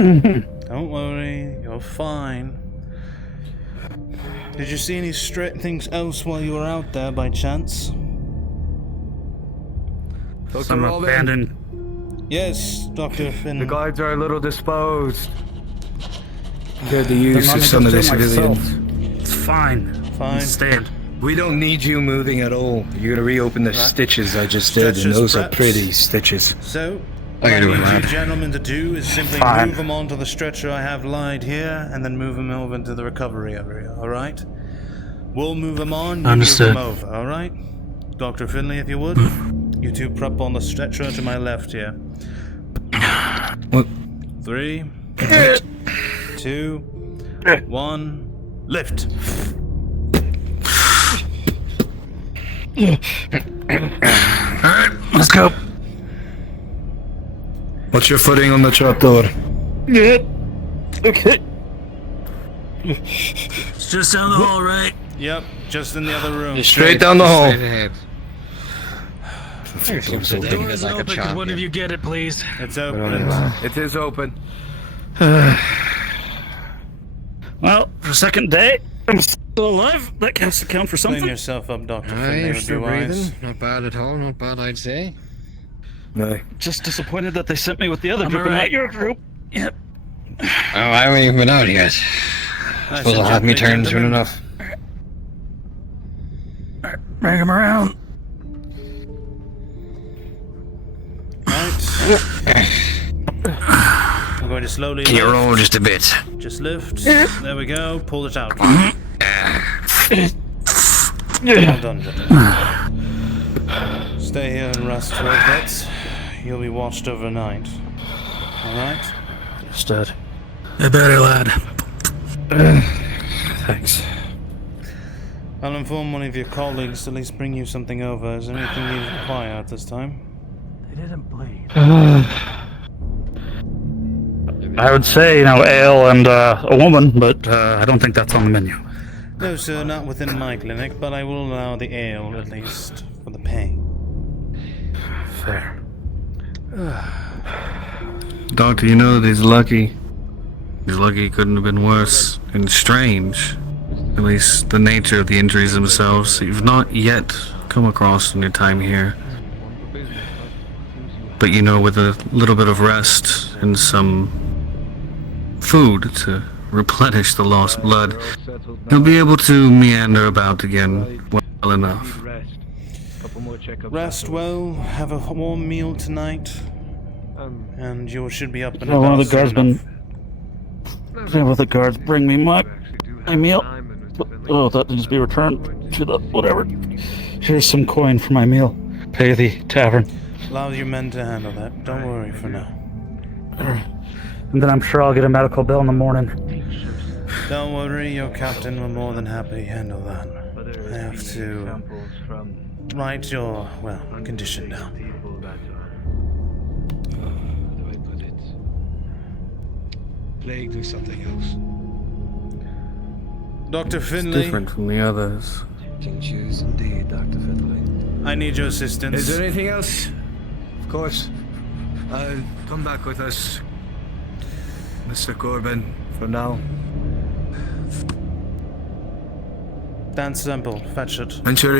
Don't worry, you're fine. Did you see any things else while you were out there by chance? Some abandoned. Yes, Dr. Finn. The guards are a little disposed. They're the use of some of the civilians. It's fine. Fine. Stand. We don't need you moving at all. You're gonna reopen the stitches I just did, and those are pretty stitches. So, what I need you gentlemen to do is simply move them onto the stretcher I have laid here, and then move them over into the recovery area, alright? We'll move them on, you Understood. move them over, alright? Dr. Finley, if you would. You two prep on the stretcher to my left here. What? 3, 2, 1, lift. Alright, let's go. What's your footing on the trapdoor? Yeah. Okay. It's just down the hall, right? Yep, just in the other room. Straight down the hall. Doors open. Could one of you get it, please? It's open. It is open. Well, for second day, I'm still alive. That has to count for something. Clean yourself up, Dr. Aye, Finley, you're would be still wise. breathing. Not bad at all. Not bad, I'd say. No. Just disappointed that they sent me with the other I'm group and alright. not your group. Yep. Oh, I haven't even been out yet. Suppose I'll have me turn soon enough. Bring him around. I'm going to slowly Can you lift. roll just a bit? Just lift. There we go. Pull it out. Well done, gentlemen. Stay here and rest for a bit. You'll be watched overnight. Alright? Understood. Better, lad. Thanks. I'll inform one of your colleagues to at least bring you something over. Is there anything you require at this time? They didn't bleed. I would say, ale and a woman, but I don't think that's on the menu. No, sir, not within my clinic, but I will allow the ale, at least, for the pain. Fair. Doctor, you know that he's lucky. He's lucky it couldn't have been worse. And strange. At least the nature of the injuries themselves, you've not yet come across in your time here. But you know, with a little bit of rest and some food to replenish the lost blood, he'll be able to meander about again well enough. Rest well, have a warm meal tonight, and you should be up and One about of the guards soon been. One of the guards bring me my meal. Oh, that needs to be returned. Whatever. Here's some coin for my meal. Pay the tavern. Allow your men to handle that. Don't worry for now. And then I'm sure I'll get a medical bill in the morning. Don't worry, your captain will more than happily handle that. I have to write your, condition down. Plague do something else. Dr. It's Finley, different from the others. Can choose indeed, Dr. Finley. I need your assistance. Is there anything else? Of course. Come back with us, Mr. Corbin, for now. Dan Semple, fetch it. I'm sure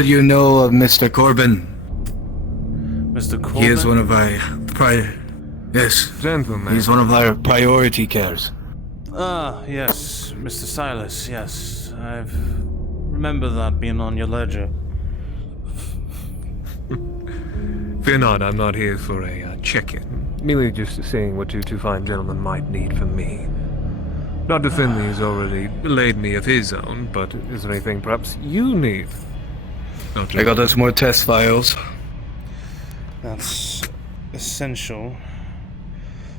you know of Mr. Corbin. Mr. Corbin? He is one of our yes. Gentlemen. He's one of our priority cares. Ah, yes, Mr. Silas, yes. I've remember that being on your ledger. Fear not, I'm not here for a check-in. Merely just seeing what you two fine gentlemen might need from me. Dr. Finley has already relayed me of his own, but is there anything perhaps you need? I got us more test files. That's essential.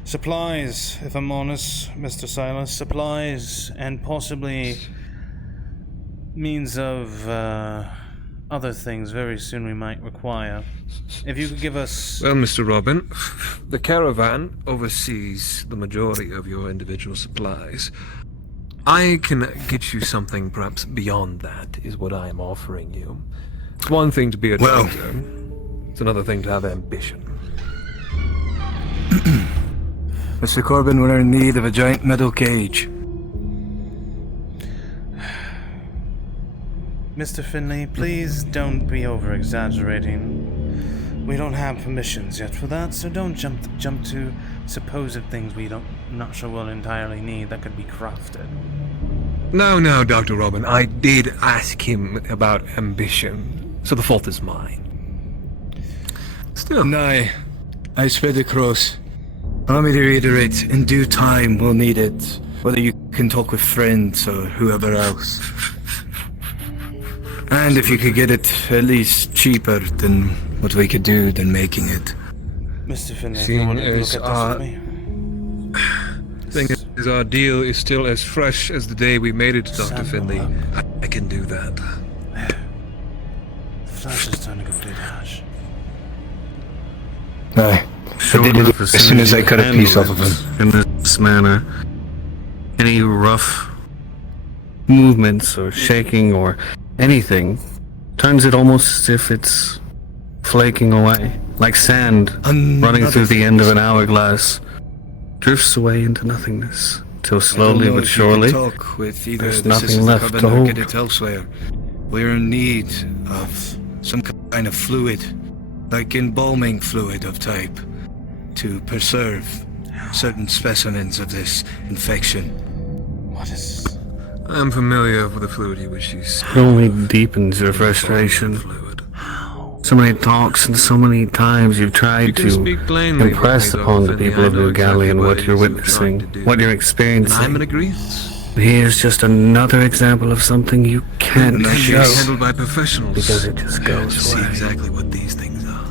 Supplies, if I'm honest, Mr. Silas. Supplies and possibly means of other things very soon we might require. If you could give us... Well, Mr. Robin, the caravan oversees the majority of your individual supplies. I can get you something perhaps beyond that, is what I am offering you. It's one thing to be a doctor. It's another thing to have ambition. Mr. Corbin, we're in need of a giant metal cage. Mr. Finley, please don't be over-exaggerating. We don't have permissions yet for that, so don't jump to supposed things we not sure we'll entirely need that could be crafted. No, Dr. Robin, I did ask him about ambition, so the fault is mine. Still. Nay, I spread across. Allow me to reiterate, in due time we'll need it, whether you can talk with friends or whoever else. And if you could get it at least cheaper than what we could do than making it. Mr. Finley, if you want to look at this with me. Thing is, our deal is still as fresh as the day we made it, Dr. Finley. I can do that. The flash is turning complete ash. Aye. I did it as soon as I cut a piece off of him. In this manner, any rough movements or shaking or anything turns it almost as if it's flaking away, like sand running through the end of an hourglass. Drifts away into nothingness, till slowly but surely Talk with either there's the nothing systems left that to or hold. get it elsewhere. We're in need of some kind of fluid, like embalming fluid of type, to preserve certain specimens of this infection. What is... I'm familiar with the fluid you wish you see. It only deepens your frustration. So many talks and so many times you've tried to impress upon the people of New Gallion what you're witnessing, what you're experiencing. I'm in agreement. Here's just another example of something you can't And that show is handled by professionals. because it just goes See away. exactly what these things are.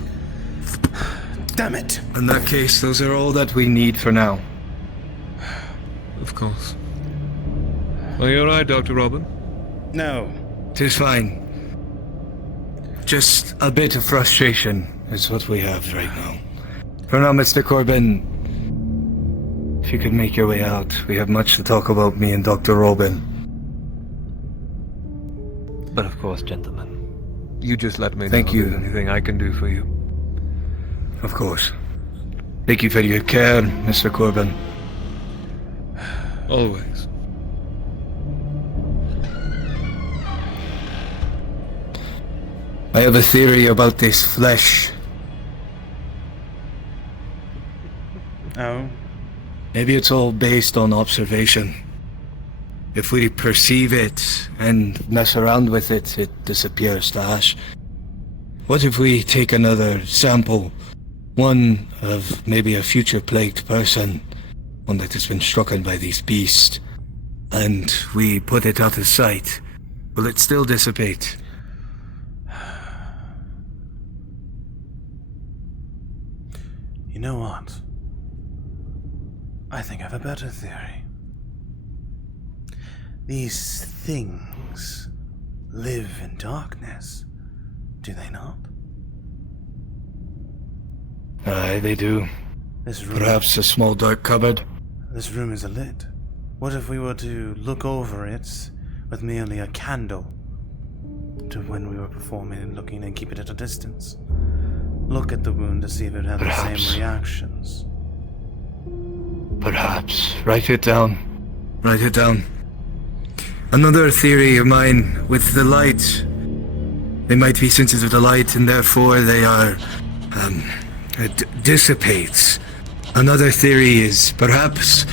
Damn it! In that case, those are all that we need for now. Of course. Are you alright, Dr. Robin? No. 'Tis fine. Just a bit of frustration is what we have right now. For now, Mr. Corbin, if you could make your way out, we have much to talk about, me and Dr. Robin. But of course, gentlemen. You just let me know Thank if you. there's anything I can do for you. Of course. Thank you for your care, Mr. Corbin. Always. I have a theory about this flesh. Oh? Maybe it's all based on observation. If we perceive it and mess around with it, it disappears to ash. What if we take another sample? One of maybe a future plagued person, one that has been struck by these beasts, and we put it out of sight. Will it still dissipate? You know what? I think I have a better theory. These things live in darkness, do they not? Aye, they do. This room, Perhaps a small dark cupboard. this room is lit. What if we were to look over it with merely a candle to when we were performing and looking and keep it at a distance? Look at the wound to see if it had the same reactions. Perhaps. Write it down. Write it down. Another theory of mine with the light. They might be sensitive to light and therefore they are, it dissipates. Another theory is perhaps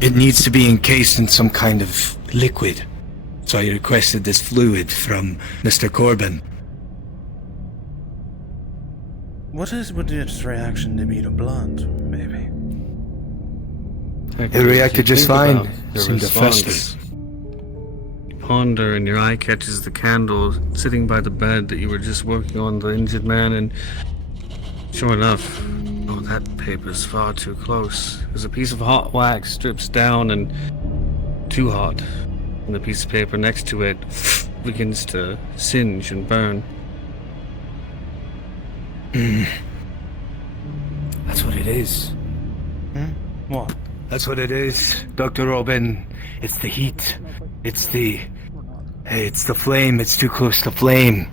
it needs to be encased in some kind of liquid. So I requested this fluid from Mr. Corbin. What would its reaction to be to blood, maybe? It reacted just fine. The Seemed to response. fester. You ponder and your eye catches the candle sitting by the bed that you were just working on, the injured man, and sure enough, oh, that paper's far too close. As a piece of hot wax drips down and too hot, and the piece of paper next to it begins to singe and burn. That's what it is. What? That's what it is, Dr. Robin. It's the heat. It's the flame. It's too close to flame.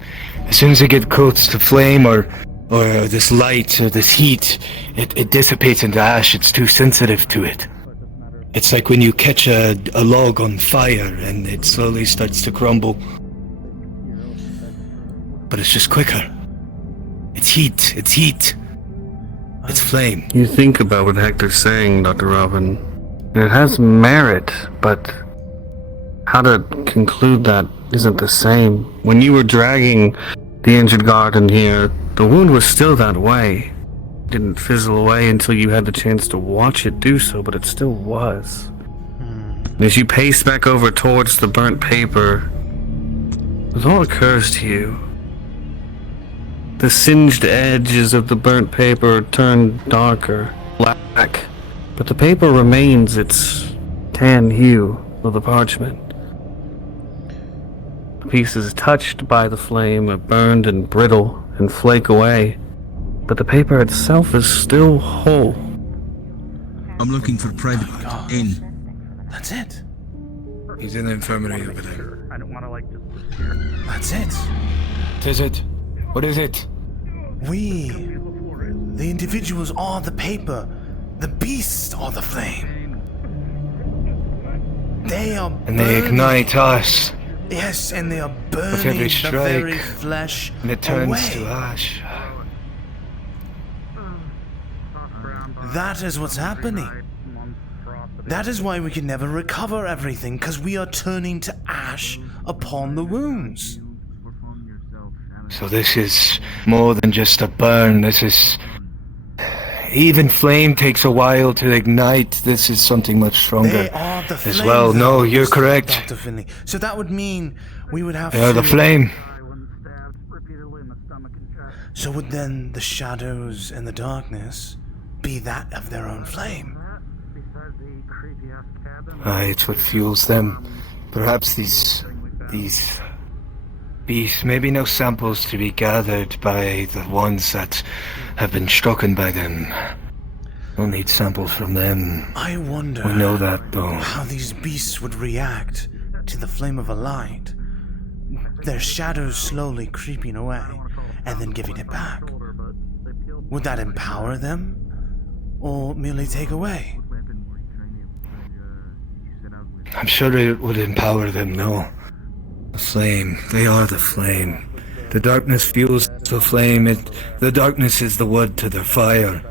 As soon as it gets close to flame or or this light, or this heat, it dissipates into ash. It's too sensitive to it. It's like when you catch a log on fire and it slowly starts to crumble. But it's just quicker. It's heat. It's flame. You think about what Hector's saying, Dr. Robin. It has merit, but how to conclude that isn't the same. When you were dragging the injured guard in here, the wound was still that way. It didn't fizzle away until you had the chance to watch it do so, but it still was. As you pace back over towards the burnt paper, the thought occurs to you. The singed edges of the burnt paper turn darker, black, but the paper remains its tan hue of the parchment. The pieces touched by the flame are burned and brittle and flake away, but the paper itself is still whole. I'm looking for private inn. That's it. He's in the infirmary over there. I don't want to like just. That's it. What is it? What is it? We, the individuals, are the paper. The beasts are the flame. They are And they burning. ignite us. Yes, and they are With burning every the strike, very flesh and it turns away. to ash. That is what's happening. That is why we can never recover everything, because we are turning to ash upon the wounds. So this is more than just a burn. This is... Even flame takes a while to ignite. This is something much stronger They are the as flame, well. No, though, you're correct. Dr. Finley. So that would mean we would have They are to... the flame. So would then the shadows and the darkness be that of their own flame? Aye, it's what fuels them. Perhaps these beasts, maybe no samples to be gathered by the ones that have been stricken by them. We'll need samples from them. I wonder We know that, though. how these beasts would react to the flame of a light. Their shadows slowly creeping away and then giving it back. Would that empower them or merely take away? I'm sure it would empower them, no. The flame. They are the flame. The darkness fuels the flame. The darkness is the wood to their fire.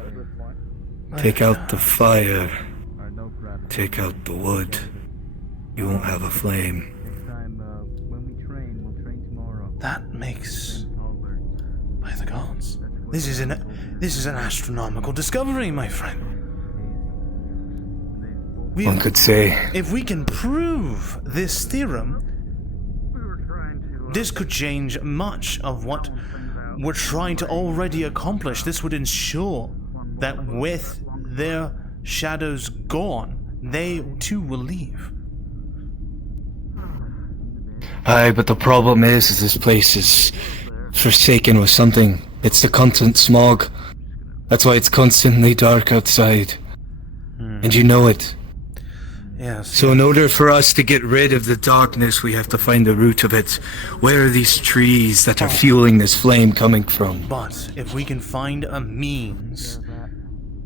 Take out the fire. Take out the wood. You won't have a flame. That makes... By the gods. This is an astronomical discovery, my friend. One could say. If we can prove this theorem, this could change much of what we're trying to already accomplish. This would ensure that with their shadows gone, they too will leave. Aye, but the problem is this place is forsaken with something. It's the constant smog. That's why it's constantly dark outside. And you know it. Yes. So in order for us to get rid of the darkness, we have to find the root of it. Where are these trees that are fueling this flame coming from? But if we can find a means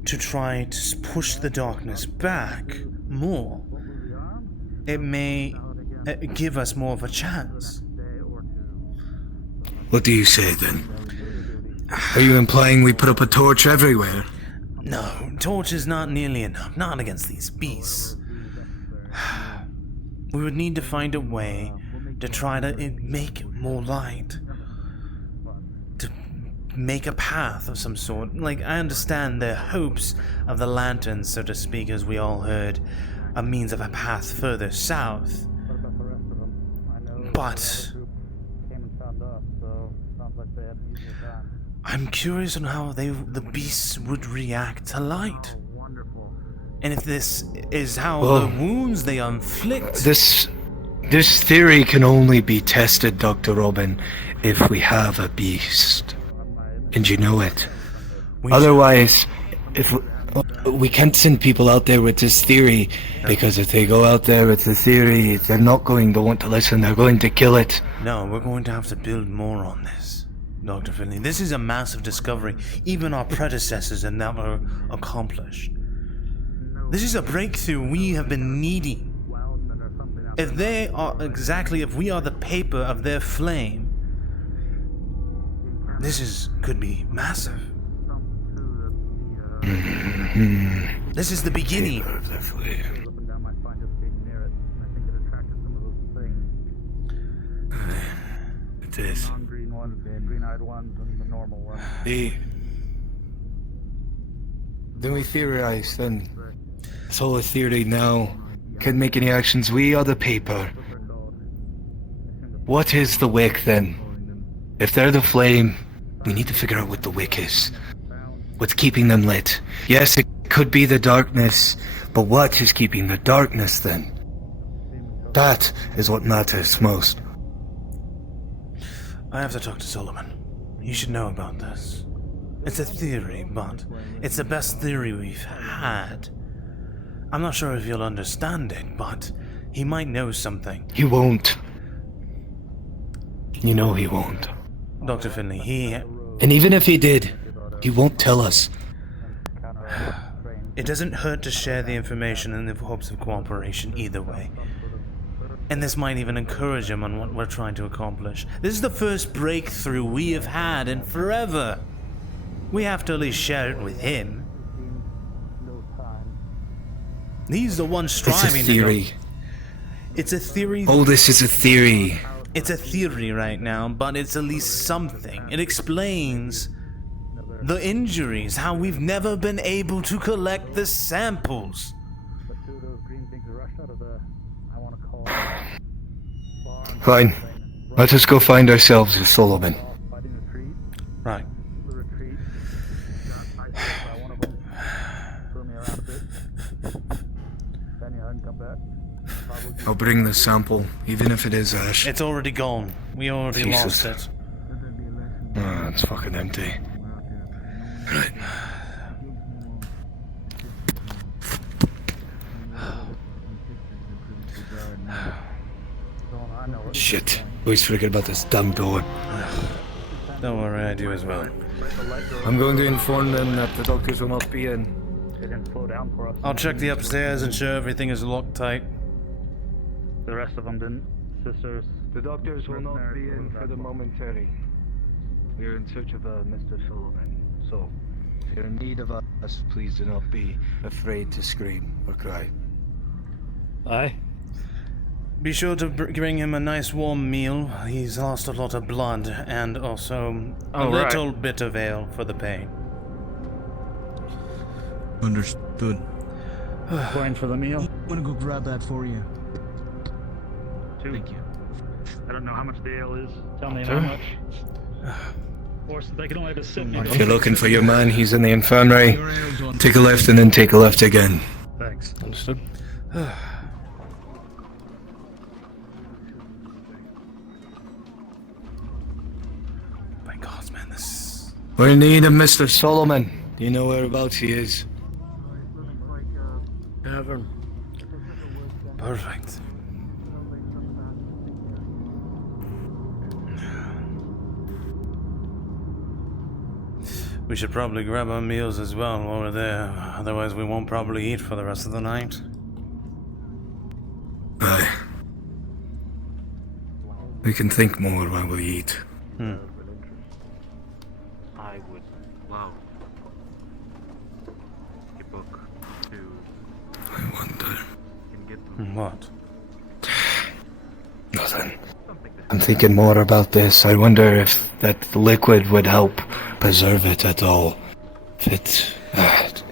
to try to push the darkness back more, it may give us more of a chance. What do you say then? Are you implying we put up a torch everywhere? No, torch is not nearly enough. Not against these beasts. We would need to find a way to try to make more light. To make a path of some sort. Like, I understand their hopes of the lanterns, so to speak, as we all heard, a means of a path further south. But I'm curious on how the beasts would react to light. And if this is how the wounds they inflict... This theory can only be tested, Dr. Robin, if we have a beast. And you know it. Otherwise, if we can't send people out there with this theory, because if they go out there with the theory, they're not going to want to listen, they're going to kill it. No, we're going to have to build more on this. Dr. Finley. This is a massive discovery even our predecessors had never accomplished. This is a breakthrough we have been needing. If we are the paper of their flame, could be massive. This is the beginning. It is. Then we theorize, then. It's all a theory now. Can't make any actions, we are the paper. What is the wick, then? If they're the flame, we need to figure out what the wick is. What's keeping them lit? Yes, it could be the darkness, but what is keeping the darkness, then? That is what matters most. I have to talk to Solomon. You should know about this. It's a theory, but it's the best theory we've had. I'm not sure if you'll understand it, but he might know something. He won't. You know he won't. Dr. Finley, And even if he did, he won't tell us. It doesn't hurt to share the information in the hopes of cooperation either way. And this might even encourage him on what we're trying to accomplish. This is the first breakthrough we have had in forever. We have to at least share it with him. He's the one striving It's a theory. It's a theory. Oh, this is a theory. It's a theory right now, but it's at least something. It explains the injuries, how we've never been able to collect the samples. Fine. Let us go find ourselves with Solomon. Right. I'll bring the sample, even if it is ash. It's already gone. We already Jesus. lost it. Oh, it's fucking empty. Right. Shit. Always forget about this damn door. Don't worry, I do as well. I'm going to inform them that the doctors will not be in. I'll check the upstairs and ensure everything is locked tight. The rest of them didn't. Sisters. The doctors will not be in for the momentary. We are in search of Mr. Sullivan. So, if you're in need of us, please do not be afraid to scream or cry. Aye. Be sure to bring him a nice warm meal. He's lost a lot of blood and also a little bit of ale for the pain. Understood. Going for the meal? I'm gonna go grab that for you. Thank you. I don't know how much the ale is. Tell me how much. Or they can only have a sip. If you're looking for your man, he's in the infirmary. Take a left and then take a left again. Thanks. Understood. My God, man, this... We're in need of Mr. Solomon. Do you know whereabouts he is? Tavern. Perfect. We should probably grab our meals as well while we're there, otherwise we won't probably eat for the rest of the night. Aye. We can think more while we eat. I would. Wow. A book to. I wonder. What? Nothing. I'm thinking more about this. I wonder if that liquid would help preserve it at all. If it...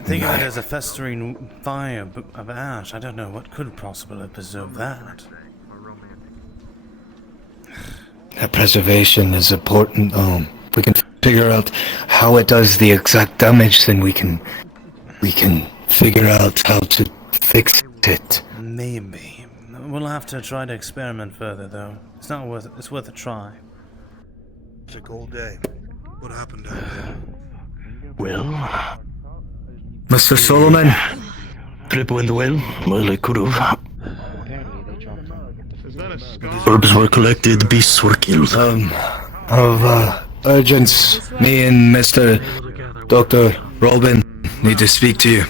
Think of it as a festering fire of ash. I don't know what could possibly preserve that. That preservation is important. If we can figure out how it does the exact damage, then we can figure out how to fix it. Maybe. We'll have to try to experiment further, though. It's not worth it. It's worth a try. It's a cold day. What happened out there? Well, Mr. Solomon? Flippo in the well? Well, I could have. Herbs were collected, beasts were killed. Of Urgent. Me and Mr. Dr.Robin need to speak to you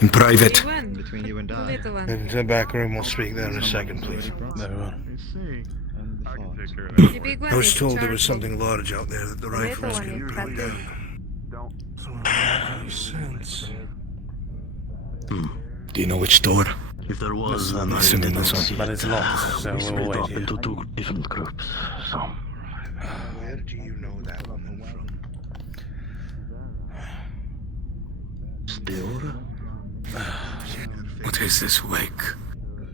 in private. In the back room, we'll speak there in a second, please. I was told there was something large out there that the rifles couldn't bring down. Do you know which door? If there was, I'm assuming this one. But it's locked, so we we'll split wait up here. into 2 different groups. So, Where do you know that woman from? still, What is this wig?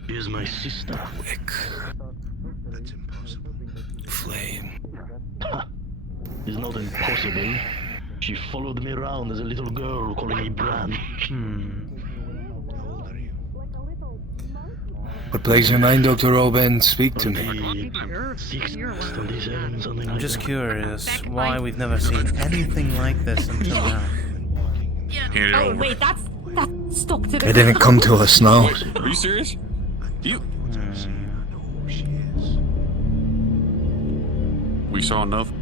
she is my sister. Wig. That's impossible. Flame. It's not impossible. She followed me around as a little girl, calling me Bran. What plays your mind, Dr. Robin? Speak to me. I'm just curious why we've never seen anything like this until now. Oh wait, that's stuck to the. It didn't come to us now. Are you serious? We saw nothing.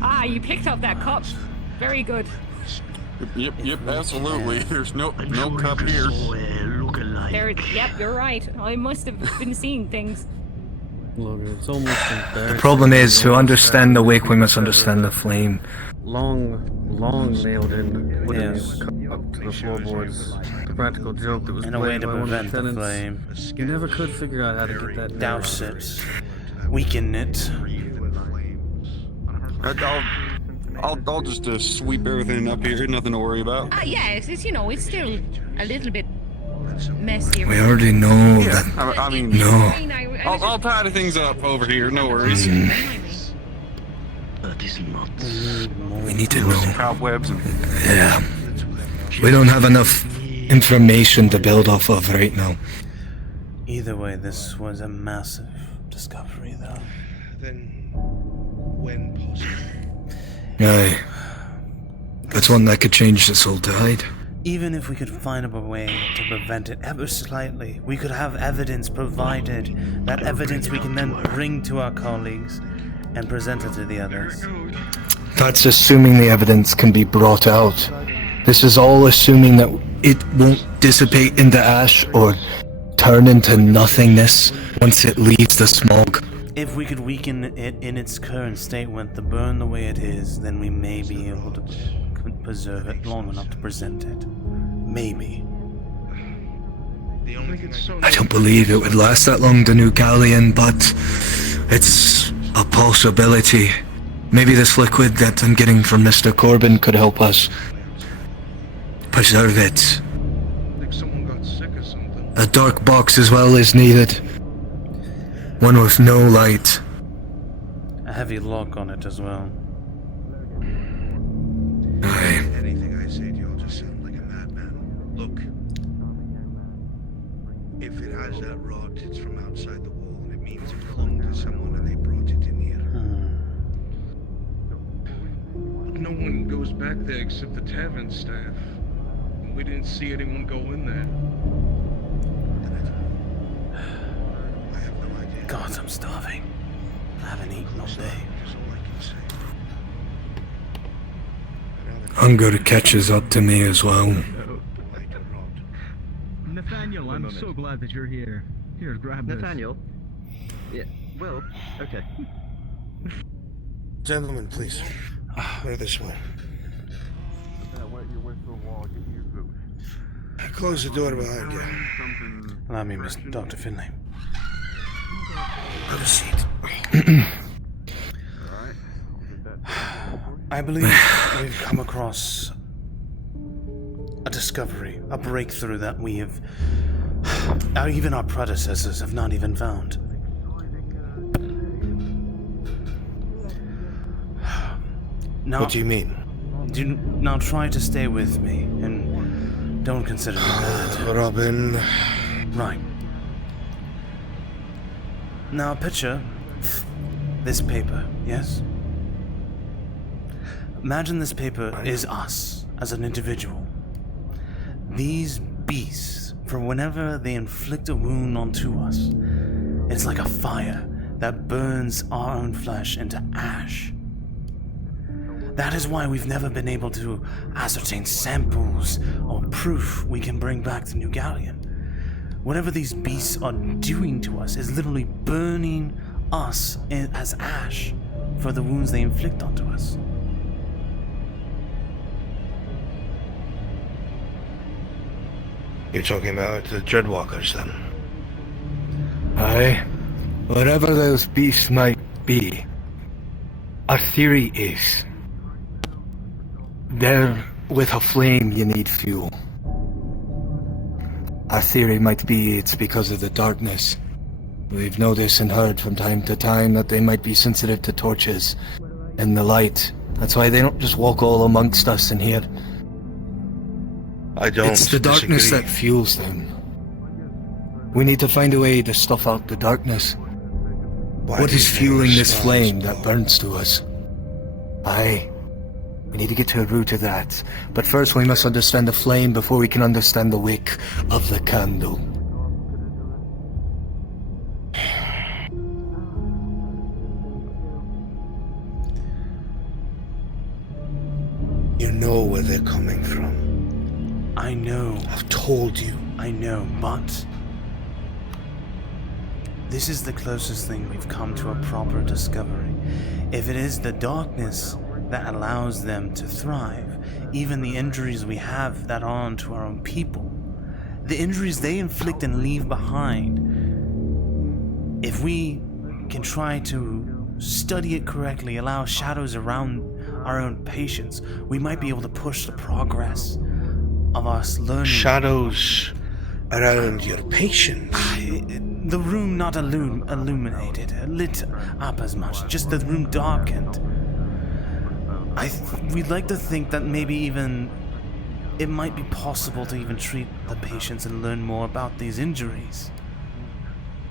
Ah, you picked up that cup. Very good. Yep, absolutely. There's no cup here. There. Yep, you're right. I must have been seeing things. Look, it's almost The problem is, to understand the wick, we must understand the flame. long nailed in with a cup up to the floorboards. The practical joke that was And a way played to by one of the prevent the tenants. flame. You never could figure out how to get that down. Douse it. Weaken it. I'll just sweep everything up here. Nothing to worry about. Yeah, it's it's still a little bit messy. We already know that. I mean, No. I'll tidy things up over here. No worries. That is not. We need to know. Cobwebs and. Yeah. We don't have enough information to build off of right now. Either way, this was a massive discovery, though. Then, when possible? Aye. That's one that could change this whole tide. Even if we could find a way to prevent it ever slightly, we could have evidence provided. That evidence we can then bring to our colleagues and present it to the others. That's assuming the evidence can be brought out. This is all assuming that it won't dissipate into ash or turn into nothingness once it leaves the smog. If we could weaken it in its current state with the burn the way it is, then we may be able to preserve it long enough to present it. Maybe. I don't believe it would last that long to New Galleon, but it's a possibility. Maybe this liquid that I'm getting from Mr. Corbin could help us preserve it. Like someone got sick or something. A dark box as well is needed. One with no light. A heavy lock on it as well. Aye. Anything I say to you, I'll just sound like a madman. Look. If it has that rod, it's from outside the wall, and it means it belonged to someone and they brought it in here. But no one goes back there except the tavern staff. We didn't see anyone go in there. God, I'm starving. I haven't eaten all day. Hunger catches up to me as well. Nathaniel, I'm so glad that you're here. Here, grab this. Nathaniel? Yeah, well, okay. Gentlemen, please. Move this way. Close the door behind you. Allow me, Mr. Dr. Finlay. Have a seat. I believe we've come across a discovery, a breakthrough that we have, even our predecessors have not even found. Now, What do you mean? Now try to stay with me and don't consider me mad. Robin. Right. Now picture this paper, yes? Imagine this paper is us as an individual. These beasts, for whenever they inflict a wound onto us, it's like a fire that burns our own flesh into ash. That is why we've never been able to ascertain samples or proof we can bring back to New Galleon. Whatever these beasts are doing to us is literally burning us as ash for the wounds they inflict onto us. You're talking about the Dreadwalkers, then? Aye. Whatever those beasts might be, our theory is they're with a flame you need fuel. Our theory might be it's because of the darkness. We've noticed and heard from time to time that they might be sensitive to torches and the light. That's why they don't just walk all amongst us in here. I don't It's the darkness disagree. that fuels them. We need to find a way to stuff out the darkness. What is fueling this flame that burns to us? Aye. We need to get to the root of that. But first we must understand the flame before we can understand the wick of the candle. You know where they're coming from. I know. I've told you. I know, but this is the closest thing we've come to a proper discovery. If it is the darkness that allows them to thrive, even the injuries we have that are onto our own people, the injuries they inflict and leave behind, if we can try to study it correctly, allow shadows around our own patients, we might be able to push the progress of us learning. Shadows around your patients? The room not illuminated, lit up as much, just the room darkened. We'd like to think that maybe even it might be possible to even treat the patients and learn more about these injuries.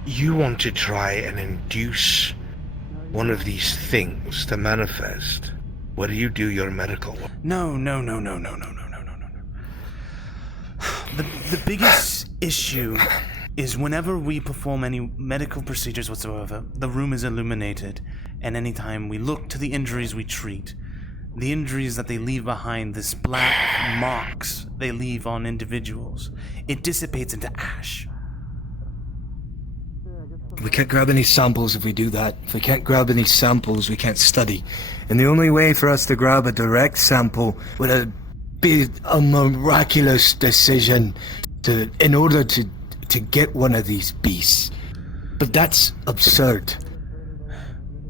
You want to try and induce one of these things to manifest where you do your medical work? No. The biggest issue is whenever we perform any medical procedures whatsoever, the room is illuminated, and anytime we look to the injuries we treat, the injuries that they leave behind, this black marks they leave on individuals, it dissipates into ash. We can't grab any samples if we do that. If we can't grab any samples, we can't study. And the only way for us to grab a direct sample would be a miraculous decision in order to get one of these beasts. But that's absurd.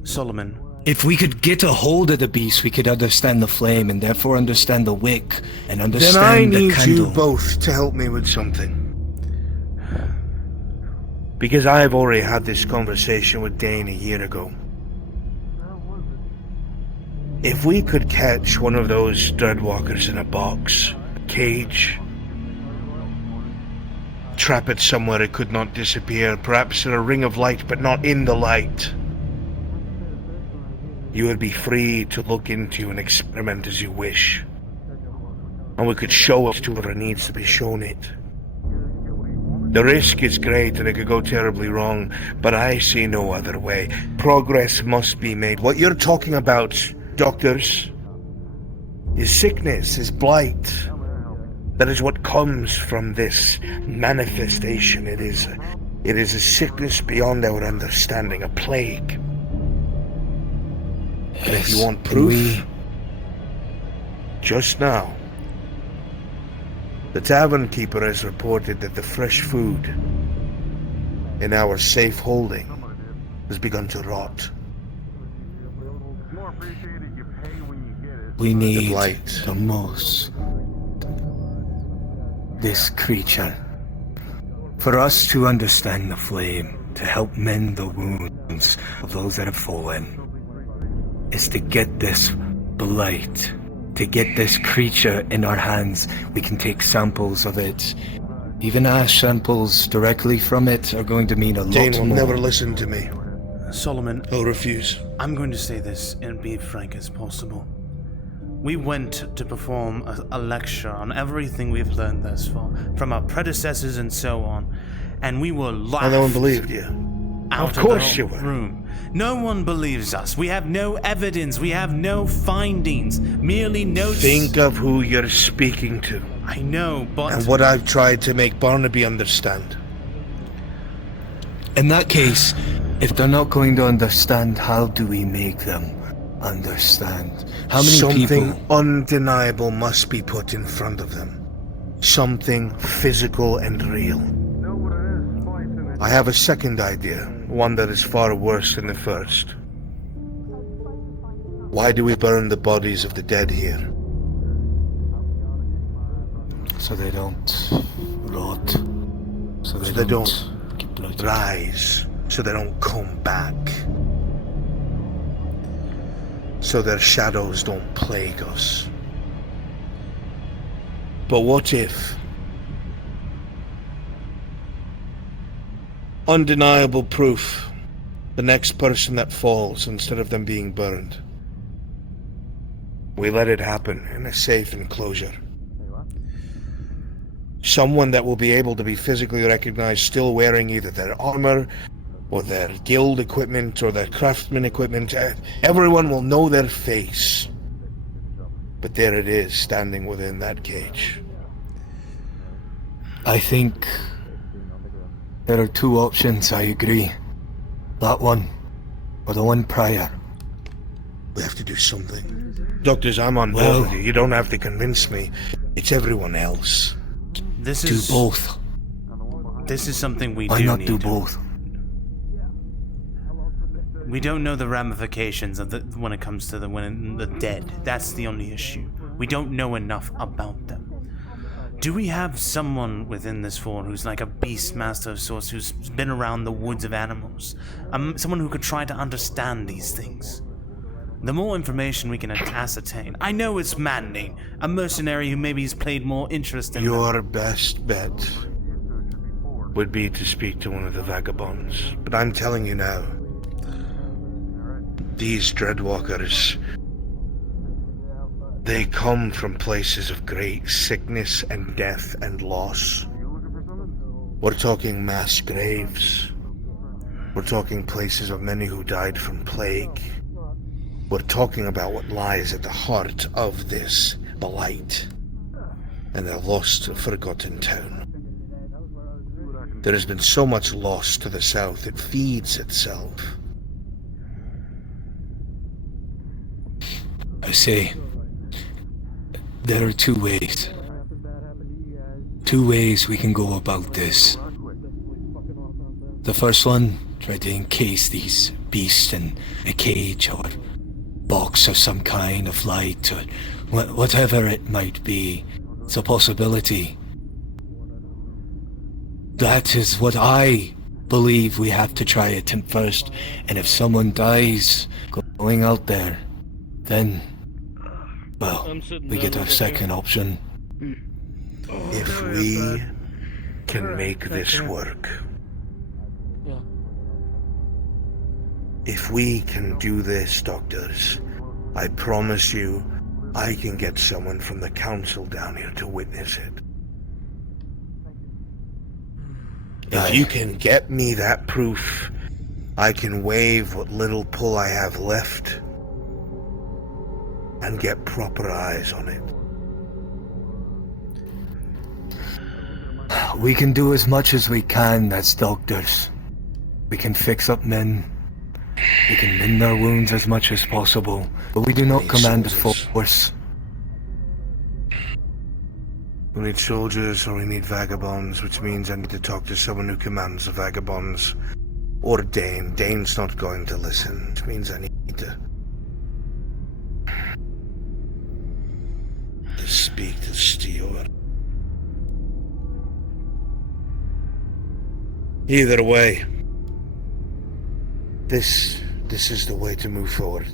Solomon. If we could get a hold of the beast, we could understand the flame and therefore understand the wick and Then understand I the need candle. you both to help me with something. Because I've already had this conversation with Dane a year ago. If we could catch one of those Dreadwalkers in a box, a cage, trap it somewhere it could not disappear, perhaps in a ring of light but not in the light, you would be free to look into and experiment as you wish. And we could show it to whoever needs to be shown it. The risk is great and it could go terribly wrong, but I see no other way. Progress must be made. What you're talking about, doctors, is sickness, is blight. That is what comes from this manifestation. It is a sickness beyond our understanding, a plague. And if you want proof, just now, the tavern keeper has reported that the fresh food in our safe holding has begun to rot. We need the light. the most. This creature. For us to understand the flame, to help mend the wounds of those that have fallen, is to get this blight. To get this creature in our hands, we can take samples of it. Even ash samples directly from it are going to mean a Dane lot will more. never listen to me. Solomon. He'll refuse. I'm going to say this and be frank as possible. We went to perform a lecture on everything we've learned thus far, from our predecessors and so on, and we were laughed. And no one believed you. out of the room. No one believes us. We have no evidence. We have no findings. Merely notes. Think of who you're speaking to. I know, but... And what I've tried to make Barnaby understand. In that case, if they're not going to understand, how do we make them understand? How many Something people... undeniable must be put in front of them. Something physical and real. I have a second idea, one that is far worse than the first. Why do we burn the bodies of the dead here? So they don't rot. So they don't rise. So they don't come back. So their shadows don't plague us. But what if? Undeniable proof. The next person that falls, instead of them being burned. We let it happen in a safe enclosure. Someone that will be able to be physically recognized still wearing either their armor or their guild equipment or their craftsman equipment. Everyone will know their face. But there it is, standing within that cage. I think there are two options, I agree. That one, or the one prior. We have to do something. Doctors, I'm on board with you. You don't have to convince me. It's everyone else. This Do is... both. This is something we Why do not need. do both? We don't know the ramifications of when it comes to the dead. That's the only issue. We don't know enough about them. Do we have someone within this fort who's like a beast master of sorts, who's been around the woods of animals? Someone who could try to understand these things? The more information we can ascertain. I know it's maddening. A mercenary who maybe has played more interest in Your best bet would be to speak to one of the vagabonds. But I'm telling you now, these dreadwalkers, they come from places of great sickness and death and loss. We're talking mass graves. We're talking places of many who died from plague. We're talking about what lies at the heart of this blight and a lost, forgotten town. There has been so much loss to the south, it feeds itself. I say, there are two ways. Two ways we can go about this. The first one, try to encase these beasts in a cage or box of some kind of light or whatever it might be. It's a possibility. That is what I believe we have to try it first, and if someone dies going out there, then, well, we get our second option. If we can make this work, if we can do this, doctors, I promise you, I can get someone from the council down here to witness it. If you can get me that proof, I can waive what little pull I have left and get proper eyes on it. We can do as much as we can as doctors. We can fix up men. We can mend their wounds as much as possible, but we do not command a force. We need soldiers or we need vagabonds, which means I need to talk to someone who commands the vagabonds. Or Dane. Dane's not going to listen, which means I need to speak to Stewart. Either way, this is the way to move forward.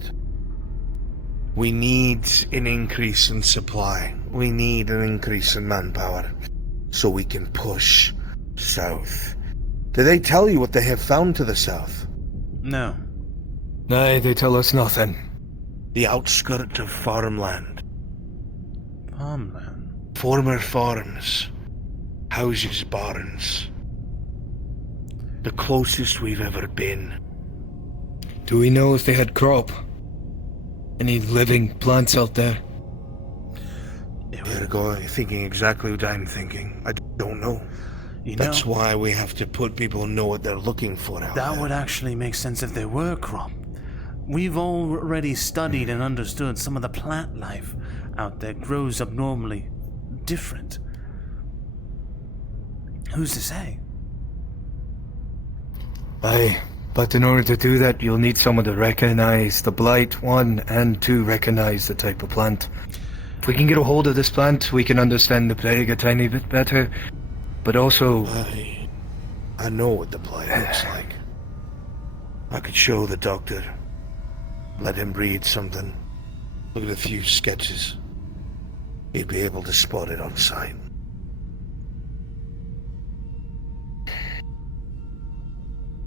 We need an increase in supply. We need an increase in manpower so we can push south. Did they tell you what they have found to the south? No. Nay, they tell us nothing. The outskirts of farmland. Farmland? Former farms. Houses, barns. The closest we've ever been. Do we know if they had crop? Any living plants out there? You're thinking exactly what I'm thinking. I don't know. That's why we have to put people who know what they're looking for out That there. would actually make sense if there were crop. We've already studied and understood some of the plant life out there grows abnormally different. Who's to say? Aye, but in order to do that, you'll need someone to recognize the blight, 1, and 2, recognize the type of plant. If we can get a hold of this plant, we can understand the plague a tiny bit better, but also... I know what the blight looks like. I could show the doctor. Let him read something. Look at a few sketches. He'd be able to spot it on sight.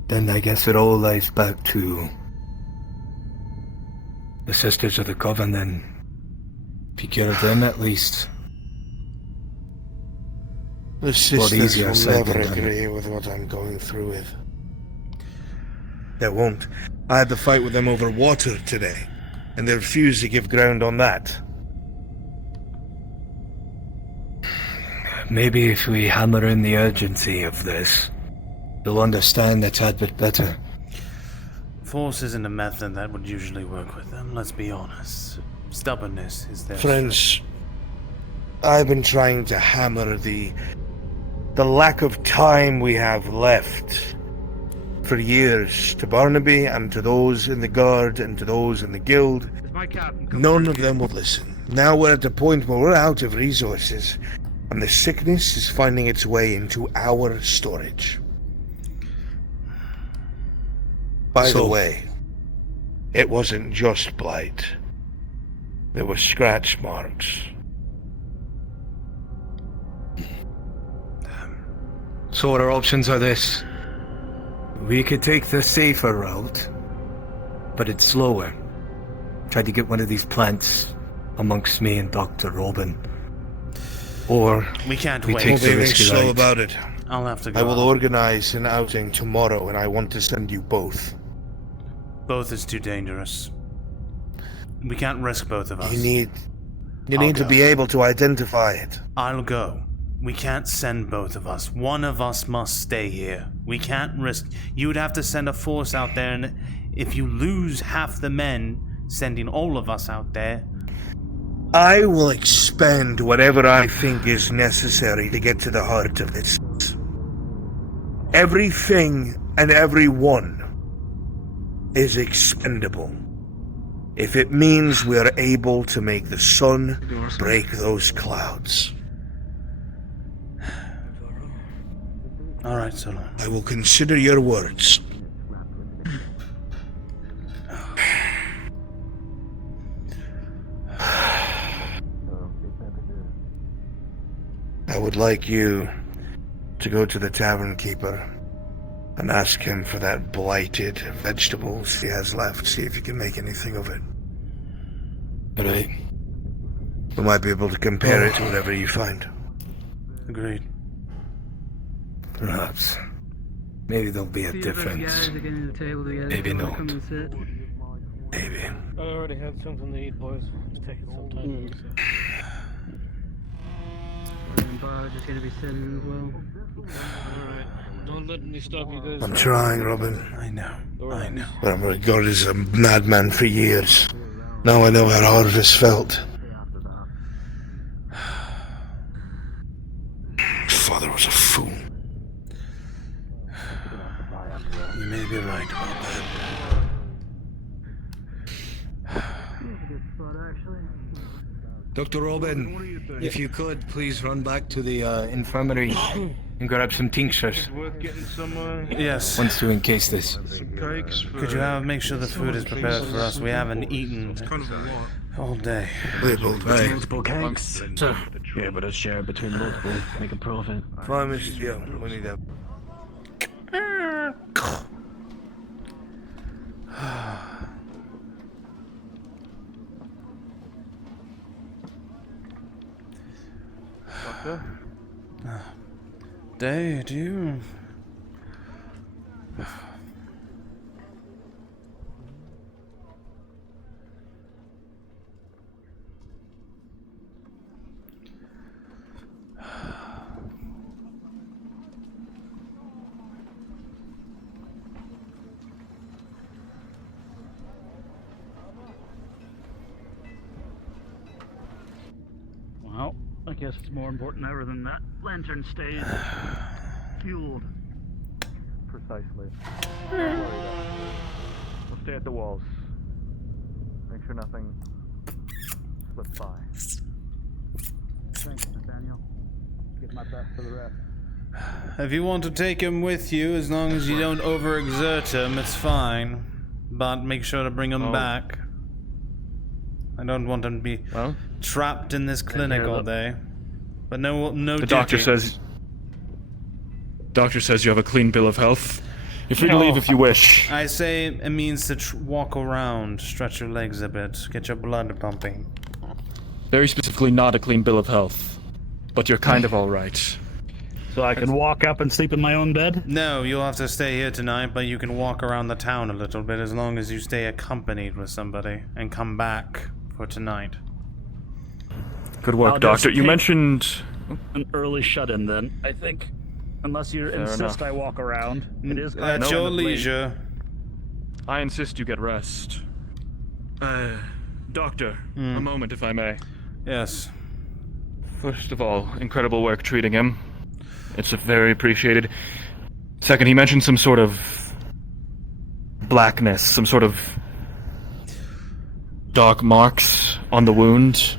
Then I guess it all lies back to the Sisters of the Coven, then. Take care of them at least. The sisters will never agree with what I'm going through with. They won't. I had to fight with them over water today, and they refuse to give ground on that. Maybe if we hammer in the urgency of this, they'll understand a tad bit better. Force isn't a method that would usually work with them, let's be honest. Stubbornness is their Friends, I've been trying to hammer the lack of time we have left for years to Barnaby and to those in the Guard and to those in the Guild. None of them will listen. Now we're at the point where we're out of resources, and the sickness is finding its way into our storage. By the way, it wasn't just blight. There were scratch marks. So our options are this. We could take the safer route, but it's slower. Try to get one of these plants amongst me and Dr.Robin. Or we can't we wait. take the risky slow ride. about it. I'll have to go. I will organize an outing tomorrow, and I want to send you both. Both is too dangerous. We can't risk both of us. You need to be able to identify it. I'll go. We can't send both of us. One of us must stay here. We can't risk... You would have to send a force out there, and if you lose half the men, sending all of us out there... I will expend whatever I think is necessary to get to the heart of this. Everything and everyone is expendable. If it means we are able to make the sun break those clouds. All right, so long. I will consider your words. I would like you to go to the tavern keeper and ask him for that blighted vegetables he has left. See if you can make anything of it. Right. We might be able to compare it to whatever you find. Agreed. Perhaps. Maybe there'll be a difference. Maybe not. Maybe. I already had something to eat, boys. It's taking some time. Just gonna be sitting as well. Alright. Don't let me stop you guys. I'm trying, Robin. I know. But I'm regarded as a madman for years. Now I know how hard it has felt. Father was a fool. You may be right about that. Dr. Robin, if you could, please run back to the infirmary and grab some tinctures. Worth getting some, Yes. Wants to encase this. some cakes for, Could you make sure the food is prepared for us? We haven't eaten kind of a lot. all day. Multiple cakes. So, you're able to share between multiple, make a profit. Fine, Mrs. Young. We need that. Doctor? Day, do you... guess it's more important ever than that lantern stays fueled. Precisely. Don't worry though. We'll stay at the walls. Make sure nothing slips by. Thanks, Nathaniel. Give my best for the rest. If you want to take him with you, as long as you don't overexert him, it's fine. But make sure to bring him back. I don't want him to be trapped in this clinic all day. But no The duty. doctor says you have a clean bill of health. You're free to leave if you wish. I say it means to walk around, stretch your legs a bit, get your blood pumping. Very specifically not a clean bill of health. But you're kind of alright. So I can walk up and sleep in my own bed? No, you'll have to stay here tonight, but you can walk around the town a little bit as long as you stay accompanied with somebody and come back for tonight. Good work, Doctor. You mentioned an early shut-in then, I think. Unless you insist enough. I walk around. It is At your leisure. I insist you get rest. Doctor, a moment if I may. Yes. First of all, incredible work treating him. It's very appreciated. Second, he mentioned some sort of blackness, some sort of dark marks on the wound.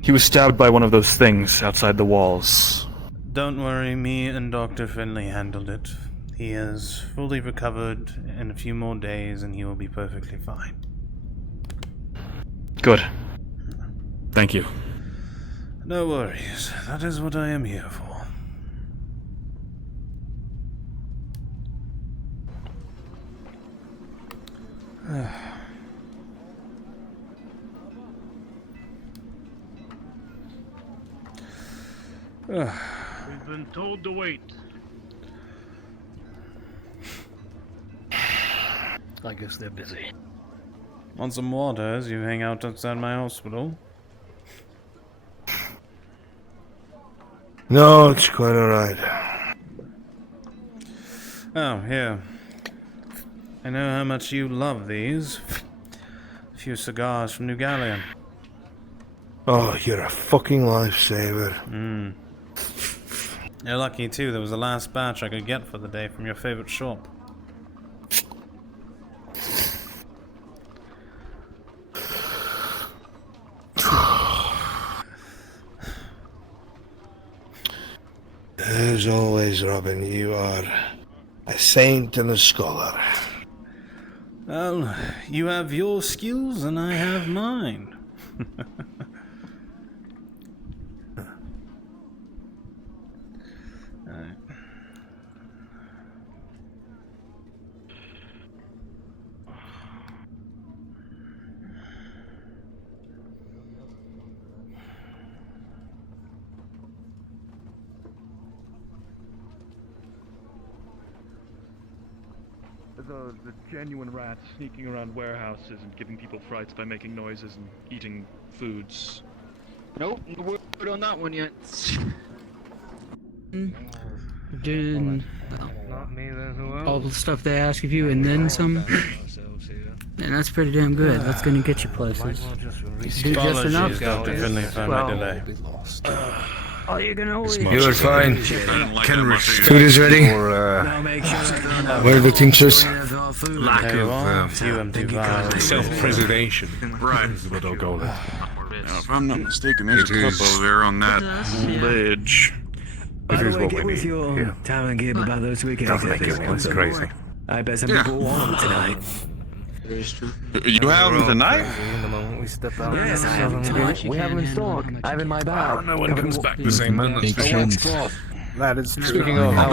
He was stabbed by one of those things outside the walls. Don't worry, me and Dr. Finley handled it. He is fully recovered in a few more days and he will be perfectly fine. Good. Thank you. No worries. That is what I am here for. We've been told to wait. I guess they're busy. Want some water as you hang out outside my hospital? No, it's quite alright. Oh, here. I know how much you love these. A few cigars from New Galleon. Oh, you're a fucking lifesaver. You're lucky too, that was the last batch I could get for the day from your favorite shop. As always, Robin, you are a saint and a scholar. Well, you have your skills and I have mine. The genuine rats sneaking around warehouses and giving people frights by making noises and eating foods. Nope, no word on that one yet. Doing Not me, then who else? all the stuff they ask of you and then some. And that's pretty damn good. That's gonna get you places. Do just enough. Apologies, Dr. Finley, for my delay. Oh, you're gonna always. You're fine. Kenrich. Food is ready. Where are the tinctures? Lack of self-preservation. Right. Is what I'll go with. If I'm not mistaken, there's a couple there on that ledge. This is what we need. Your town and gear about those weekends. Doesn't make it once crazy. I bet some people want them tonight. You have them tonight? The moment we step out. Yes, I have them tonight. We have them in stock. I have in my bag. No one comes back the same man that's That is true. Speaking of, how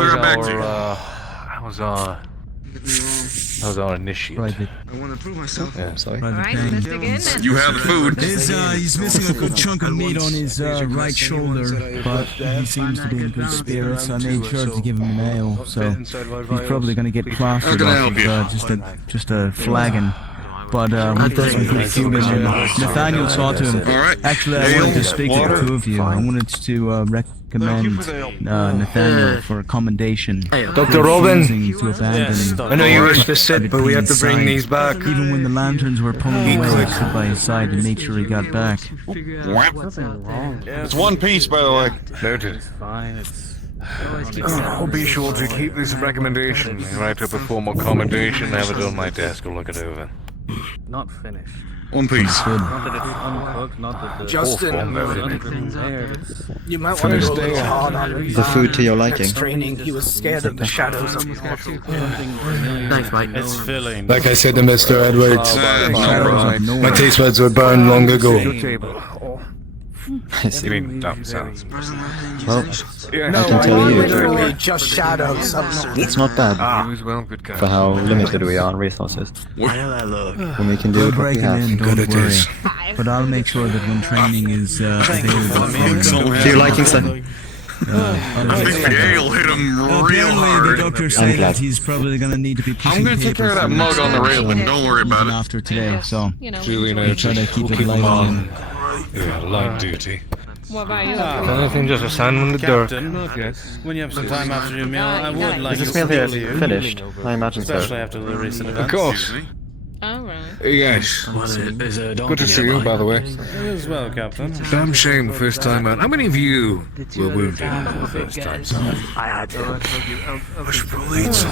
was our initiate? I want to prove myself. Yeah, sorry. Alright, let's dig in then. You have the food. He's missing a good chunk of meat on his right shoulder, but he seems to be in good spirits. I made sure to give him an ale, so he's probably going to get plastered off of just a flagon. but we doesn't put human in. Nathaniel saw to him. Actually, I wanted to speak to the two of you. I wanted to recommend Nathaniel for a commendation. Dr. Robin, to abandon I know you wish to sit, but we have to bring these back. Even when the lanterns were pulling away, I stood by his side and made sure he got back. It's one piece, by the way. Noted. I'll be sure to keep this recommendation. Write up a formal commendation, have it on my desk, I'll look it over. Not finished. One piece. Not that it's uncooked, not that the Justin, you might want to go a little hard on him. The food to your liking. Training, he was scared of the shadows. Thanks, Mike. It's filling. Like I said to Mr. Edwards, my taste buds were burned long ago. I see. Dumb sounds. Well, No, I can tell you, literally just shadows. it's not bad for how limited we are on resources. When we can do We'll what break we him have. in, don't worry. But I'll make sure that when training is available. To your liking, sir. You'll hit him real Apparently, the hard. doctor I'm said glad. that he's probably going to need to be pushing I'm gonna take care of that mug on the railing. Don't worry about it. after today, so Duly we'll noted. try to keep We'll it keep light them on. on. Yeah, light duty. What about you? Anything, just a sign in the dark. Captain, when you have some time after your meal, I would like Is this to meal here see you. finished? I imagine so. Especially after the recent events. Of course. Alright. Yes. Good to see you, by the way. You as well, Captain. Damn shame, first time out. How many of you were wounded for the first time out? I had to. I should probably eat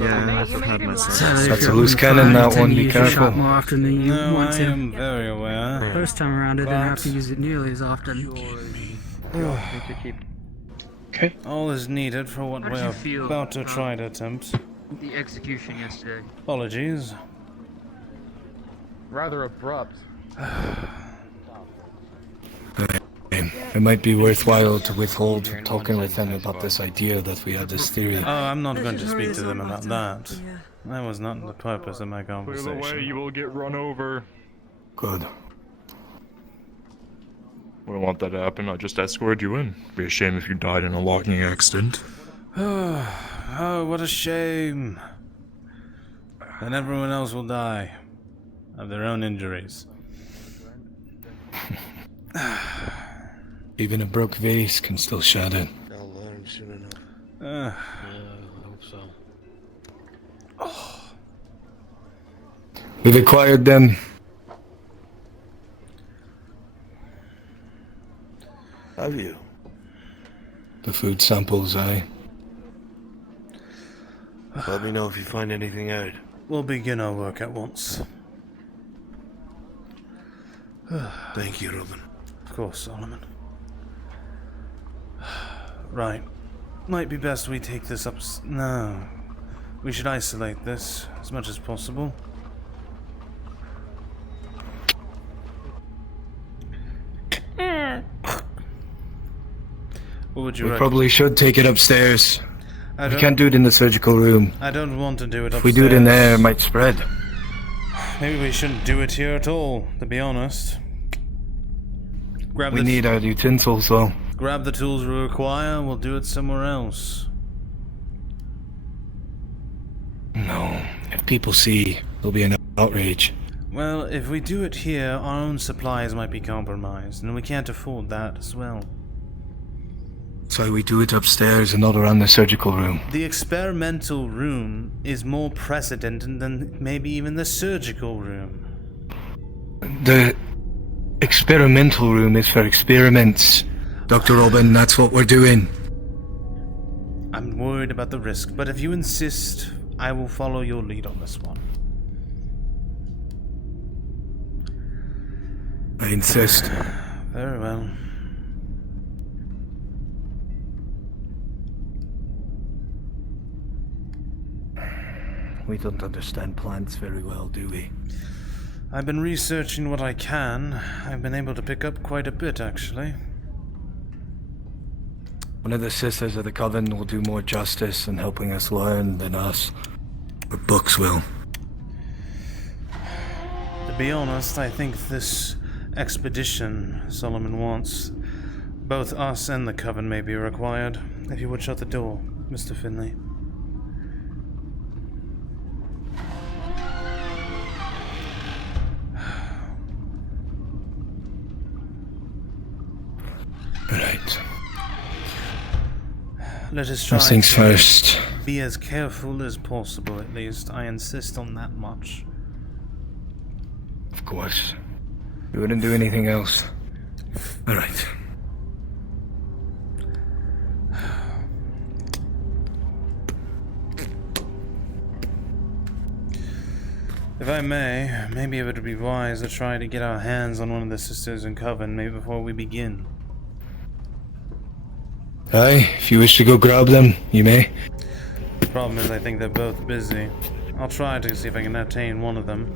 Yeah, I've had myself. That's a loose cannon, that one, be careful. Shot more often than you No, want I to. am very aware. First time around, I didn't have to use it nearly as often. Okay. All is needed for what How we did you are feel about to try to attempt. The execution yesterday. Apologies. Rather abrupt. It might be worthwhile to withhold talking with them about this idea that we had this theory. Oh, I'm not going to speak to them about that. That was not the purpose of my conversation. Clear the way, you will get run over. Good. We don't want that to happen. I'll just escort you in. Be a shame if you died in a logging accident. Oh, what a shame. And everyone else will die of their own injuries. Even a broke vase can still shatter. I'll learn soon enough. I hope so. We've acquired them. Have you? The food samples, aye. Let me know if you find anything out. We'll begin our work at once. Thank you, Robin. Of course, Solomon. Right. Might be best we take this up. No. We should isolate this as much as possible. What would you We recommend? probably should take it upstairs. I We don't- can't do it in the surgical room. I don't want to do it upstairs. If we do it in there, it might spread. Maybe we shouldn't do it here at all, to be honest. We need our utensils, though. Grab the tools we require, we'll do it somewhere else. No. If people see, there'll be an outrage. Well, if we do it here, our own supplies might be compromised, and we can't afford that as well. That's why we do it upstairs and not around the surgical room. The experimental room is more precedent than maybe even the surgical room. The experimental room is for experiments. Dr. Robin, that's what we're doing. I'm worried about the risk, but if you insist, I will follow your lead on this one. I insist. Very well. We don't understand plants very well, do we? I've been researching what I can. I've been able to pick up quite a bit, actually. One of the sisters of the Coven will do more justice in helping us learn than us. But books will. To be honest, I think this expedition Solomon wants, both us and the Coven may be required. If you would shut the door, Mr. Finley. Let us try Things to first. be as careful as possible, at least. I insist on that much. Of course. You wouldn't do anything else. Alright. If I may, maybe it would be wise to try to get our hands on one of the sisters in Coven maybe before we begin. Aye, if you wish to go grab them, you may. The problem is I think they're both busy. I'll try to see if I can attain one of them.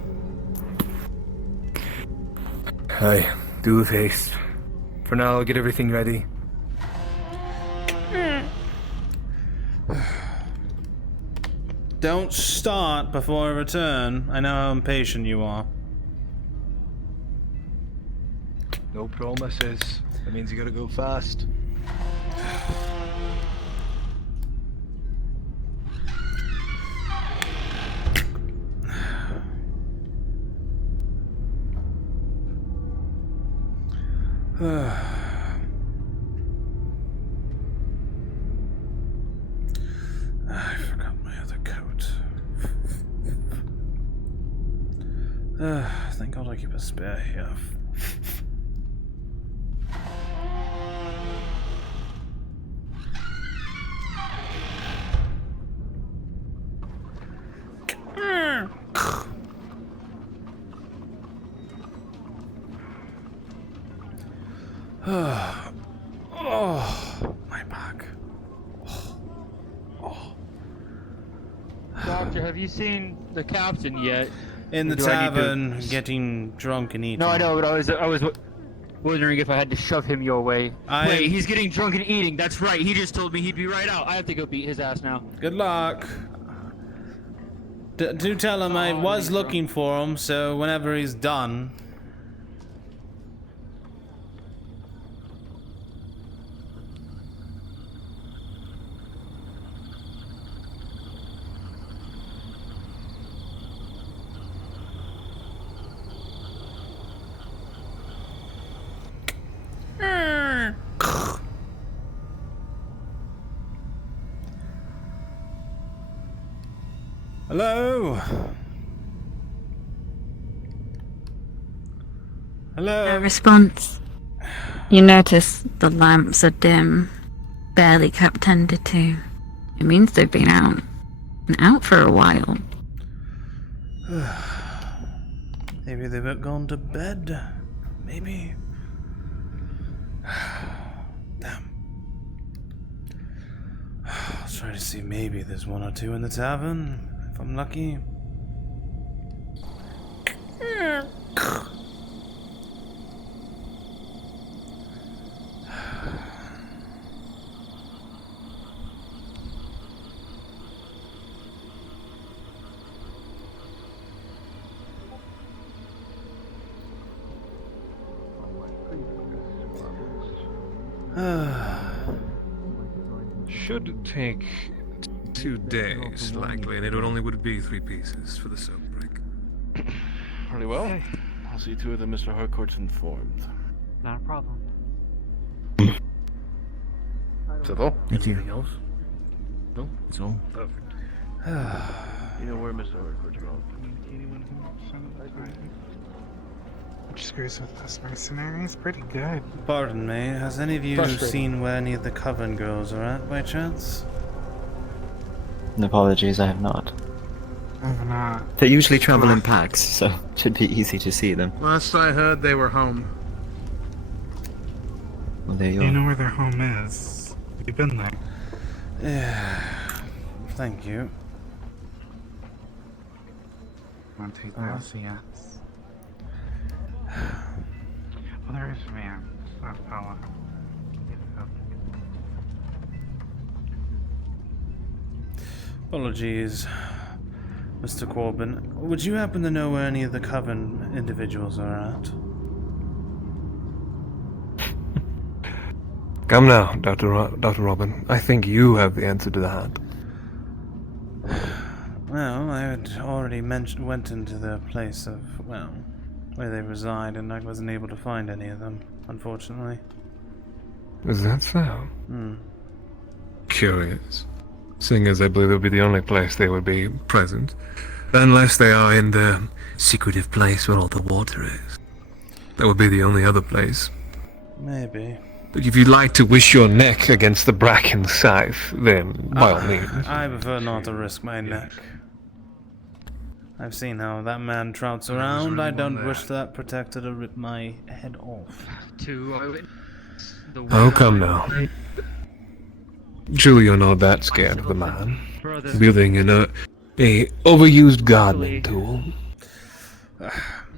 Aye, do with haste. For now, I'll get everything ready. Don't start before I return. I know how impatient you are. No promises. That means you gotta go fast. I forgot my other coat. Thank God I keep a spare here. Oh, my back. Doctor, have you seen the captain yet? In the Or do I need to- tavern, getting drunk and eating. No, I know, but I was wondering if I had to shove him your way. Wait, he's getting drunk and eating. That's right. He just told me he'd be right out. I have to go beat his ass now. Good luck. Do tell him I was looking for him, so whenever he's done. Hello? Hello? No response. You notice the lamps are dim, barely kept tended to. It means they've been out, and out for a while. Maybe they've gone to bed. Maybe. Damn. I'll try to see, maybe there's one or two in the tavern, if I'm lucky. Should take 2 days, likely, and it only would be 3 pieces for the soap break. Very well. I'll see to it that Mr. Harcourt's informed. Not a problem. Is that all? Anything else? No, that's all. Perfect. You know where Mr. Harcourt's gone? Which screws with this mercenary is pretty good. Pardon me, has any of you seen where any of the Coven girls are at, by chance? Apologies, I have not. I have not. They usually travel in packs, so it should be easy to see them. Last I heard, they were home. Well, there you Do you are. know where their home is? Have you been there? Yeah. Thank you. Want to take this? Yes. Well, there is a man. It's not Talamh. Apologies, Mr. Corbin. Would you happen to know where any of the Coven individuals are at? Come now, Dr. Robin. I think you have the answer to that. Well, I had already went into the place of, well, where they reside, and I wasn't able to find any of them, unfortunately. Is that so? Hmm. curious, seeing as I believe it would be the only place they would be present, unless they are in the secretive place where all the water is. That would be the only other place. Maybe. But if you'd like to wish your neck against the bracken scythe, then by all means. I prefer not to risk my neck. I've seen how that man trouts around. I don't wish that protector to rip my head off. Oh, come now. Surely you're not that scared of the man, wielding a overused gardening tool.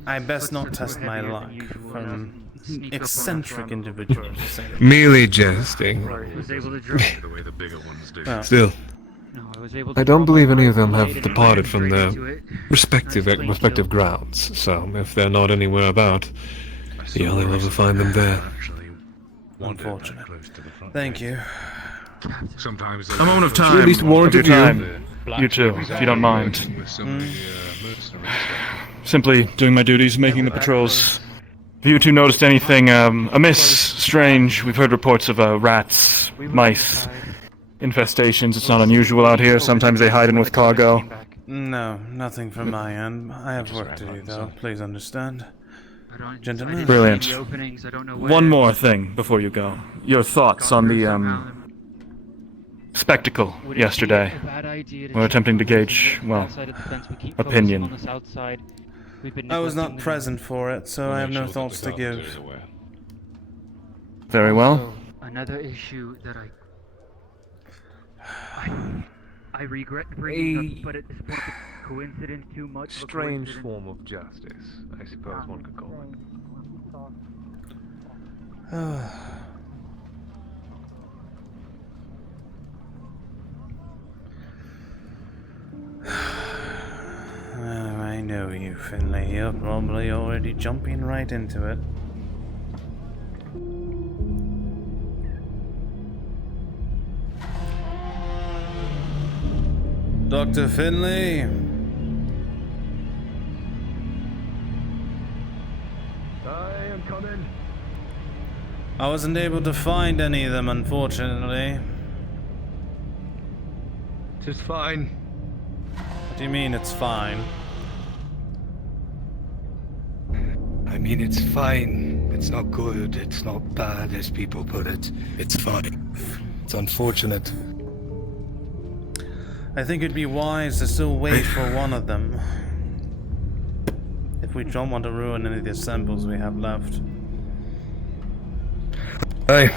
I best not test my luck from eccentric individuals. Merely jesting. Still, I don't believe any of them have departed from their respective grounds, so if they're not anywhere about, you'll only ever find them there. Unfortunate. Thank you. A moment of time. At least warranted time. You too, if you don't mind. Simply doing my duties, making the patrols. Have you two noticed anything amiss, strange? We've heard reports of rats, mice, infestations. It's not unusual out here. Sometimes they hide in with cargo. No, nothing from my end. I have work to do, though. Please understand. Gentlemen. Brilliant. One more thing before you go. Your thoughts on the spectacle yesterday. We're attempting to gauge, well, opinion. I was not present for it, so I have no thoughts to give. Very well. Another issue that I regret bringing up, but at this point, it's coincidence too much. Strange form of justice, I suppose one could call it. I know you, Finlay. You're probably already jumping right into it. Dr. Finlay? I am coming. I wasn't able to find any of them, unfortunately. It's fine. What do you mean it's fine? I mean, it's fine. It's not good. It's not bad, as people put it. It's fine. It's unfortunate. I think it'd be wise to still wait for one of them. If we don't want to ruin any of the samples we have left. Aye.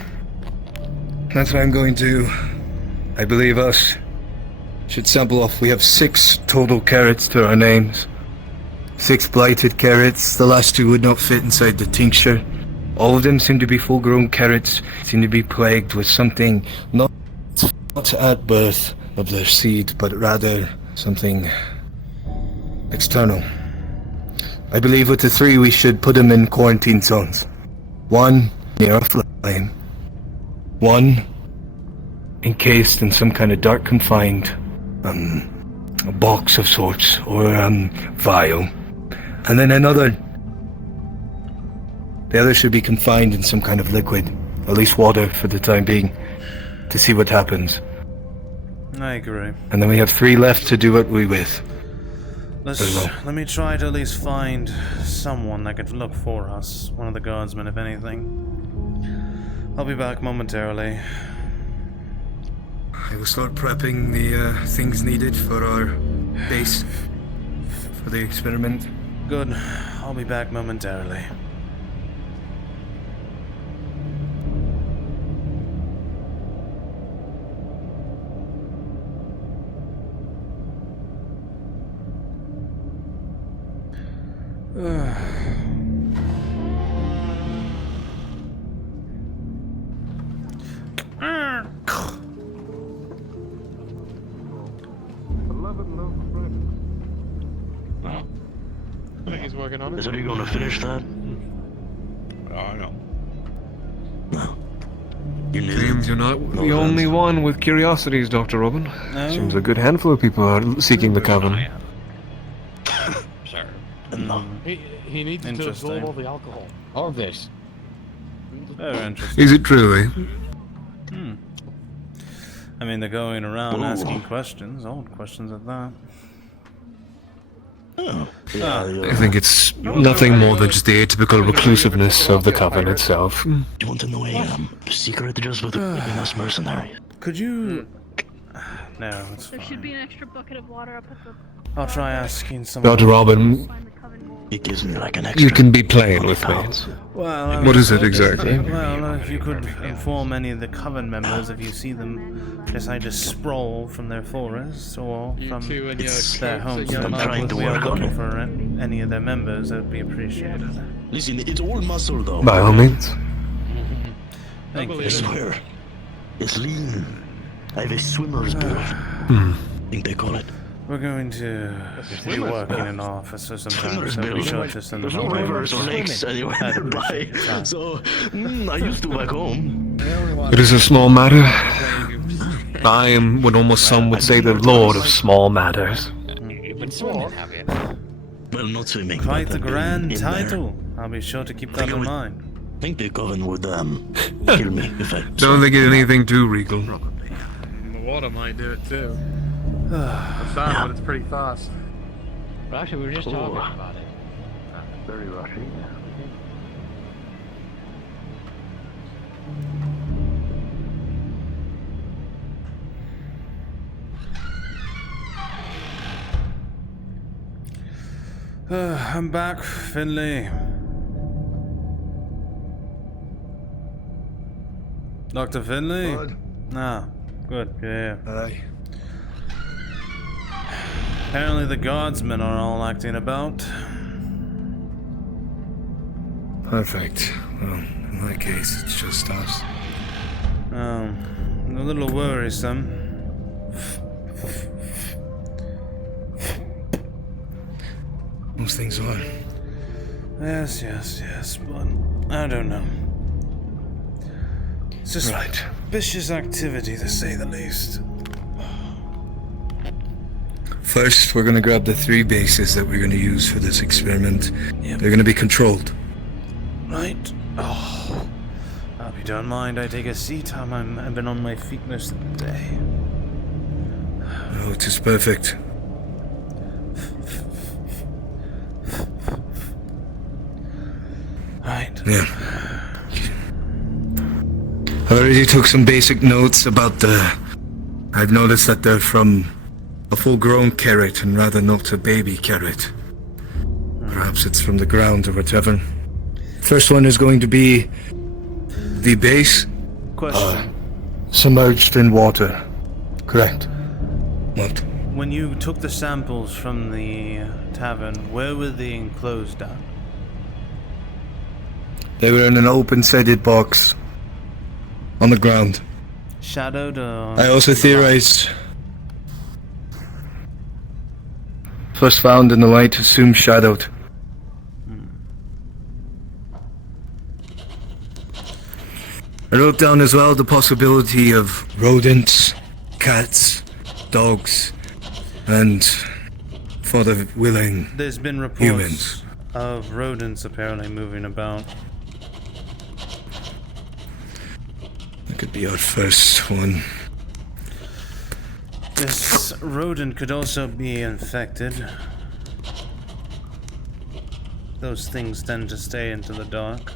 That's what I'm going to. I believe us should sample off. We have 6 total carrots to our names. 6 blighted carrots. The last 2 would not fit inside the tincture. All of them seem to be full-grown carrots. Seem to be plagued with something not at birth of their seed, but rather something external. I believe with the 3 we should put them in quarantine zones. 1 near a flame. 1 encased in some kind of dark confined a box of sorts, or vial. And then another. The other should be confined in some kind of liquid, at least water for the time being, to see what happens. I agree. And then we have 3 left to do what we with. Let me try to at least find someone that could look for us. One of the guardsmen, if anything. I'll be back momentarily. I will start prepping the things needed for our base for the experiment. Good. I'll be back momentarily. I think he's working on it. Is he going to finish that? Oh, no. Seems you're not the only one with curiosities, Dr. Robin. No. Seems a good handful of people are seeking the cavern. Sir. He needs to absorb all the alcohol. Or this. Very interesting. Is it truly? I mean, they're going around asking questions, old questions at that. I think it's nothing more than just the atypical reclusiveness of the coven itself. Do you want to know a secret just between us mercenaries? Could you... No, it's There should be an extra bucket of water up at the... I'll try asking someone. Dr.Robin, It gives me like an extra... you can be playing with me. Well, What is it exactly? Well, if you could inform any of the coven members if you see them decide to sprawl from their forests or from their homes, I'm trying to we are work on looking it. for any of their members, that would be appreciated. Listen, it's all muscle though. By all means. Thank you. I swear. It's lean. I have a swimmer's bird. Hmm. I think they call it. We're going to be working in an office sometimes, so be sure to send There's them no away. rivers or lakes anywhere nearby. So, I used to back home. It is a small matter. I am what almost some would say the lord of small matters. Well, not swimming. Quite but the I've been grand in there. title. I'll be sure to keep that in mind. I think the coven would kill me if I... Don't think it's anything too regal. The water might do it too. It's fast, but it's pretty fast. Well, actually, we were just talking about it. Very rushy. I'm back, Finley. Dr. Finley? Bud. Ah, good, yeah. Aye. Apparently the guardsmen are all acting about. Perfect. Well, in that case, it's just us. A little worrisome. Most things are. Yes, but I don't know. It's just vicious activity, to say the least. First, we're gonna grab the 3 bases that we're gonna use for this experiment. Yep. They're gonna be controlled. Right. Oh, I hope you don't mind. I take a seat. I've been on my feet most of the day. Oh, it is perfect. Right. Yeah. I already took some basic notes about I've noticed that they're from a full-grown carrot and rather not a baby carrot. Perhaps it's from the ground or whatever. First one is going to be the base. Question. Submerged in water. Correct. What? When you took the samples from the tavern, where were they enclosed at? They were in an open-sided box on the ground. Shadowed or... I also theorized. First found in the light, assumed shadowed. I wrote down as well the possibility of rodents, cats, dogs, and, for the willing, There's been reports humans. of rodents apparently moving about. That could be our first one. This rodent could also be infected. Those things tend to stay into the dark.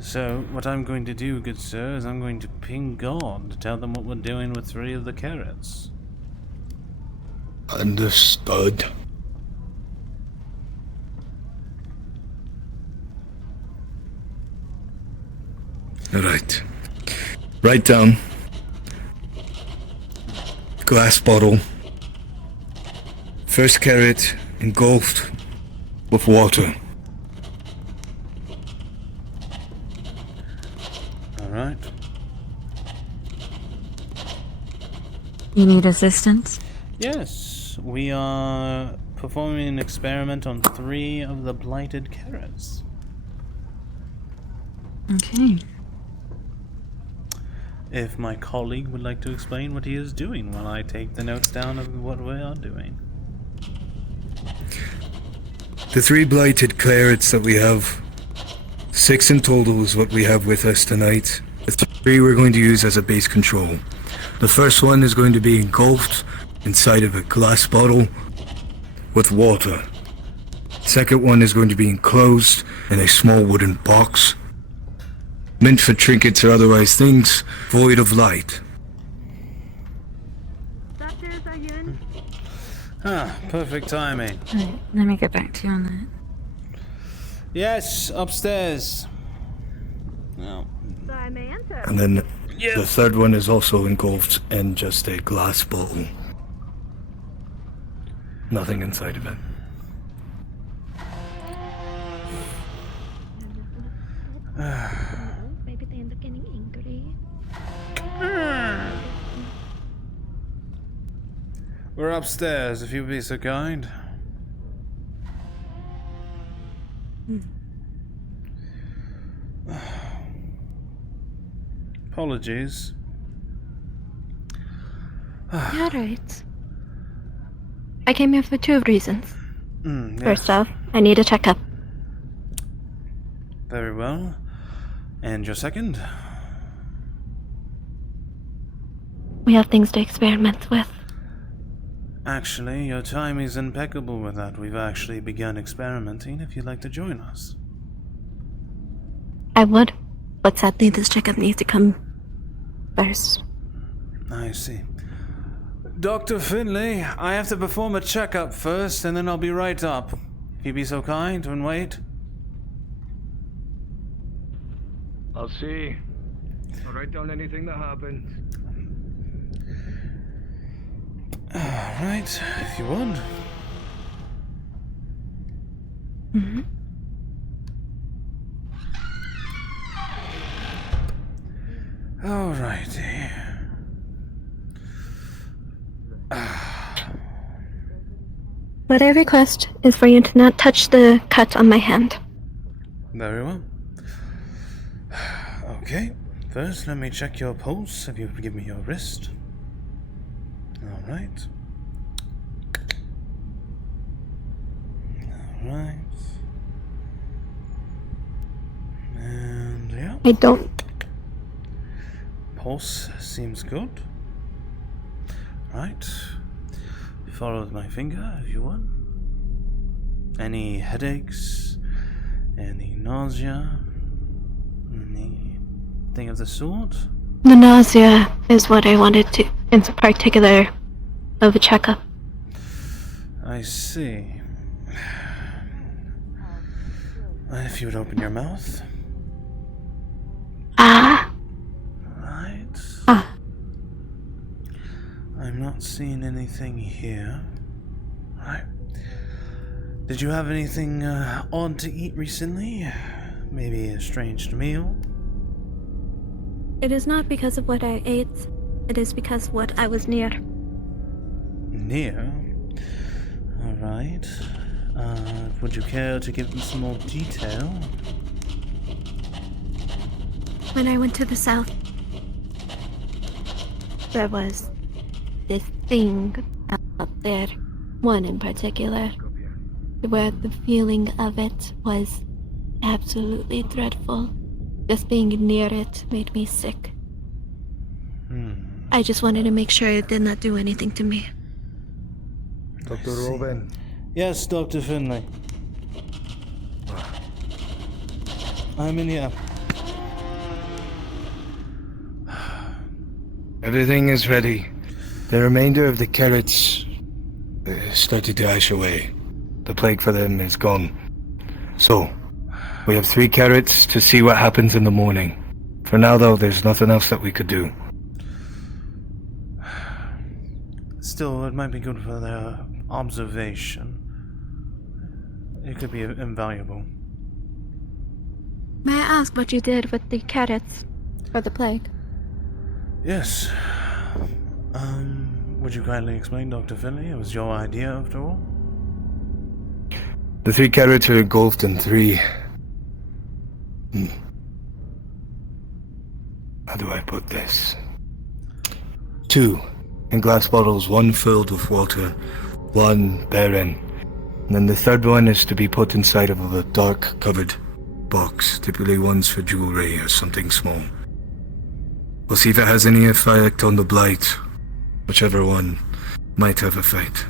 So, what I'm going to do, good sir, is I'm going to ping God to tell them what we're doing with 3 of the carrots. Understood. Alright. Write down. Glass bottle. First carrot engulfed with water. Alright. You need assistance? Yes, we are performing an experiment on 3 of the blighted carrots. Okay. If my colleague would like to explain what he is doing while I take the notes down of what we are doing. The 3 blighted carrots that we have 6 in total is what we have with us tonight. The 3 we're going to use as a base control. The first one is going to be engulfed inside of a glass bottle with water. Second one is going to be enclosed in a small wooden box, meant for trinkets or otherwise things void of light. Doctors, are you in? Ah, perfect timing. Right, let me get back to you on that. Yes, upstairs. No. So I may enter. And then the third one is also engulfed in just a glass bottle. Nothing inside of it. Maybe they end up getting angry. We're upstairs, if you'd be so kind. Apologies. You're right. I came here for 2 reasons. Yes. First off, I need a checkup. Very well. And your second? We have things to experiment with. Actually, your timing's impeccable with that. We've actually begun experimenting if you'd like to join us. I would, but sadly this checkup needs to come first. I see. Dr. Finley, I have to perform a checkup first, and then I'll be right up. If you'd be so kind and wait. I'll see. I'll write down anything that happens. Alright, if you would. Mm-hmm. Alrighty. What I request is for you to not touch the cut on my hand. Very well. Okay, first let me check your pulse, if you would give me your wrist. Alright. Alright. And yeah. I don't. Pulse seems good. Right. Follow with my finger if you want. Any headaches? Any nausea? Anything of the sort? The nausea is what I wanted to, in particular, of a checkup. I see. If you would open your mouth. Right. I'm not seeing anything here. Right. Did you have anything odd to eat recently? Maybe a strange meal? It is not because of what I ate. It is because of what I was near. Near? Alright. Would you care to give me some more detail? When I went to the south, there was this thing out there, one in particular, where the feeling of it was absolutely dreadful. Just being near it made me sick. I just wanted to make sure it did not do anything to me. Dr. Robin. Yes, Dr. Finley. I'm in here. Everything is ready. The remainder of the carrots started to ash away. The plague for them is gone. So, we have 3 carrots to see what happens in the morning. For now, though, there's nothing else that we could do. Still, it might be good for their observation. It could be invaluable. May I ask what you did with the carrots for the plague? Yes. Would you kindly explain, Dr. Finley? It was your idea, after all? The 3 carrots are engulfed in 3... How do I put this? 2 in glass bottles, 1 filled with water, 1 barren. And then the third one is to be put inside of a dark, covered box, typically one's for jewelry or something small. We'll see if it has any effect on the blight. Whichever one might have effect.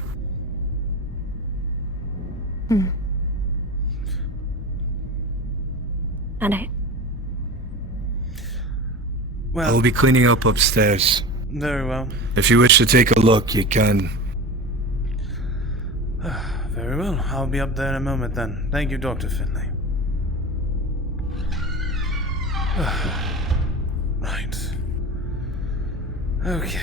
And I'll be cleaning up upstairs. Very well. If you wish to take a look, you can. Very well. I'll be up there in a moment then. Thank you, Dr. Finley. Right. Okay.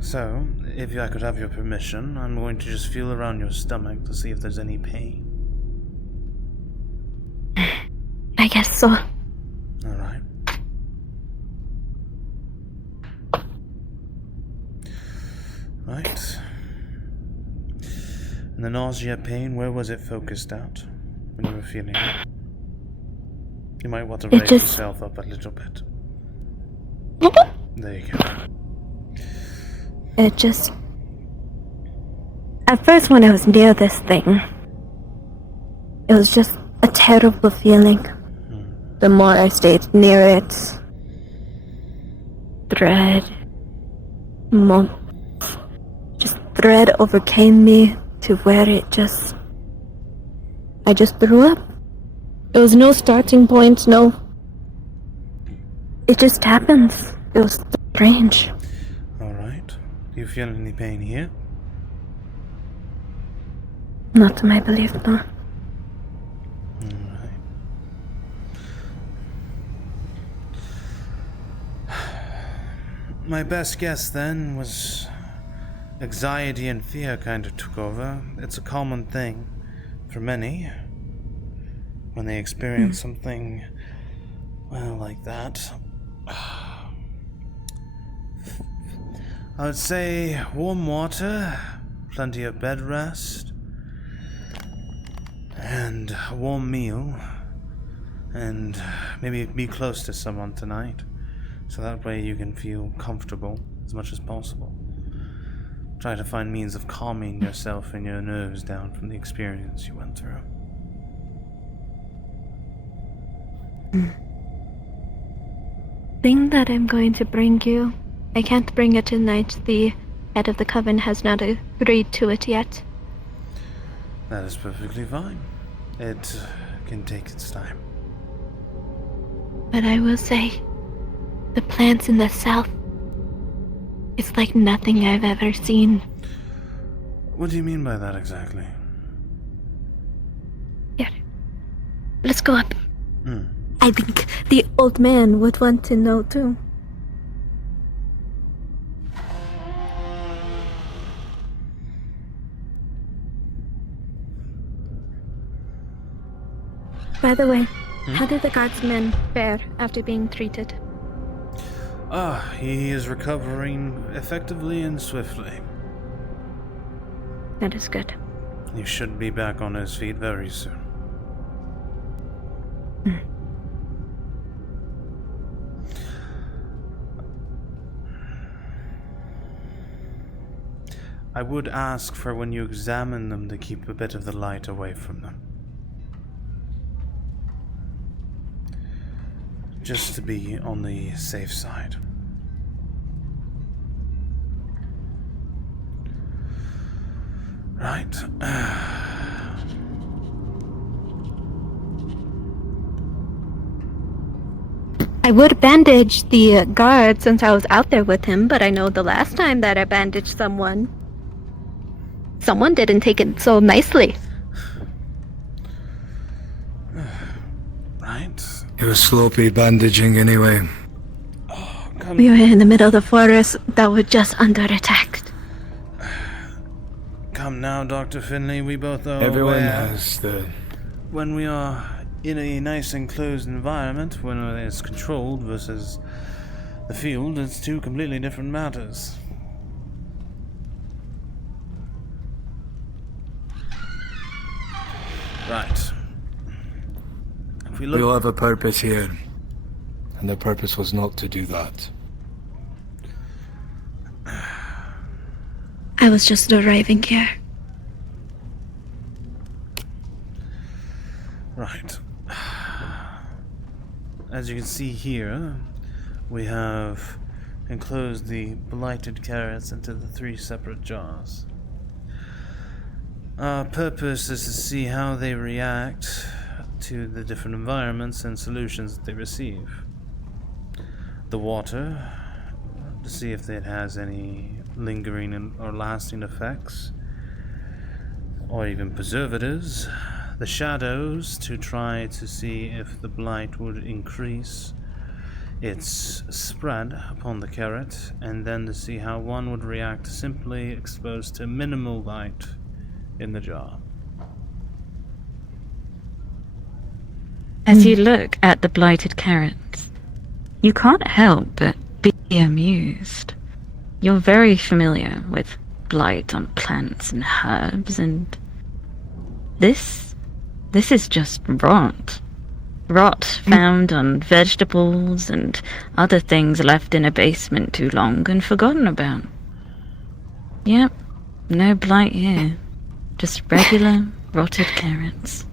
So, if I could have your permission, I'm going to just feel around your stomach to see if there's any pain. I guess so. Alright. Right. And the nausea pain, where was it focused out when you were feeling it? You might want to raise yourself up a little bit. There you go. It just... At first when I was near this thing, it was just a terrible feeling. The more I stayed near it, dread, just dread overcame me to where I just threw up. There was no starting point, no. It just happens. It was strange. Alright. Do you feel any pain here? Not to my belief, no. Alright. My best guess then was anxiety and fear kind of took over. It's a common thing for many when they experience something, well, like that. I would say warm water, plenty of bed rest, and a warm meal, and maybe be close to someone tonight, so that way you can feel comfortable as much as possible. Try to find means of calming yourself and your nerves down from the experience you went through. Thing that I'm going to bring you, I can't bring it tonight. The head of the coven has not agreed to it yet. That is perfectly fine. It can take its time. But I will say, the plants in the south, it's like nothing I've ever seen. What do you mean by that exactly? Here, let's go up. I think the old man would want to know too. By the way, how did the guardsman fare after being treated? He is recovering effectively and swiftly. That is good. He should be back on his feet very soon. I would ask for when you examine them to keep a bit of the light away from them. Just to be on the safe side. Right. I would bandage the guard since I was out there with him, but I know the last time that I bandaged someone didn't take it so nicely. Right. It was sloppy bandaging anyway. We were in the middle of the forest that was just under attack. Come now, Dr. Finley, we both are Everyone aware has the... when we are in a nice enclosed environment, when it's controlled versus the field, it's two completely different matters. Right. If we We all have a purpose here, and the purpose was not to do that. I was just arriving here. Right. as you can see here, we have enclosed the blighted carrots into the 3 separate jars. Our purpose is to see how they react to the different environments and solutions that they receive. The water, to see if it has any lingering or lasting effects, or even preservatives. The shadows, to try to see if the blight would increase its spread upon the carrot, and then to see how one would react simply exposed to minimal light in the jar. As you look at the blighted carrots, you can't help but be amused. You're very familiar with blight on plants and herbs, and this is just rot. Rot found on vegetables and other things left in a basement too long and forgotten about. Yep, no blight here. Just regular rotted carrots.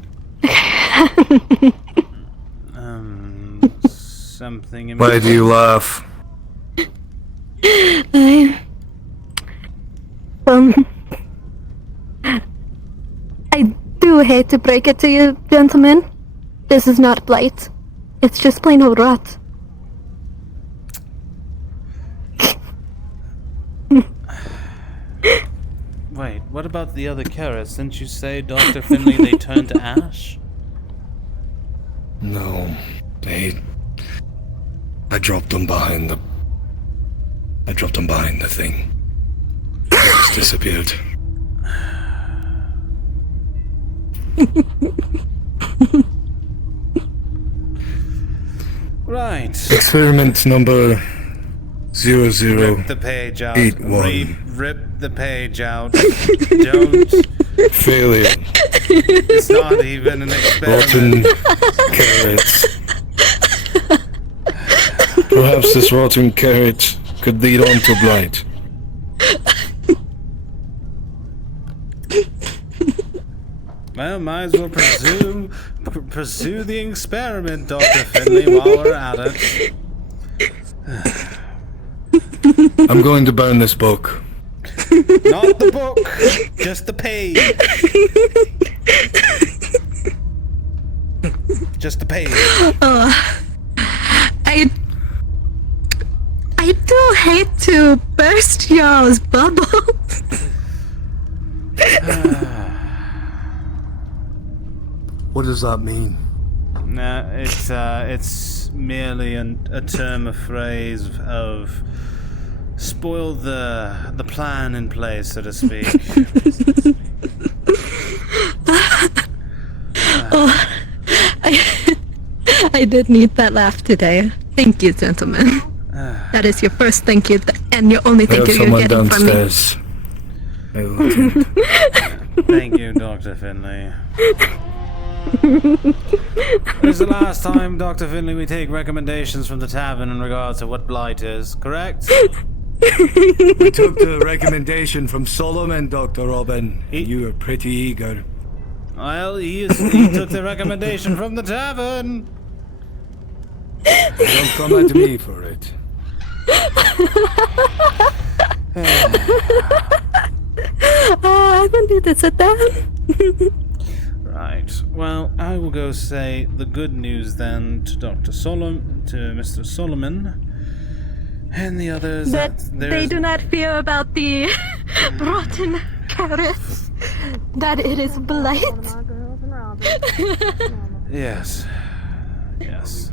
Something in Why do you laugh? I do hate to break it to you, gentlemen. This is not blight. It's just plain old rot. Wait, what about the other carrots? Didn't you say, Dr. Finley, they turned to ash? No, I dropped them behind the thing. They just disappeared. Right. Experiment number 0081. Rip the page out. Rip the page out. Don't. Failure. It's not even an experiment. Rotten carrots. Perhaps this rotten carrot could lead on to blight. Well, might as well pursue the experiment, Dr. Finley, while we're at it. I'm going to burn this book. Not the book, just the page. Just the page. I do hate to burst y'all's bubble. What does that mean? Nah, it's merely a term of phrase of spoil the plan in place, so to speak. I did need that laugh today. Thank you, gentlemen. That is your first thank you, and your only thank you you're getting from me. Thank you, Dr. Finley. This is the last time, Dr. Finley, we take recommendations from the tavern in regards to what blight is, correct? We took the recommendation from Solomon, Dr. Robin. You were pretty eager. Well, he took the recommendation from the tavern. Don't come at me for it. I don't need to sit down. Right. Well, I will go say the good news then to Mr. Solomon, and the others. That they do not fear about the rotten carrots. That it is blight. Yes. Yes.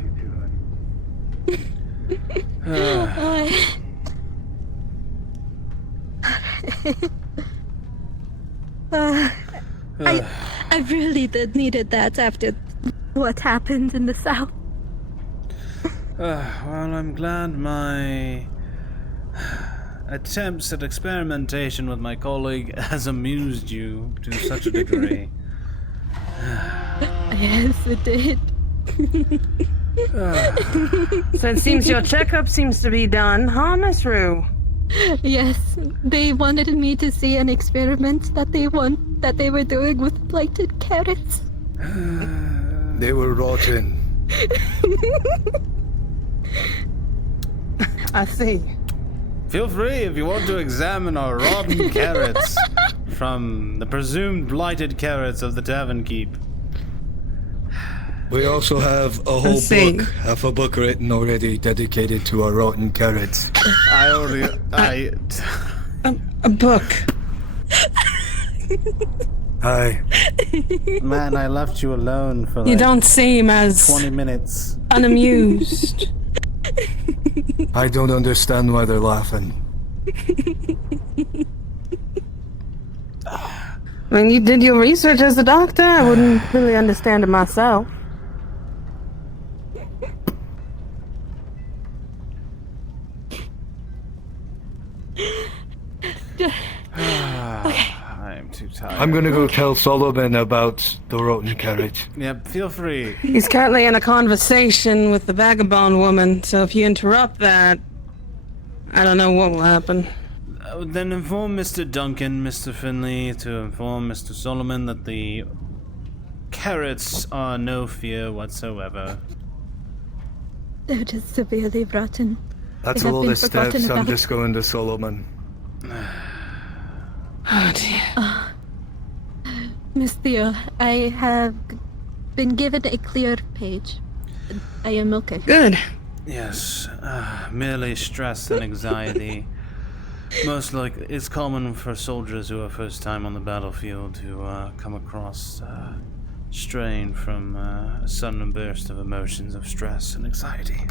I really did needed that after what happened in the south. Well, I'm glad my attempts at experimentation with my colleague has amused you to such a degree. Yes, it did. So it seems your checkup seems to be done, huh, Miss Rue? Yes, they wanted me to see an experiment that they were doing with blighted carrots. They were rotten. I see. Feel free if you want to examine our rotten carrots from the presumed blighted carrots of the Tavern Keep. We also have a whole see. book, half a book written already, dedicated to our rotten carrots. A book. Hi. Man, I left you alone for You don't seem as 20 minutes. unamused. I don't understand why they're laughing. I mean, you did your research as a doctor. I wouldn't really understand it myself. I am too tired. I'm gonna go tell Solomon about the rotten carrot. Yep, feel free. He's currently in a conversation with the vagabond woman, so if you interrupt that, I don't know what will happen. Then inform Mr. Duncan, Mr. Finley, to inform Mr. Solomon that the carrots are no fear whatsoever. They're just severely rotten. That's They a have lot been of steps, forgotten I'm about. just going to Solomon. Oh dear. Miss Theo, I have been given a clear page. I am okay. Good. Yes, merely stress and anxiety. Most likely, it's common for soldiers who are first time on the battlefield to come across strain from a sudden burst of emotions of stress and anxiety.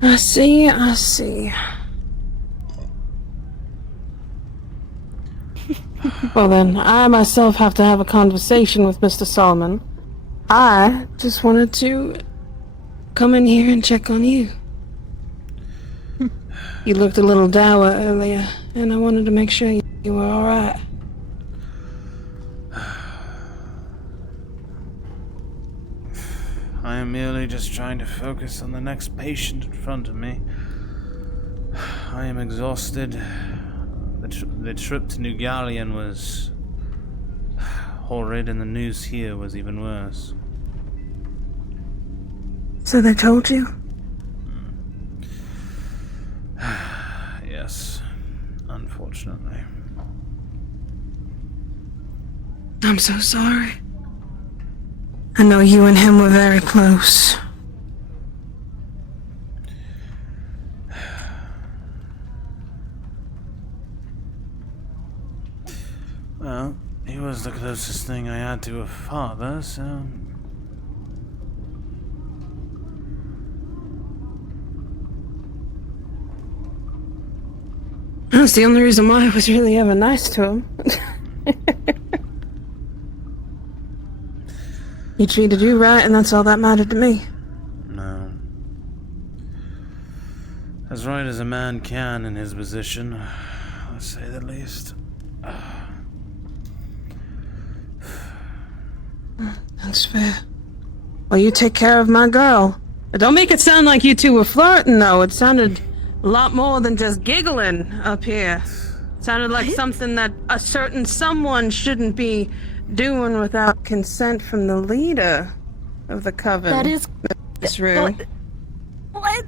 I see, I see. Well then, I myself have to have a conversation with Mr. Solomon. I just wanted to come in here and check on you. You looked a little dour earlier, and I wanted to make sure you were alright. I am merely just trying to focus on the next patient in front of me. I am exhausted. The trip to New Galleon was horrid, and the news here was even worse. So they told you? Yes, unfortunately. I'm so sorry. I know you and him were very close. Well, he was the closest thing I had to a father, so... That's the only reason why I was really ever nice to him. He treated you right, and that's all that mattered to me. No. As right as a man can in his position, let's say the least. That's fair. Well, you take care of my girl. Don't make it sound like you two were flirting, though. It sounded a lot more than just giggling up here. It sounded like something that a certain someone shouldn't be doing without consent from the leader of the coven. That is... Miss Rue. What?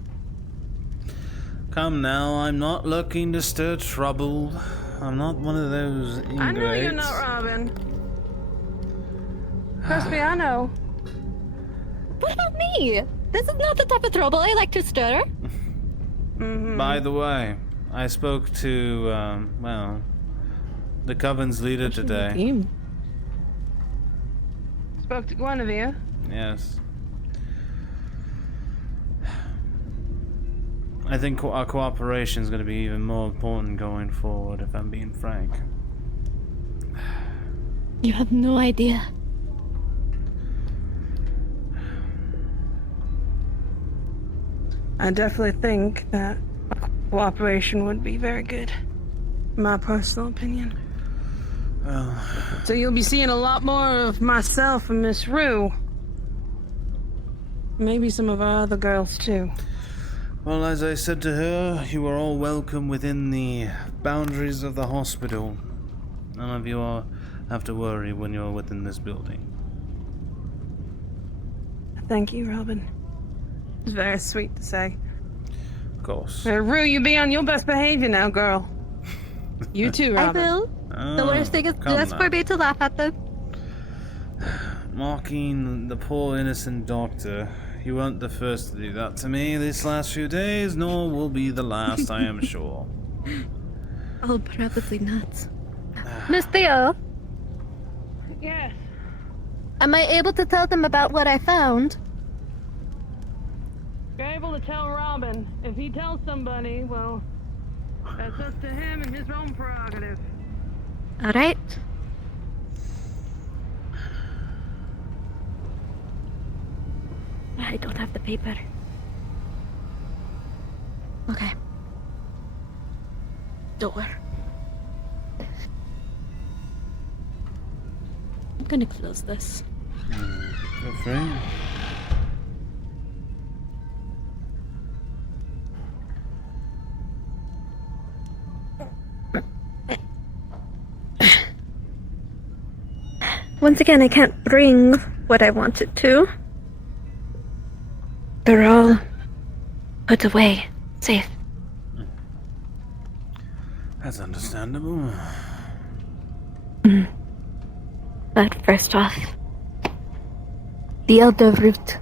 Come now, I'm not looking to stir trouble. I'm not one of those ingrates. I know you're not Robin. Trust me, I know. What about me? This is not the type of trouble I like to stir. By the way, I spoke to, well, the coven's leader today. Spoke to Guinevere. Yes. I think our cooperation is going to be even more important going forward, if I'm being frank. You have no idea. I definitely think that cooperation would be very good. My personal opinion. Well, so you'll be seeing a lot more of myself and Miss Rue. Maybe some of our other girls too. Well, as I said to her, you are all welcome within the boundaries of the hospital. None of you are have to worry when you're within this building. Thank you, Robin. It's very sweet to say. Of course. Rue, you be on your best behavior now, girl. You too, Robin. I will. The worst thing is just for me to laugh at them. Mocking the poor innocent doctor. You weren't the first to do that to me these last few days, nor will be the last, I am sure. Oh, probably not. Miss Theo? Yes. Am I able to tell them about what I found? You're able to tell Robin. If he tells somebody, well, that's up to him and his own prerogative. Alright. I don't have the paper. Okay. Door. I'm gonna close this. Feel free. Once again, I can't bring what I wanted to. They're all put away, safe. That's understandable. But first off, the elder root.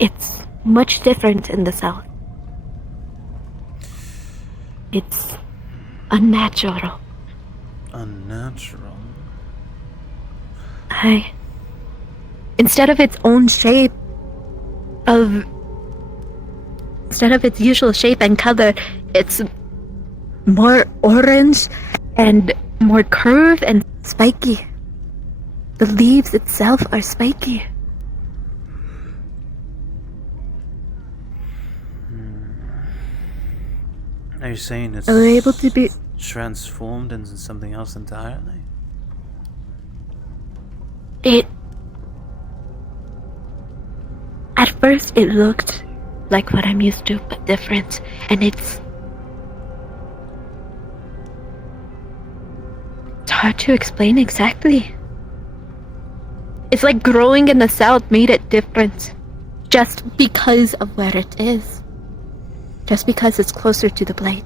It's much different in the south. It's unnatural. Unnatural? Instead of its own shape, instead of its usual shape and color, it's more orange and more curved and spiky. The leaves itself are spiky. Are you saying it's able to be transformed into something else entirely? At first it looked like what I'm used to, but different, and it's hard to explain exactly. It's like growing in the south made it different, just because of where it is. Just because it's closer to the blade.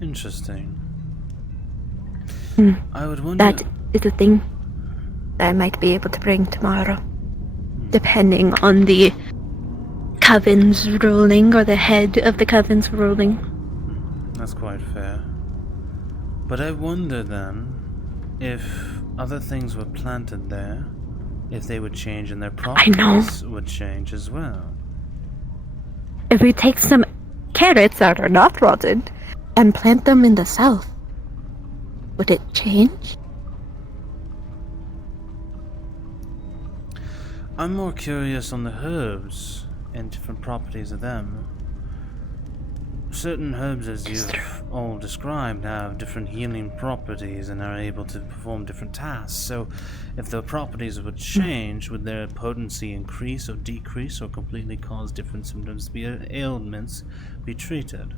Interesting. I would wonder... That is a thing that I might be able to bring tomorrow. Depending on the coven's ruling, or the head of the coven's ruling. That's quite fair. But I wonder then, if other things were planted there, if they would change and their properties would change as well. If we take some carrots that are not rotted and plant them in the south, would it change? I'm more curious on the herbs and different properties of them. Certain herbs, as you've all described, have different healing properties and are able to perform different tasks. So, if the properties would change, would their potency increase or decrease or completely cause different symptoms, ailments, be treated?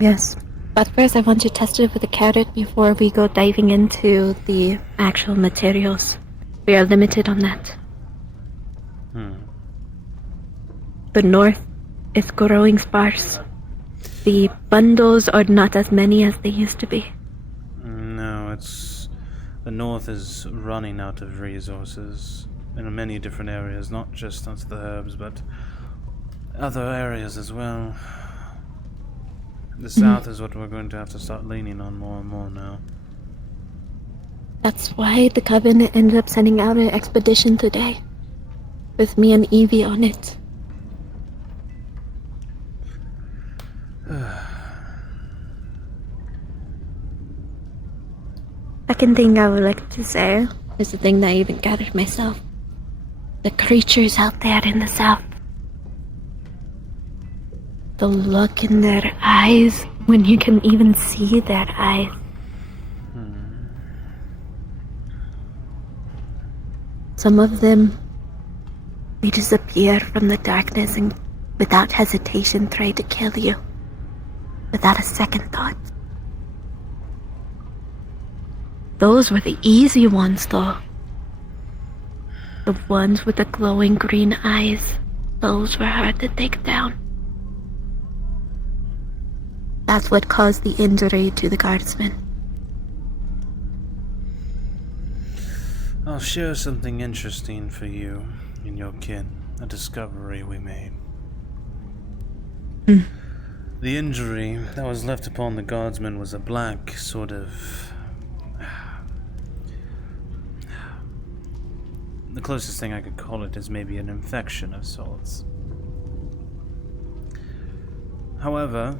Yes. But first I want to test it with a carrot before we go diving into the actual materials. We are limited on that. The north is growing sparse. The bundles are not as many as they used to be. No, it's... the north is running out of resources in many different areas, not just onto the herbs, but other areas as well. The south is what we're going to have to start leaning on more and more now. That's why the Coven ended up sending out an expedition today, with me and Evie on it. Second thing I would like to say is the thing that I even gathered myself. The creatures out there in the south. The look in their eyes when you can even see their eyes. Some of them, they disappear from the darkness and without hesitation try to kill you. Without a second thought. Those were the easy ones, though. The ones with the glowing green eyes, those were hard to take down. That's what caused the injury to the guardsman. I'll share something interesting for you and your kin. A discovery we made. The injury that was left upon the guardsman was a black sort of... The closest thing I could call it is maybe an infection of sorts. However,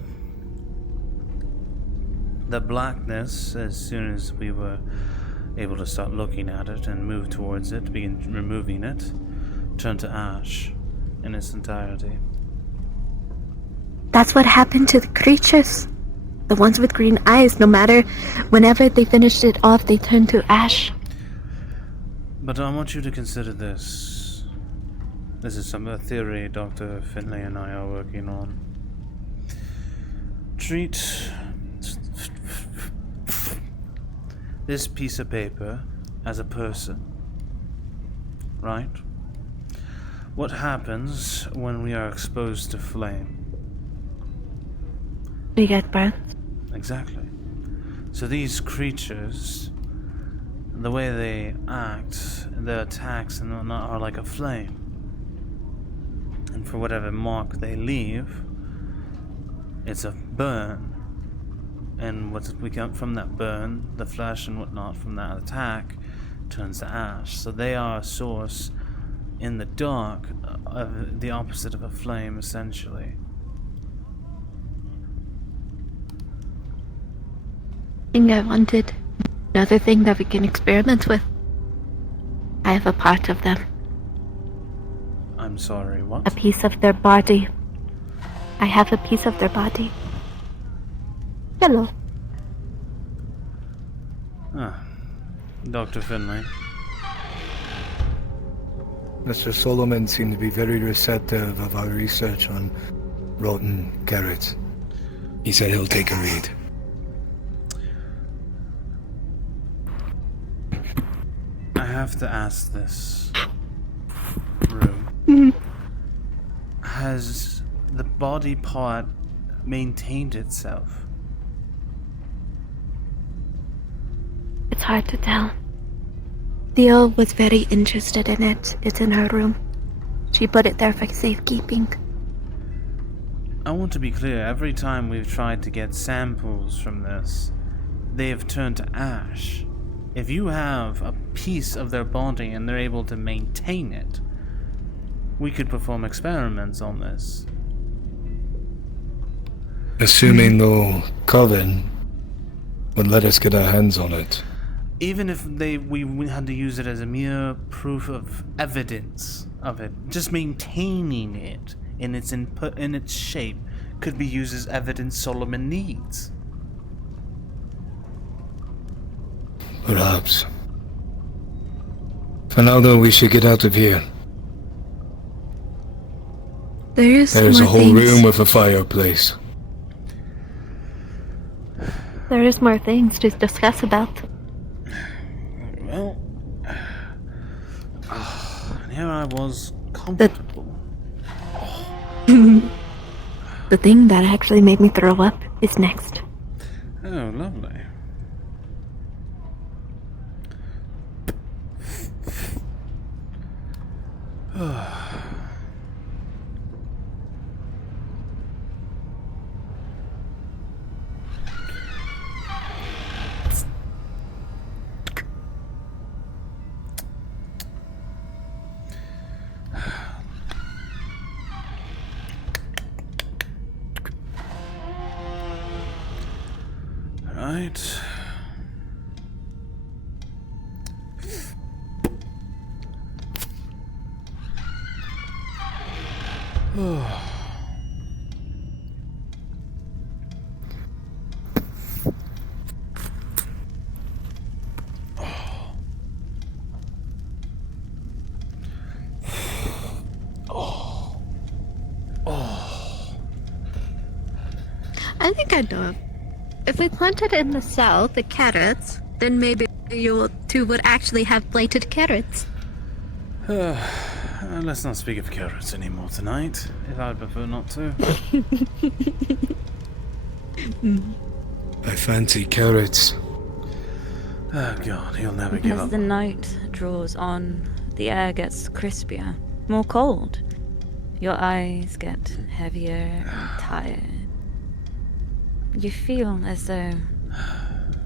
the blackness, as soon as we were able to start looking at it and move towards it, begin removing it, turned to ash in its entirety. That's what happened to the creatures. The ones with green eyes, no matter, whenever they finished it off, they turned to ash. But I want you to consider this. This is a theory Dr. Finlay and I are working on. Treat this piece of paper as a person, right? What happens when we are exposed to flame? We get burnt. Exactly. So these creatures, the way they act, their attacks and whatnot are like a flame. And for whatever mark they leave, it's a burn. And what we get from that burn, the flesh and whatnot from that attack, turns to ash. So they are a source in the dark of the opposite of a flame, essentially. I wanted another thing that we can experiment with. I have a part of them. I'm sorry, what? A piece of their body. I have a piece of their body. Hello. Ah, Dr. Finlay. Mr. Solomon seemed to be very receptive of our research on rotten carrots. He said he'll take a read. I have to ask this, Rue. Has the body part maintained itself? It's hard to tell. Theo was very interested in it. It's in her room. She put it there for safekeeping. I want to be clear, every time we've tried to get samples from this, they have turned to ash. If you have a piece of their body and they're able to maintain it, we could perform experiments on this. Assuming no Coven would let us get our hands on it. Even if we had to use it as a mere proof of evidence of it, just maintaining it in its input, in its shape, could be used as evidence Solomon needs. Perhaps. For now, though, we should get out of here. There's a whole room with a fireplace. There is more things to discuss about. Well, and here I was, comfortable. The thing that actually made me throw up is next. Oh, lovely. Right. I think I know. If we planted in the south the carrots, then maybe you two would actually have blighted carrots. Let's not speak of carrots anymore tonight, if I would prefer not to. I fancy carrots. Oh god, he'll never give As up. the night draws on, the air gets crispier, more cold. Your eyes get heavier and tired. You feel as though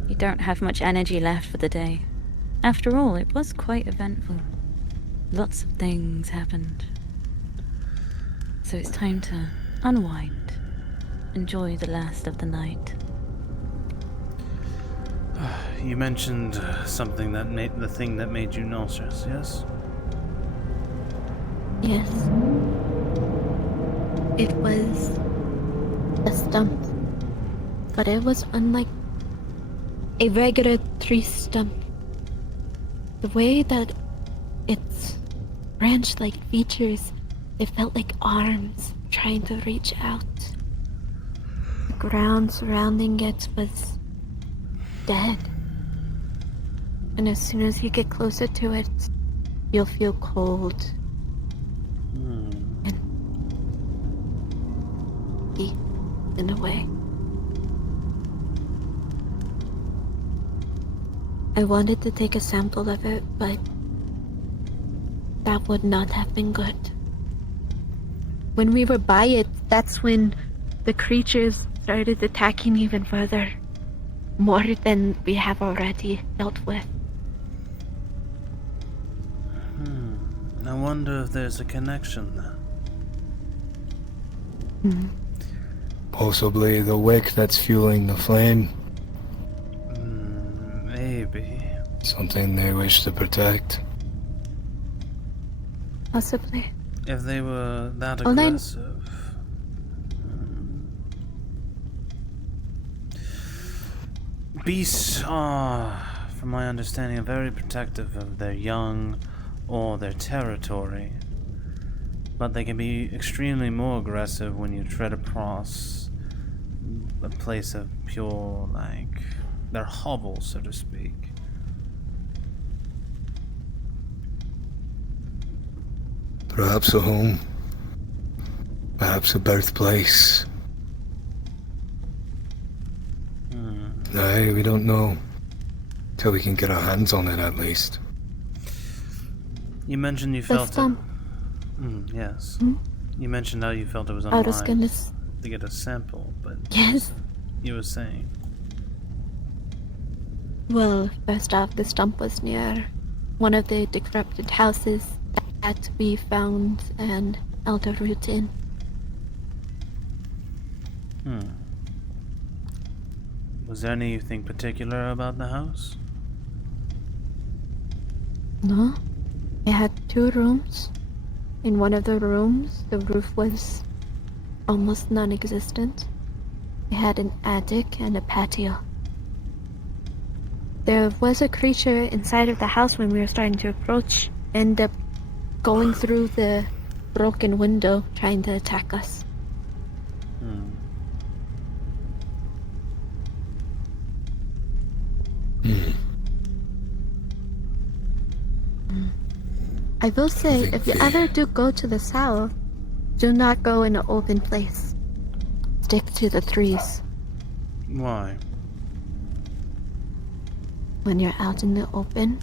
you don't have much energy left for the day. After all, it was quite eventful. Lots of things happened. So it's time to unwind. Enjoy the last of the night. You mentioned something that made the thing that made you nauseous, yes? Yes. It was a stump. But it was unlike a regular tree stump. The way that its branch-like features, it felt like arms trying to reach out. The ground surrounding it was dead. And as soon as you get closer to it, you'll feel cold. And heat in a way. I wanted to take a sample of it, but that would not have been good. When we were by it, that's when the creatures started attacking even further. More than we have already dealt with. I wonder if there's a connection there. Possibly the wick that's fueling the flame. Maybe. Something they wish to protect. Possibly. If they were that Well, then- aggressive. Beasts are, from my understanding, very protective of their young or their territory. But they can be extremely more aggressive when you tread across a place of pure, like, their hovel, so to speak. Perhaps a home. Perhaps a birthplace. Aye, we don't know. Till we can get our hands on it, at least. You mentioned you felt it. Yes. You mentioned how you felt it was I was gonna unwise to get a sample, but Yes. you were saying. Well, first off, the stump was near one of the decrepit houses that had to be found and elder root in. Was there anything particular about the house? No. It had 2 rooms. In one of the rooms, the roof was almost non-existent. It had an attic and a patio. There was a creature inside of the house when we were starting to approach, ended up going through the broken window trying to attack us. I will say, if you ever do go to the south, do not go in an open place. Stick to the trees. Why? When you're out in the open,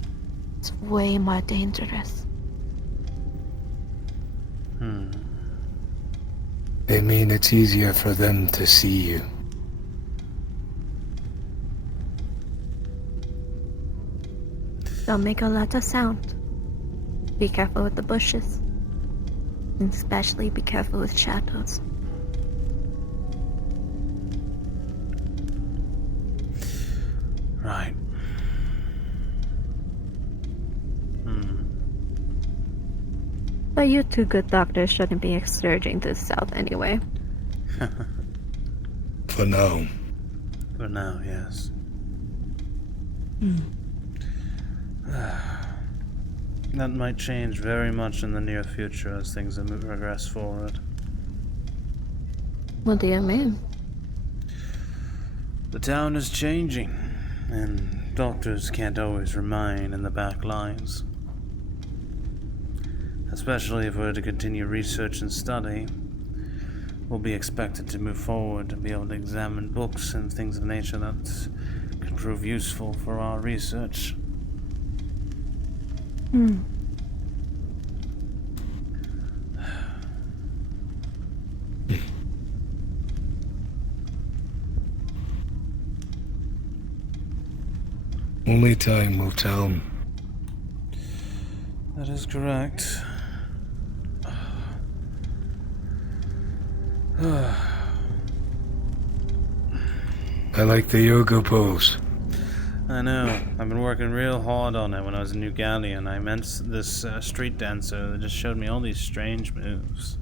it's way more dangerous. They mean it's easier for them to see you. They'll make a lot of sound. Be careful with the bushes. And especially be careful with shadows. Right. But you 2 good doctors shouldn't be excurging to the south anyway. For now. For now, yes. That might change very much in the near future as things progress forward. What do you mean? The town is changing, and doctors can't always remain in the back lines. Especially if we're to continue research and study, we'll be expected to move forward and be able to examine books and things of nature that can prove useful for our research. Only time will tell. That is correct. I like the yoga pose. I know. I've been working real hard on it when I was in New Gallion. I met this street dancer that just showed me all these strange moves.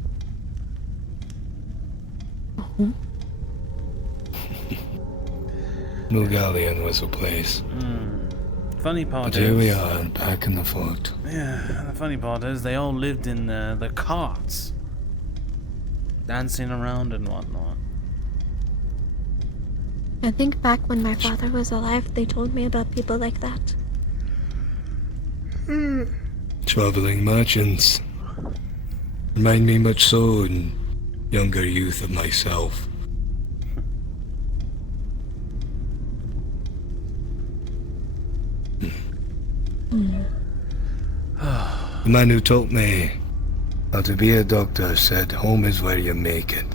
New Gallion was a place. Funny part But here we are, back in the fort. Yeah, the funny part is they all lived in the carts. Dancing around and whatnot. I think back when my father was alive, they told me about people like that. Traveling merchants. Remind me much so in younger youth of myself. The man who taught me how to be a doctor said home is where you make it.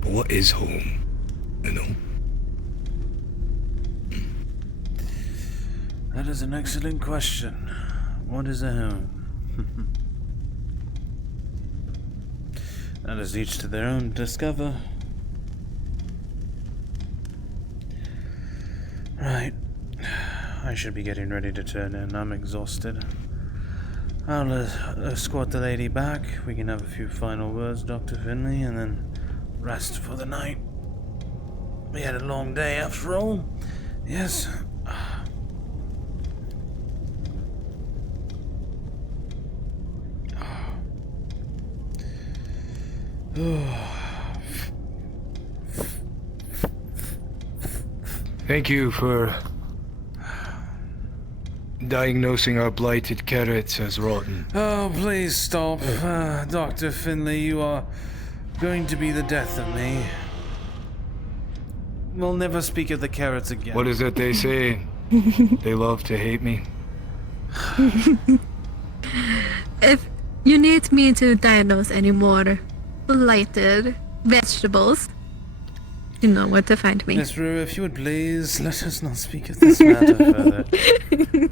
But what is home? You know? That is an excellent question. What is a home? That is each to their own to discover. Right. I should be getting ready to turn in. I'm exhausted. I'll escort the lady back. We can have a few final words, Dr. Finley, and then rest for the night. We had a long day after all. Yes. Thank you for diagnosing our blighted carrots as rotten. Oh, please stop. Dr. Finley, you are going to be the death of me. We'll never speak of the carrots again. What is it they say? They love to hate me. If you need me to diagnose any more blighted vegetables, you know where to find me. Miss Rue, if you would please, let us not speak of this matter further.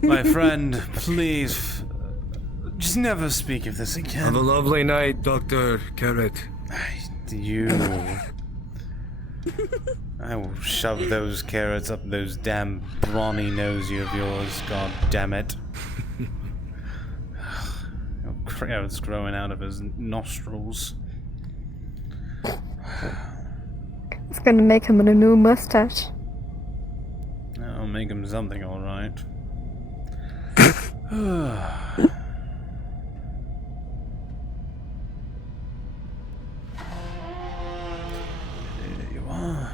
My friend, please, just never speak of this again. Have a lovely night, Dr. Carrot. You... I will shove those carrots up those damn brawny nosy of yours, god damn it. Carrots growing out of his nostrils. It's gonna make him a new mustache. I'll make him something, alright. There you are.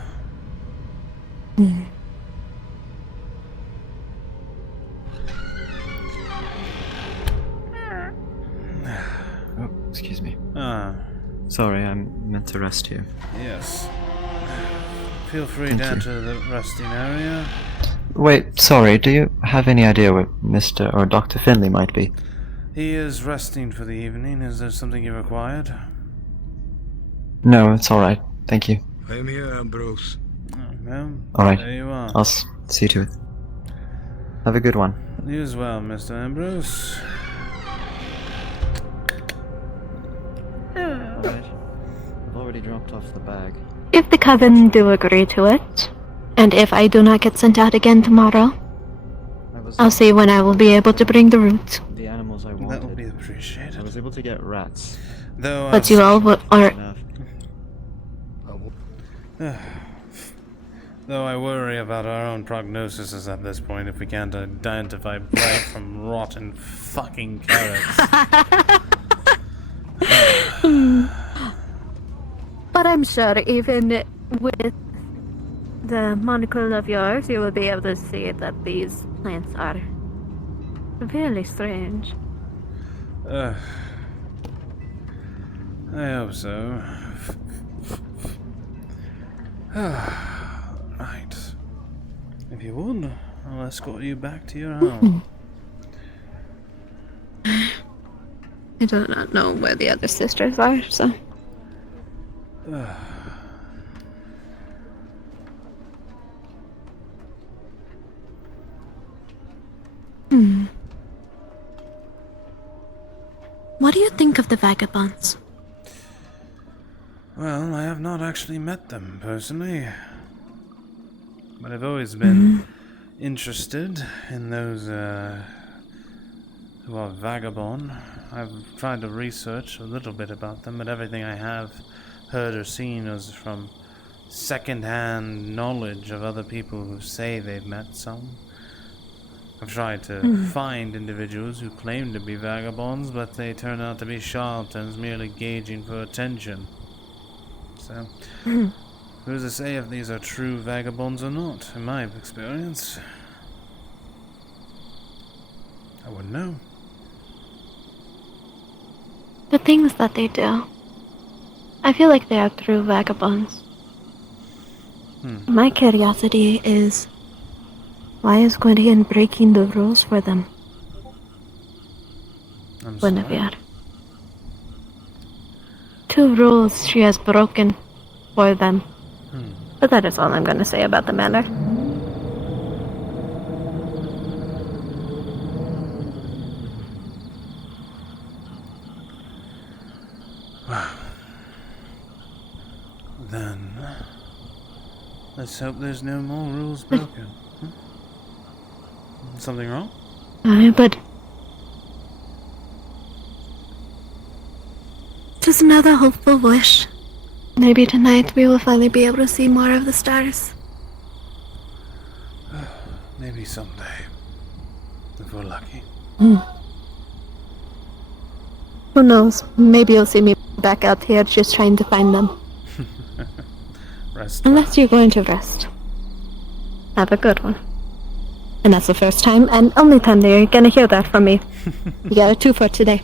Oh, excuse me. Ah. Sorry, I meant to rest here. Yes. Feel free Thank to you. enter the resting area. Wait, sorry, do you have any idea where Mr. or Dr. Finley might be? He is resting for the evening. Is there something you required? No, it's alright. Thank you. I'm here, Ambrose. Oh, well, Alright. there you are. I'll see to it. Have a good one. You as well, Mr. Ambrose. Alright. I've already dropped off the bag. If the coven do agree to it, and if I do not get sent out again tomorrow, I'll see when I will be able to bring the root. The animals I wanted. That will be appreciated. I was able to get rats. Though, But you all are... Though I worry about our own prognoses at this point if we can't identify blight from rotten fucking carrots. But I'm sure even with the monocle of yours, you will be able to see that these plants are really strange. I hope so. Right. If you would, I'll escort you back to your home. I do not know where the other sisters are, so. What do you think of the vagabonds? Well, I have not actually met them personally, but I've always been interested in those who are vagabond. I've tried to research a little bit about them, but everything I have heard or seen was from second-hand knowledge of other people who say they've met some. I've tried to find individuals who claim to be vagabonds, but they turn out to be charlatans merely gauging for attention. So, who's to say if these are true vagabonds or not? In my experience, I wouldn't know. The things that they do, I feel like they are true vagabonds. My curiosity is, why is Gwydion breaking the rules for them? Guinevere. 2 rules she has broken for them. But that is all I'm going to say about the matter. Then, let's hope there's no more rules broken. Something wrong? But just another hopeful wish. Maybe tonight we will finally be able to see more of the stars. Maybe someday, if we're lucky. Who knows? Maybe you'll see me back out here just trying to find them. Rest. Unless you're going to rest. Have a good one. And that's the first time and only time that you're gonna hear that from me. You got a 2 for today.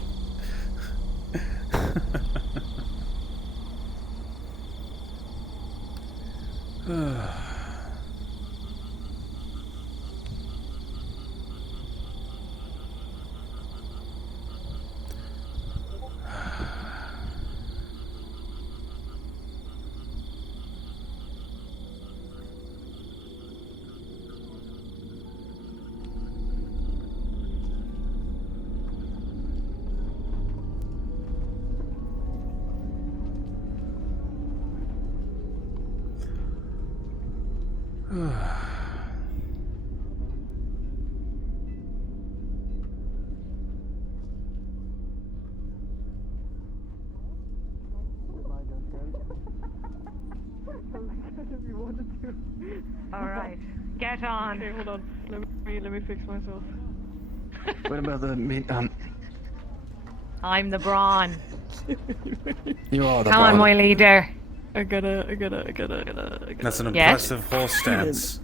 Alright, get on. Okay, hold on. Let me fix myself. What about the I'm the brawn. You are the Come on, my leader. I gotta. That's an impressive horse stance.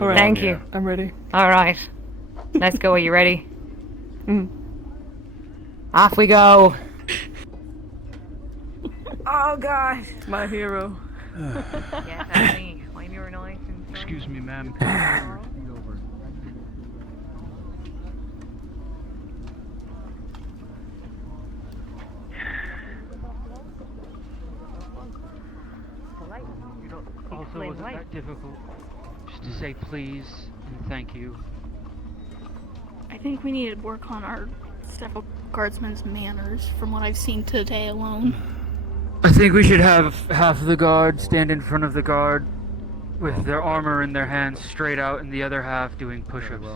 Alright. Thank you. I'm ready. Alright. Let's go. Are you ready? Off we go. Oh god. My hero. Yes, that's me. I'm your knight. Excuse me, ma'am. Also, was it that difficult just to say please and thank you? I think we need to work on our several guardsmen's manners from what I've seen today alone. I think we should have half of the guard stand in front of the guard with their armor in their hands straight out and the other half doing push-ups.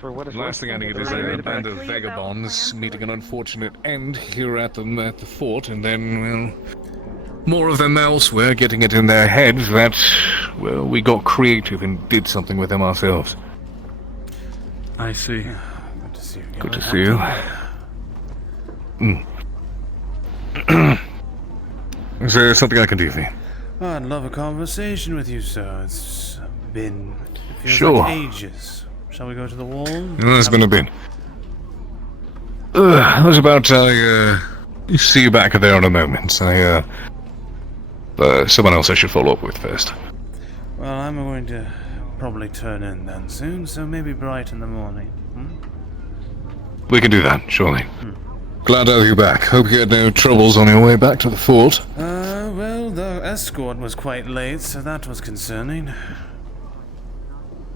For what last thing I need is a band of vagabonds meeting an unfortunate end here at the fort, and then, well, more of them elsewhere getting it in their heads that, well, we got creative and did something with them ourselves. I see. Good to see you. Good to see you. Is there something I can do for you? Oh, I'd love a conversation with you, sir. It's been... It feels Sure. like ages. Shall we go to the wall? There's been a bit. I was about to see you back there in a moment. Someone else I should follow up with first. Well, I'm going to probably turn in then soon, so maybe bright in the morning. We can do that, surely. Glad to have you back. Hope you had no troubles on your way back to the fort. Well, the escort was quite late, so that was concerning.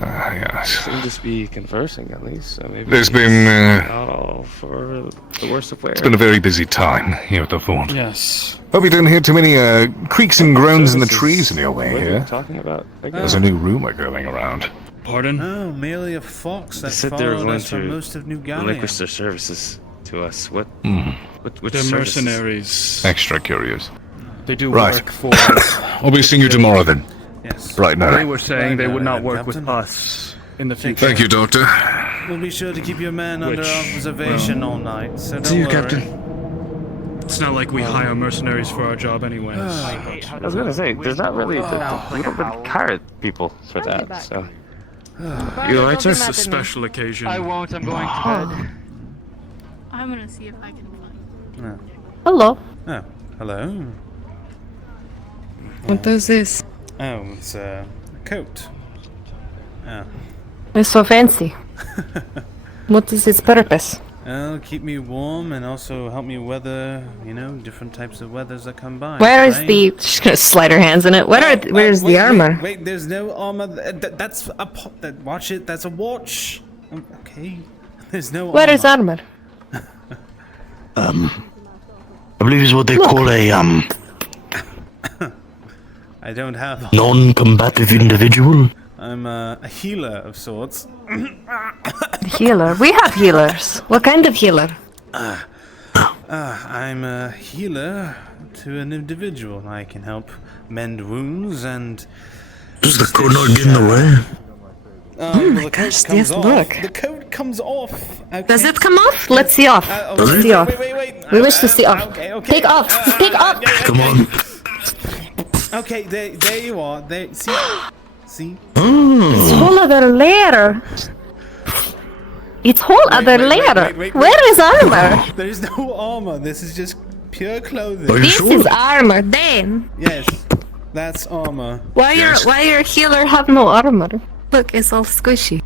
Yes. Seem to be conversing at least, so maybe There's been, not all for the worst of wear. It's been a very busy time here at the fort. Yes. Hope you didn't hear too many creaks and groans in the trees on your way What are here. you talking about? There's a new rumor going around. Pardon? Oh, merely a fox They that said they were followed going us for to most of New Gallia. relinquish their services to us. Which They're services? mercenaries. Extra curious. They do Right. work for... I'll be seeing you tomorrow then. Yes. Right now. They were saying they would not work with us in the future. Thank you, Doctor. We'll be sure to keep your man under Which, observation all night, so don't See you, worry. Captain. It's not like we hire mercenaries for our job anyways. I was gonna say, there's not really. We don't really hire people for that, so. You alright, sir? It's a special occasion. I won't. I'm going to bed. I'm gonna see if I can find. Hello. Oh, hello. What is this? Oh, it's a coat. Oh. It's so fancy. What is its purpose? Keep me warm and also help me weather, different types of weathers that come by. Where is right? the... She's gonna slide her hands in it. Where's the armor? Wait, there's no armor. That's a watch it. That's a watch. Okay. There's no Where armor. is armor? I believe is what they call a I don't have. non-combative individual. I'm a healer of sorts. Healer. We have healers. What kind of healer? I'm a healer to an individual. I can help mend wounds and. Does the coat not get in the way? Well, the coat gosh, comes yes, off. look. The coat comes off. Okay. Does it come off? Let's see off. Let's see off. Wait. We wish to see off. Okay. Take off. Take off. Come on. Okay, there you are. There. See. It's whole other layer. It's whole other layer. Wait. Where is armor? There's no armor. This is just pure clothing. This is armor. Then Yes, that's armor. why your healer have no armor? Look, it's all squishy.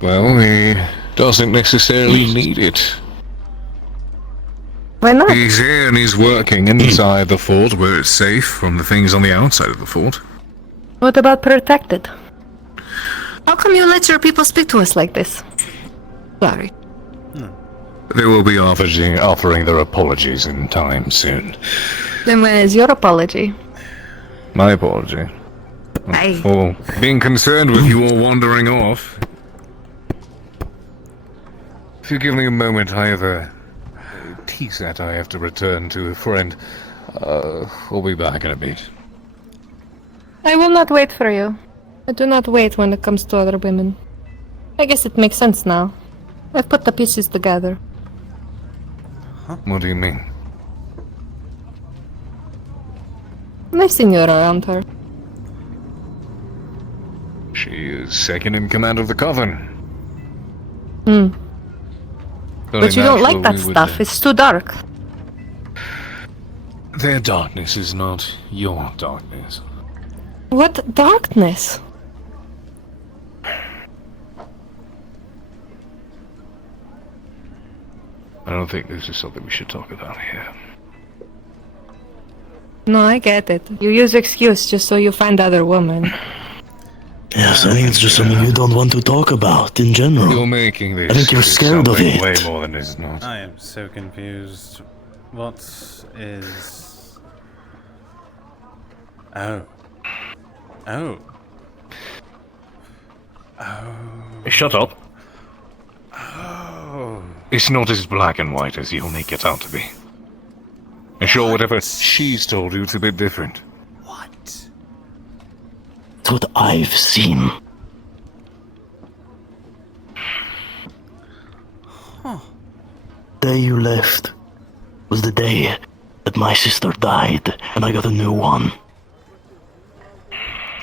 Well, he doesn't necessarily need it. Why not? He's here and he's working inside the fort where it's safe from the things on the outside of the fort. What about protected? How come you let your people speak to us like this? Sorry. They will be offering their apologies in time soon. Then when is your apology? My apology. Aye. For being concerned with you all wandering off. If you give me a moment, I have a tea set I have to return to a friend. We'll be back in a bit. I will not wait for you. I do not wait when it comes to other women. I guess it makes sense now. I've put the pieces together. What do you mean? I've seen you around her. She is second in command of the Coven. Hmm. Only But you don't like natural that we would, stuff. It's too dark. Their darkness is not your darkness. What darkness? I don't think this is something we should talk about here. No, I get it. You use excuse just so you find other woman. Yes, I think it's just something you don't want to talk about in general. You're making this. I think you're scared of something it. way more than it's not. I am so confused. What is... Oh. Oh. Oh. Shut up. Oh. It's not as black and white as you'll make it out to be. And sure, whatever she's told you, it's a bit different. It's what I've seen. Huh. The day you left was the day that my sister died and I got a new one.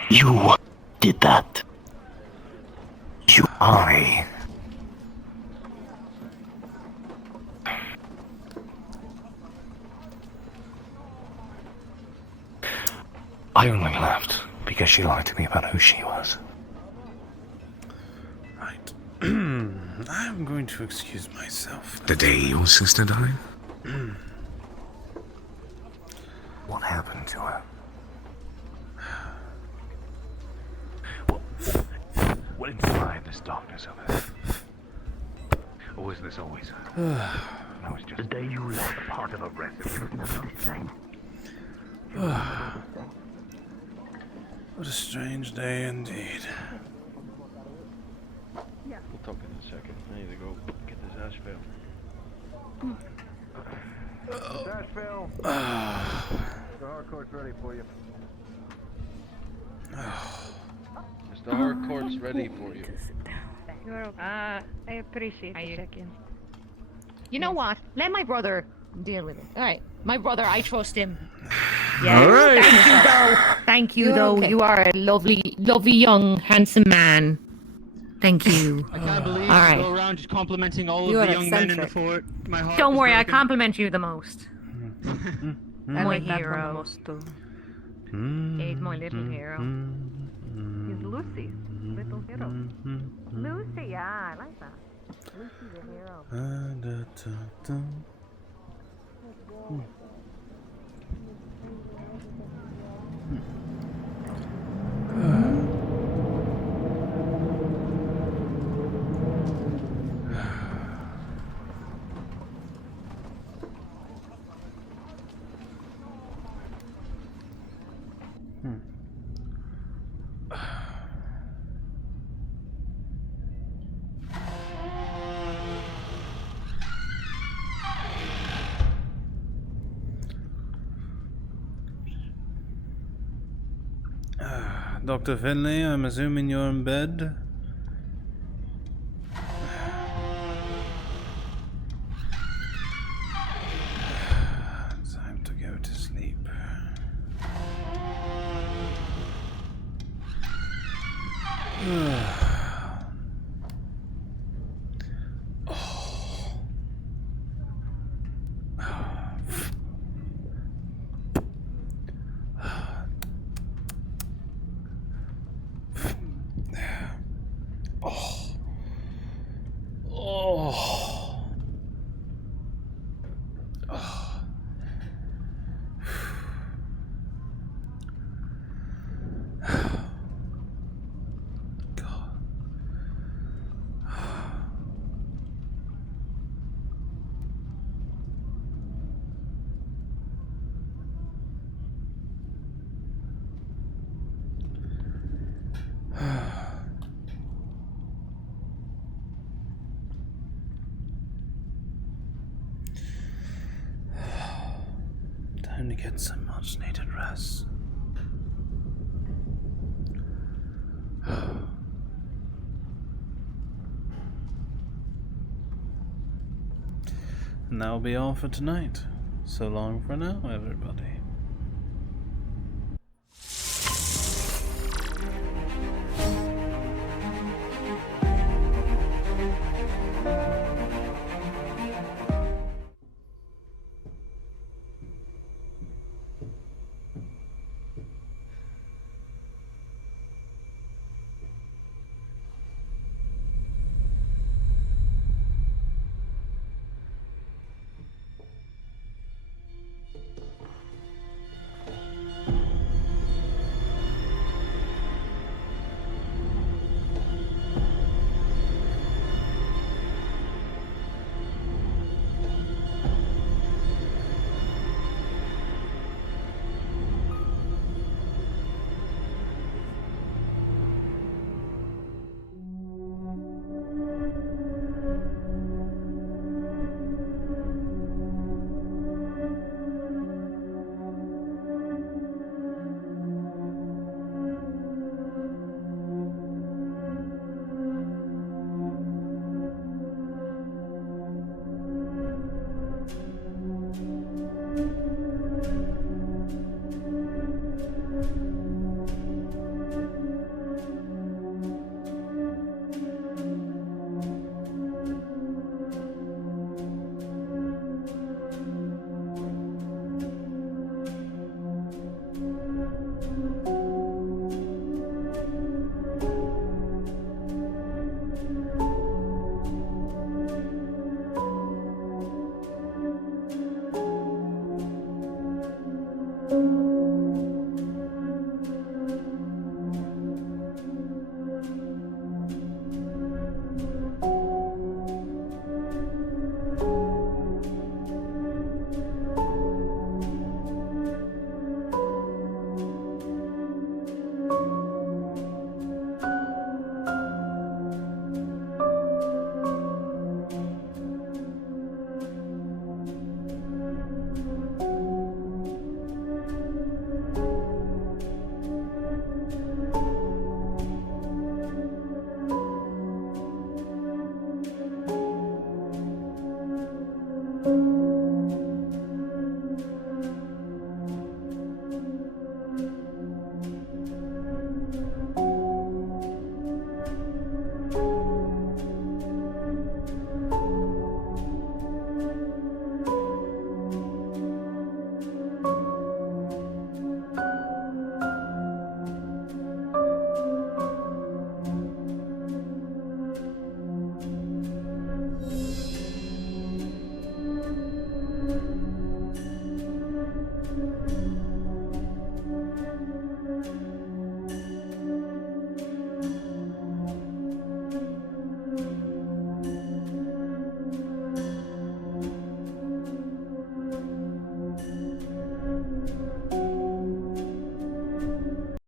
You did that. I only left because she lied to me about who she was. Right. I'm going to excuse myself. The day your sister died? What happened to her? What inside this darkness of her? Or was this always her? No, it's just the day you left part of a recipe. What a strange day indeed. We'll talk in a second. I need to go get this asphalt. Asheville. The hardcore's ready for you. Mr. Harcourt's ready for you. I appreciate the check-in. You know what? Let my brother deal with it. Alright. My brother, I trust him. Yeah. All right. Thank you, though. Thank you, though. okay. You are a lovely, young, handsome man. Thank you. I can't believe All you right. go around just complimenting all You of are the young men in the eccentric. fort. My heart Don't is worry, I broken. compliment you the most. My hero. He's my little hero. He's Lucy's little hero. Lucy, yeah, I like that. Lucy's a hero. Dr. Finley, I'm assuming you're in bed? Time to go to sleep. Time to get some much needed rest. And that'll be all for tonight. So long for now, everybody.